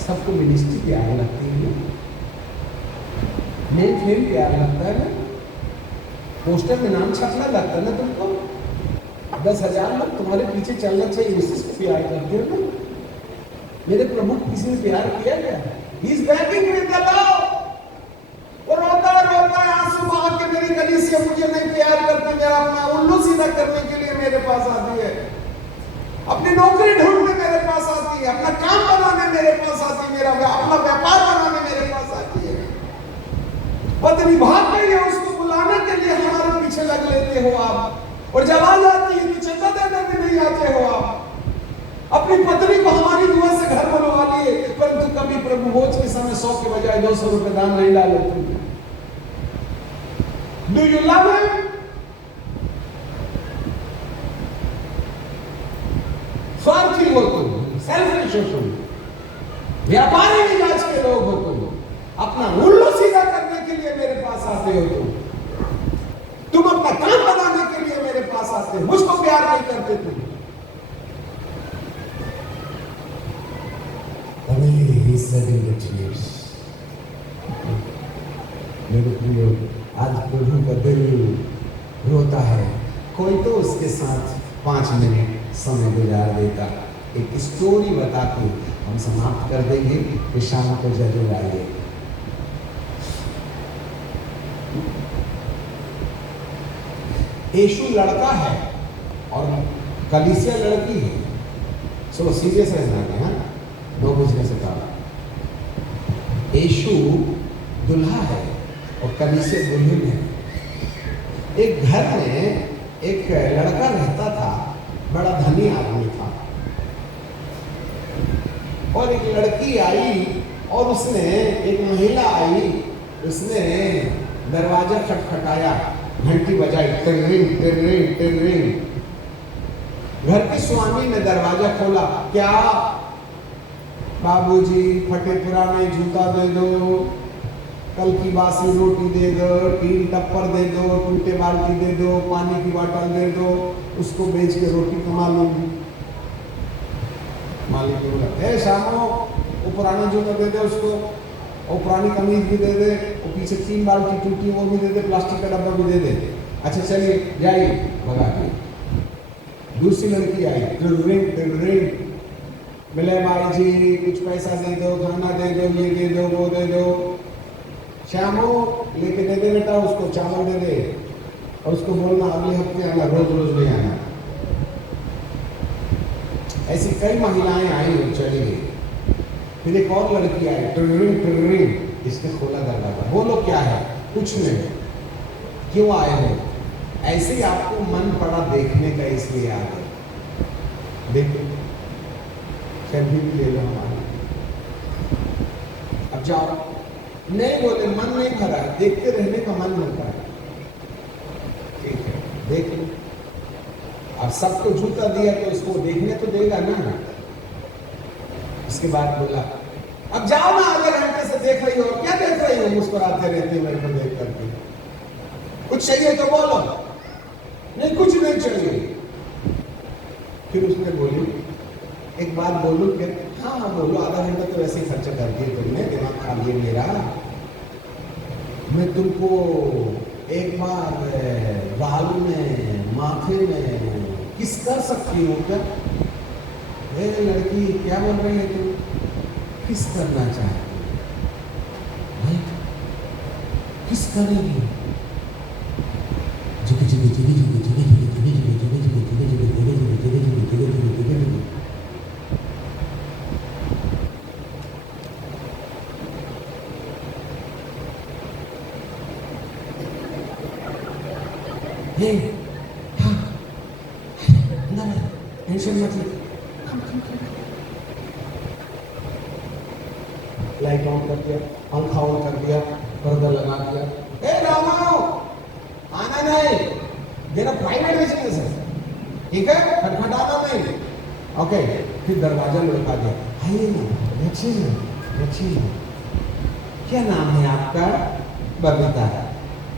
सबको मिनिस्ट्री प्यार लगती है, मेन फ्लेम प्यार लगता है ना, पोस्टर में नाम छपना लगता है ना तुमको। 10,000 लोग तुम्हारे पीछे चलना चाहिए, उसी से प्यार करते हो ना। मेरे प्रभु किसी ने प्यार किया क्या? He is begging with the love। वो रोता है आंसू बहा के, मेरी कलीसिया मुझे नहीं प्यार करती, मेरा अपना उल्लू सीधा करने के लिए मेरे पास आती है, अपनी नौकरी ढूंढने मेरे पास आती है, अपना काम बनाने मेरे पास आती है, मेरा अपना व्यापार बनाने मेरे पास आती है। पत्नी भाग गई है, उसको बुलाने के लिए हमारे पीछे लग लेते हो आप, और जब आ जाती है तो चंदा देने भी नहीं आते हो आप। अपनी पत्नी को हमारी दुआ से घर बुलवा लिए, परंतु कभी प्रभु भोज के समय 100 के बजाय 200 रुपए दान नहीं डाले तुम। Do you love him? स्वार्थी हो तुम, सेल्फिश हो तुम, व्यापारी मिजाज के लोग हो तुम, अपना उल्लू सीधा करने के लिए मेरे पास आते हो तुम अपना काम बनाने के लिए मेरे पास आते हो, मुझको प्यार नहीं करते तुम। मेरे प्रियो, आज प्रभु का दिल रोता है। कोई तो उसके साथ 5 मिनट समय गुजार देता। एक स्टोरी बता के हम समाप्त कर देंगे, कि शाम को जरूर आइए। यीशु लड़का है और कलीसिया लड़की है। चलो सीरियस रहना है, हाँ, 9 बजने से पहले। यीशु दुल्हा है और कलीसिया दुल्हन है। एक घर में एक लड़का रहता था, बड़ा धनी आदमी था, और एक लड़की आई और उसने, एक महिला आई, उसने दरवाजा खटखटाया, घंटी बजाई, टिरिंग टिरिंग टिरिंग। घर के स्वामी ने दरवाजा खोला। क्या बाबूजी, फटे पुराने जूता दे दो, कल की बासी रोटी दे दो, टीन टप्पर दे दो, टूटे बाल्टी दे दो, पानी की बोतल दे दो, उसको बेच के रोटी कमा लूंगी। मालिक ने बोला, ए शामो, वो पुराना जूता दे दे उसको, और पुरानी कमीज भी दे दे, और पीछे 3 बाल्टी टूटी वो भी दे दे, प्लास्टिक का डब्बा भी दे दे। अच्छा चलिए जाइए, भगा के। दूसरी लड़की आई, रिंग मिले भाई जी, कुछ पैसा दे दो, खाना दे दो, ये दे दो, वो दे दो। श्यामो लेके दे दे बेटा उसको, चावल दे दे, और उसको बोलना अगले हफ्ते आना, रोज रोज नहीं आना। ऐसी कई महिलाएं आई और चली गई। फिर एक और लड़की आई, ट्रिंग, इसने खोला दरवाजा। बोलो क्या है? कुछ नहीं। क्यों आए हो? ऐसे ही आपको मन पड़ा देखने का, इसलिए आ गए। देखो सेल्फी भी ले लो हमारी। अब जाओ। नहीं बोले, मन नहीं भरा, देखते रहने का मन होता है। ठीक है, देख लो। अब सबको जूता दिया तो इसको देखने तो देगा ना। इसके बाद बोला, अब जाओ ना, आधे घंटे से देख रही हो, क्या देख रही हो? मुस्कुराते रहते हो मेरे को देख करके। कुछ चाहिए तो बोलो। नहीं, कुछ नहीं चाहिए। फिर उसने बोली, एक बात बोलूं क्या? हाँ बोलो, आधा घंटा तो वैसे ही खर्चा कर दिए तुमने, दिमाग खा लिए मेरा। मैं तुमको एक बार बाल में, माथे में किस कर सकती हूँ क्या? लड़की क्या बोल रही है तुम? किस करना चाहती है? किस करेगी? टेंशन मत ले। लाइट ऑन कर दिया, पंखा ऑन कर दिया, पर्दा लगा दिया। ए रामो, आना नहीं, मेरा प्राइवेट बिजनेस है, ठीक है? खटखटाना नहीं। ओके, फिर दरवाजा लुढ़का दिया। आइए ना, बैठिए। क्या नाम है आपका? बबीता।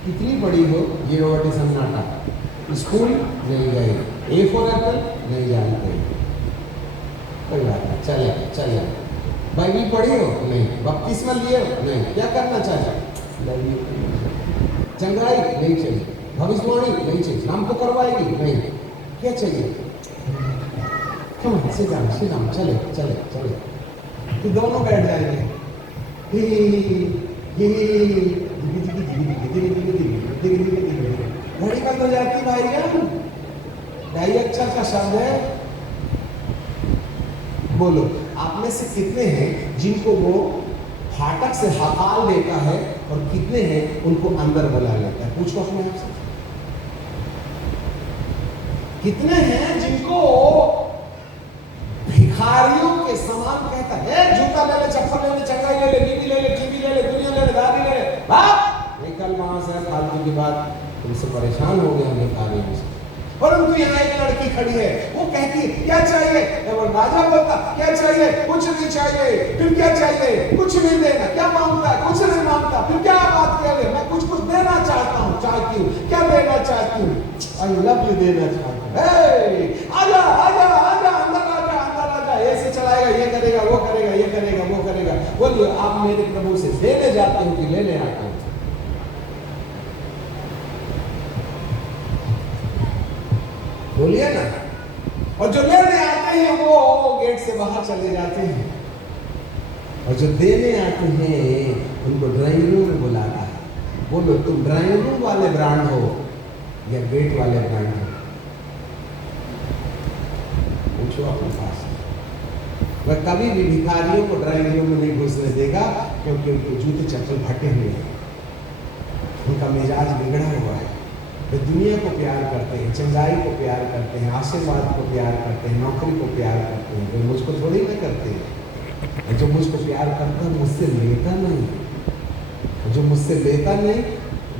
कितनी बड़ी हो? 0 बटे सन्नाटा। स्कूल नहीं गए, A for एप्पल नहीं जानते। कोई बात नहीं, चले। बाइबल पढ़ी हो? नहीं। बपतिस्मा लिए हो? नहीं। क्या करना चाहिए? चंगाई नहीं चाहिए, भविष्यवाणी नहीं चाहिए, नाम तो करवाएगी नहीं। क्या चाहिए? क्यों? सीधा चले। तो दोनों बैठ जाएंगे। घड़ी बंद हो जाती भाई जान। ढाई अक्षर का शब्द है। बोलो, आप में से कितने हैं जिनको वो फाटक से हकाल देता है, और कितने हैं उनको अंदर बुला लेता है? पूछो अपने आप से। कितने हैं जिनको भिखारियों के समान कहता है, जूता ले ले, चप्पल ले ले, चंगाई ले ले, बीवी ले ले, टीवी ले ले, दुनिया ले ले, दादी ले ले, बाप निकल वहां से, फालतू की बात। तुमसे परेशान हो गए हमें कार्यों से। परंतु यहाँ एक लड़की खड़ी है, वो कहती है क्या चाहिए? और राजा बोलता क्या चाहिए? कुछ नहीं चाहिए। फिर क्या चाहिए? कुछ नहीं देना। क्या मांगता है? कुछ नहीं मांगता। फिर क्या बात कर रहे? मैं कुछ देना चाहता हूँ, चाहती हूँ। क्या देना चाहती हूँ? आई लव यू देना चाहती हूँ। आजा अंदर आजा। ऐसे चलाएगा, ये करेगा, वो करेगा। बोलिए, आप मेरे प्रभु से देने जाते हो कि लेने आते हो? बोलिए ना। और जो लेने आते हैं वो गेट से बाहर चले जाते हैं, और जो देने आते हैं उनको ड्राइंग रूम में बुलाता है। बोलो, तुम ड्राइंग रूम वाले ब्रांड हो या गेट वाले ब्रांड हो? पूछो अपने पास। वह कभी भी भिखारियों को ड्राइंग रूम में नहीं घुसने देगा, क्योंकि उनके जूते चप्पल फटे हुए हैं, उनका मिजाज बिगड़ा हुआ है। वे दुनिया को प्यार करते हैं, चंगाई को प्यार करते हैं, आशीर्वाद को प्यार करते हैं, नौकरी को प्यार करते हैं। वे मुझको थोड़ी ना करते हैं। जो मुझको प्यार करता है मुझसे लेता नहीं। जो मुझसे लेता नहीं,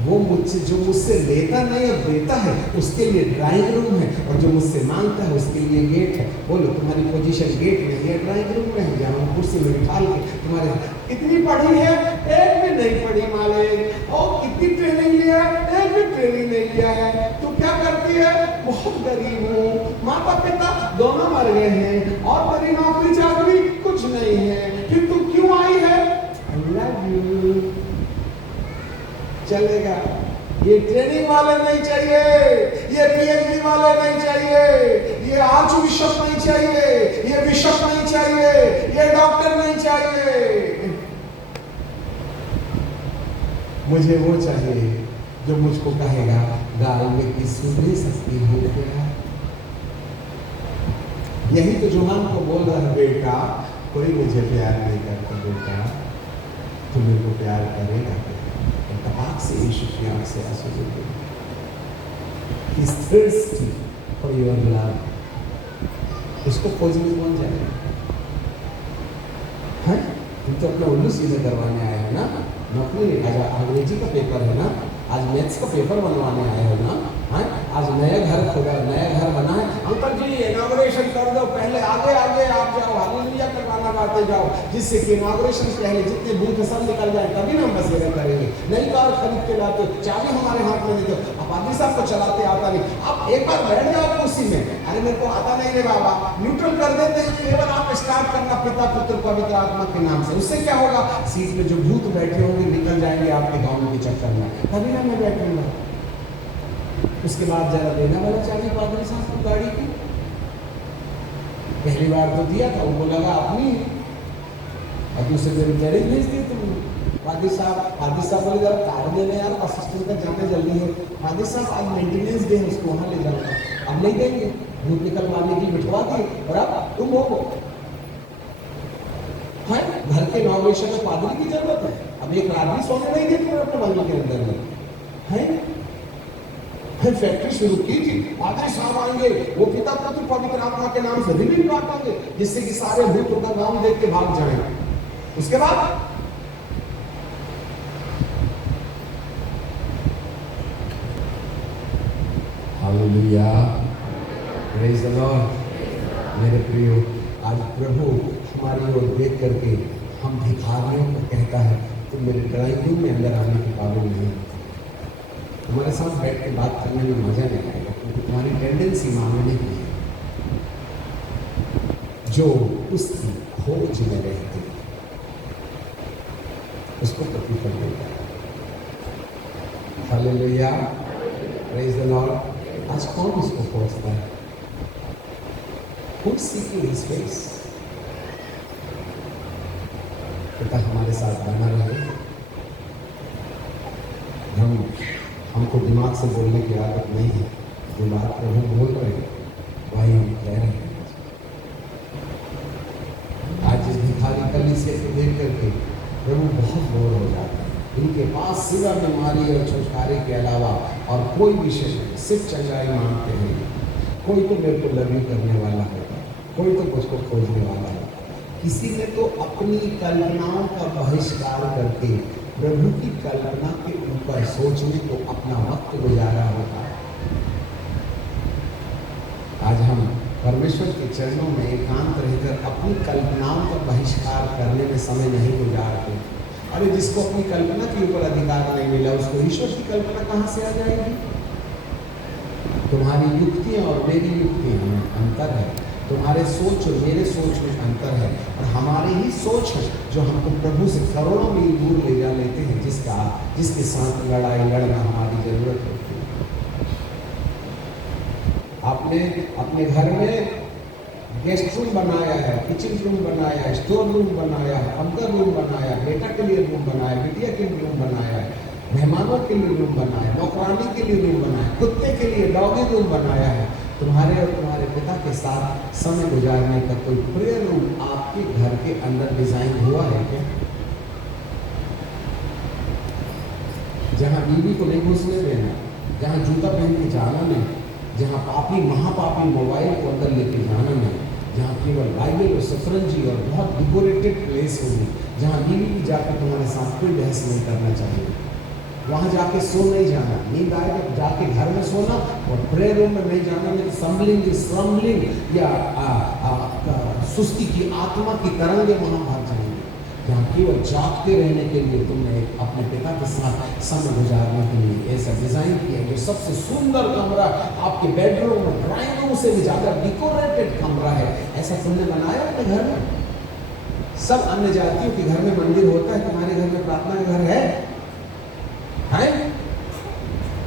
वो जो मुझसे लेता नहीं और देता है, उसके लिए ड्राइंग रूम है, और जो मुझसे मांगता है उसके लिए गेट है। बोलो, तुम्हारी पोजीशन गेट में है, ड्राइंग रूम में है, जहाँ कुर्सी में बिठा के तुम्हारे। कितनी पढ़ी है? एक भी नहीं पढ़ी मालिक। और कितनी ट्रेनिंग लिया? एक भी ट्रेनिंग नहीं लिया है। तू क्या करती है? बहुत गरीब हूँ, माता पिता दोनों मर गए हैं और तेरी नौकरी चाकरी कुछ नहीं है, फिर तू क्यों आई है? I love you। चलेगा। ये ट्रेनिंग वाले नहीं चाहिए, ये पीएचडी वाले नहीं चाहिए, ये आर्च बिशप नहीं चाहिए, ये बिशप नहीं चाहिए, ये डॉक्टर नहीं चाहिए। मुझे वो चाहिए जो मुझको कहेगा गाल में की सुधरी सकती हो क्या? यही तो जुबान को बोल रहा है, बेटा कोई मुझे प्यार नहीं करता, बेटा तू मेरे को प्यार करेगा क्या? तपाक से यीशु की आंख से आंसू गिरते। He is thirsty for your love। इसको खोजने कौन जाएगा? हैं? तुम तो अपना उल्लू सीधे करवाने आए हो ना? नौकरी आज अंग्रेजी का पेपर है ना, आज मैथ्स का पेपर बनवाने आए हो ना? हाँ, आज नया घर खोला, नया घर बना है। अंकल जी इनॉग्रेशन कर दो, पहले आगे आगे आप जाओ, हालेलुया का गाना गाते जाओ, जिससे कि इनॉग्रेशन पहले जितने बूथ सब निकल जाए, तभी हम बसेरे करेंगे। नई कार खरीद के लाते, चाबी हमारे हाथ में दे दो, अब आदमी साहब को चलाते आता नहीं, आप एक बार बैठ जाओ कुर्सी में, अरे मेरे को आता नहीं रे बाबा, न्यूट्रल कर देते हैं, केवल आप स्टार्ट करना पिता पुत्र पवित्र आत्मा के नाम से। उससे क्या होगा? सीट पे जो भूत बैठे होंगे निकल जाएंगे आपके गाँव के चक्कर में, तभी ना मैं बैठूंगा। उसके बाद जरा देना वाला चाबी पादरी साहब को गाड़ी की, पहली बार तो दिया था, उनको लगा अपनी, और दूसरे दिन गैरेज भेज दी तुम। पादरी साहब बोले जरा कार देने यार, असिस्टेंट का जाना जल्दी है। पादरी साहब आज मेंटेनेंस डे है, उसको वहाँ ले जाऊंगा। अब नहीं देंगे, भूत निकलवाने के लिए बिठवा दिए, और अब तुम हो घर के इनॉग्रेशन में पादरी की जरूरत है। अब एक रात भी सोने नहीं देते अपने बंगले के अंदर में है। फिर फैक्ट्री शुरू की थी, पादरी साहब आएंगे, वो पिता पुत्र पवित्र आत्मा के नाम से रिलीफ बांटेंगे, जिससे कि सारे भूत उनका नाम देख के भाग जाएंगे। उसके बाद हालेलुया, प्रेज द लॉर्ड। मेरे प्रियो, आज प्रभु हमारी ओर देख करके हम भिखारियों को कहता है तुम मेरे ड्राइंग रूम में अंदर आने के काबिल नहीं, तुम्हारे साथ बैठ के बात करने में मजा नहीं आएगा, क्योंकि तुम्हारी टेंडेंसी मांगने की है, जो उसकी खोज में रहती उसको प्रतिफल देता है। Hallelujah, praise the Lord. आज कौन इसको खोजता है? Who is seeking his face? पिता हमारे साथ बना रहे। हमको दिमाग से बोलने की आदत नहीं है, जो बात प्रभु बोल रहे हैं वही हम कह रहे हैं। आज इस भिखारी कलीसिया को देख करके प्रभु बहुत बोर हो जाता है। इनके पास सिवा बीमारी और छुटकारे के अलावा और कोई विषय नहीं, सिर्फ चंगाई मांगते हैं। कोई तो मेरे को लवी करने वाला होगा, कोई तो मुझको खोजने वाला होगा। किसी ने तो अपनी कल्पनाओं का बहिष्कार करके प्रभु की कल्पना के ऊपर सोचने को अपना वक्त गुजारा होगा। आज हम परमेश्वर के चरणों में एकांत रहकर अपनी कल्पनाओं का बहिष्कार करने में समय नहीं गुजारते। अरे जिसको अपनी कल्पना के ऊपर अधिकार नहीं मिला, उसको ईश्वर की कल्पना कहाँ से आ जाएगी? तुम्हारी युक्तियाँ और मेरी युक्तियाँ में अंतर है, तुम्हारे सोच और मेरे सोच में अंतर है, और हमारी ही सोच है जो हमको प्रभु से करोड़ों मील दूर ले जा लेते हैं, जिसके साथ लड़ाई लड़ना हमारी जरूरत होती है। आपने अपने घर में गेस्ट रूम बनाया है, किचन रूम बनाया है, स्टोर रूम बनाया है, अंदर रूम बनाया, बेटा के लिए रूम बनाया, बिटिया के लिए रूम बनाया है, मेहमानों के लिए रूम बनाया, नौकरानी के लिए रूम बनाया, कुत्ते के लिए डॉगी रूम बनाया है। तुम्हारे और तुम्हारे पिता के साथ समय गुजारने का कोई प्रिय रूम आपके घर के अंदर डिजाइन हुआ है क्या? जहाँ बीवी को नहीं घुसने देना, जहाँ जूता पहन के जाना नहीं, जहाँ पापी महापापी मोबाइल को अंदर लेके जाना नहीं, जहाँ केवल बाइबल और सतरंजी और बहुत डिकोरेटेड प्लेस होगी, जहाँ बीवी भी जाकर तुम्हारे साथ कोई बहस नहीं करना चाहिए, वहाँ जाके सो नहीं जाना, नींद आए तो जाके घर में सोना, और प्रेयर रूम में नहीं जाना, नहीं स्लम्बलिंग या सुस्ती की आत्मा की तरंगे वहाँ भाग जाएंगे। जहाँ केवल जागते रहने के लिए तुमने अपने पिता के साथ समय गुजारने के लिए ऐसा डिजाइन किया, जो सबसे सुंदर कमरा आपके बेडरूम में ड्राइंग रूम से भी ज्यादा डेकोरेटेड कमरा है, ऐसा तुमने बनाया अपने घर में। सब अन्य जातियों के घर में मंदिर होता है, तुम्हारे घर में प्रार्थना का घर है?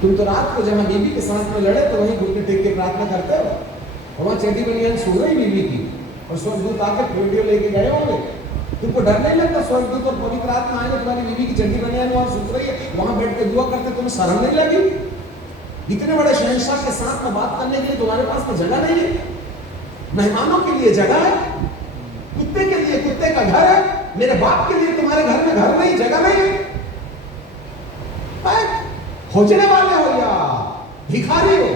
तुम तो रात को जहाँ बीवी के साथ में लड़े तो वहीं घुटने टेक के प्रार्थना करते हो, और वहाँ चड्डी बनियान सो गई बीवी की, और स्वर्गदूत आकर वीडियो लेके गए होंगे। तुमको डर नहीं लगता स्वर्गदूत और पवित्र आत्मा आएंगे, तुम्हारी बीवी की चड्डी बनियान वहाँ सुत रही है, वहाँ बैठ के दुआ करते, तुम्हें शर्म नहीं लगी? इतने बड़े शहंशाह के साथ में बात करने के लिए तुम्हारे पास तो जगह नहीं है। मेहमानों के लिए जगह है, कुत्ते के लिए कुत्ते का घर है, मेरे बाप के लिए तुम्हारे घर में घर नहीं, जगह नहीं है। खोजने वाले हो या भिखारी हो,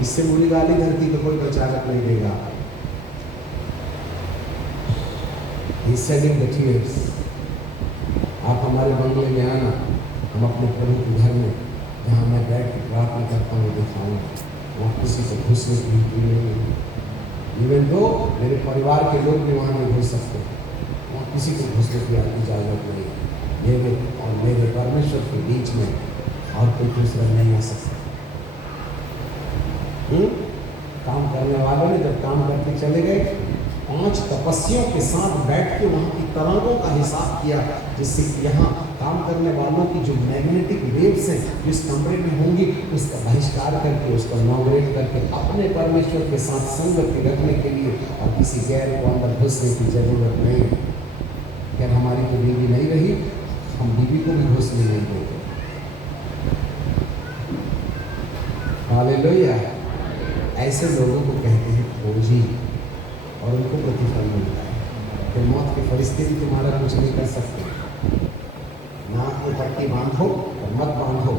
इससे बुरी गाली धरती को कोई बचाकर नहीं देगा। He's shedding the tears. आप हमारे बंगले में आना, हम अपने प्रभु के घर में जहाँ मैं बैठ के प्रार्थना करता हूँ दिखाऊंगा, वहाँ किसी को घुसने की बिल्कुल नहीं है। इवन दो मेरे परिवार के लोग भी वहाँ नहीं घुस सकते, वहाँ किसी को घुसने की इजाजत नहीं है। मेरे और मेरे परमेश्वर के बीच में और कोई दूसरा नहीं आ सकता। काम करने वालों ने जब काम करके चले गए, 5 तपस्वियों के साथ बैठ के वहाँ की तरंगों का हिसाब किया, जिससे कि यहाँ काम करने वालों की जो मैग्नेटिक वेव्स हैं जो इस कमरे में होंगी, उसका बहिष्कार करके, उसका इनॉग्रेट करके अपने परमेश्वर के साथ संगति रखने के लिए, और किसी गैर को अंदर घुसने की जरूरत नहीं। अगर हमारी कोई बीवी नहीं रही, हम बीवी को भी घुसने नहीं देते। हालेलुया। ऐसे लोगों को कहते हैं खोजी, और उनको प्रतिफल मिलता है। तो मौत के फरिश्ते भी तुम्हारा कुछ नहीं कर सकते। नाक में पट्टी बांधो और मत बांधो,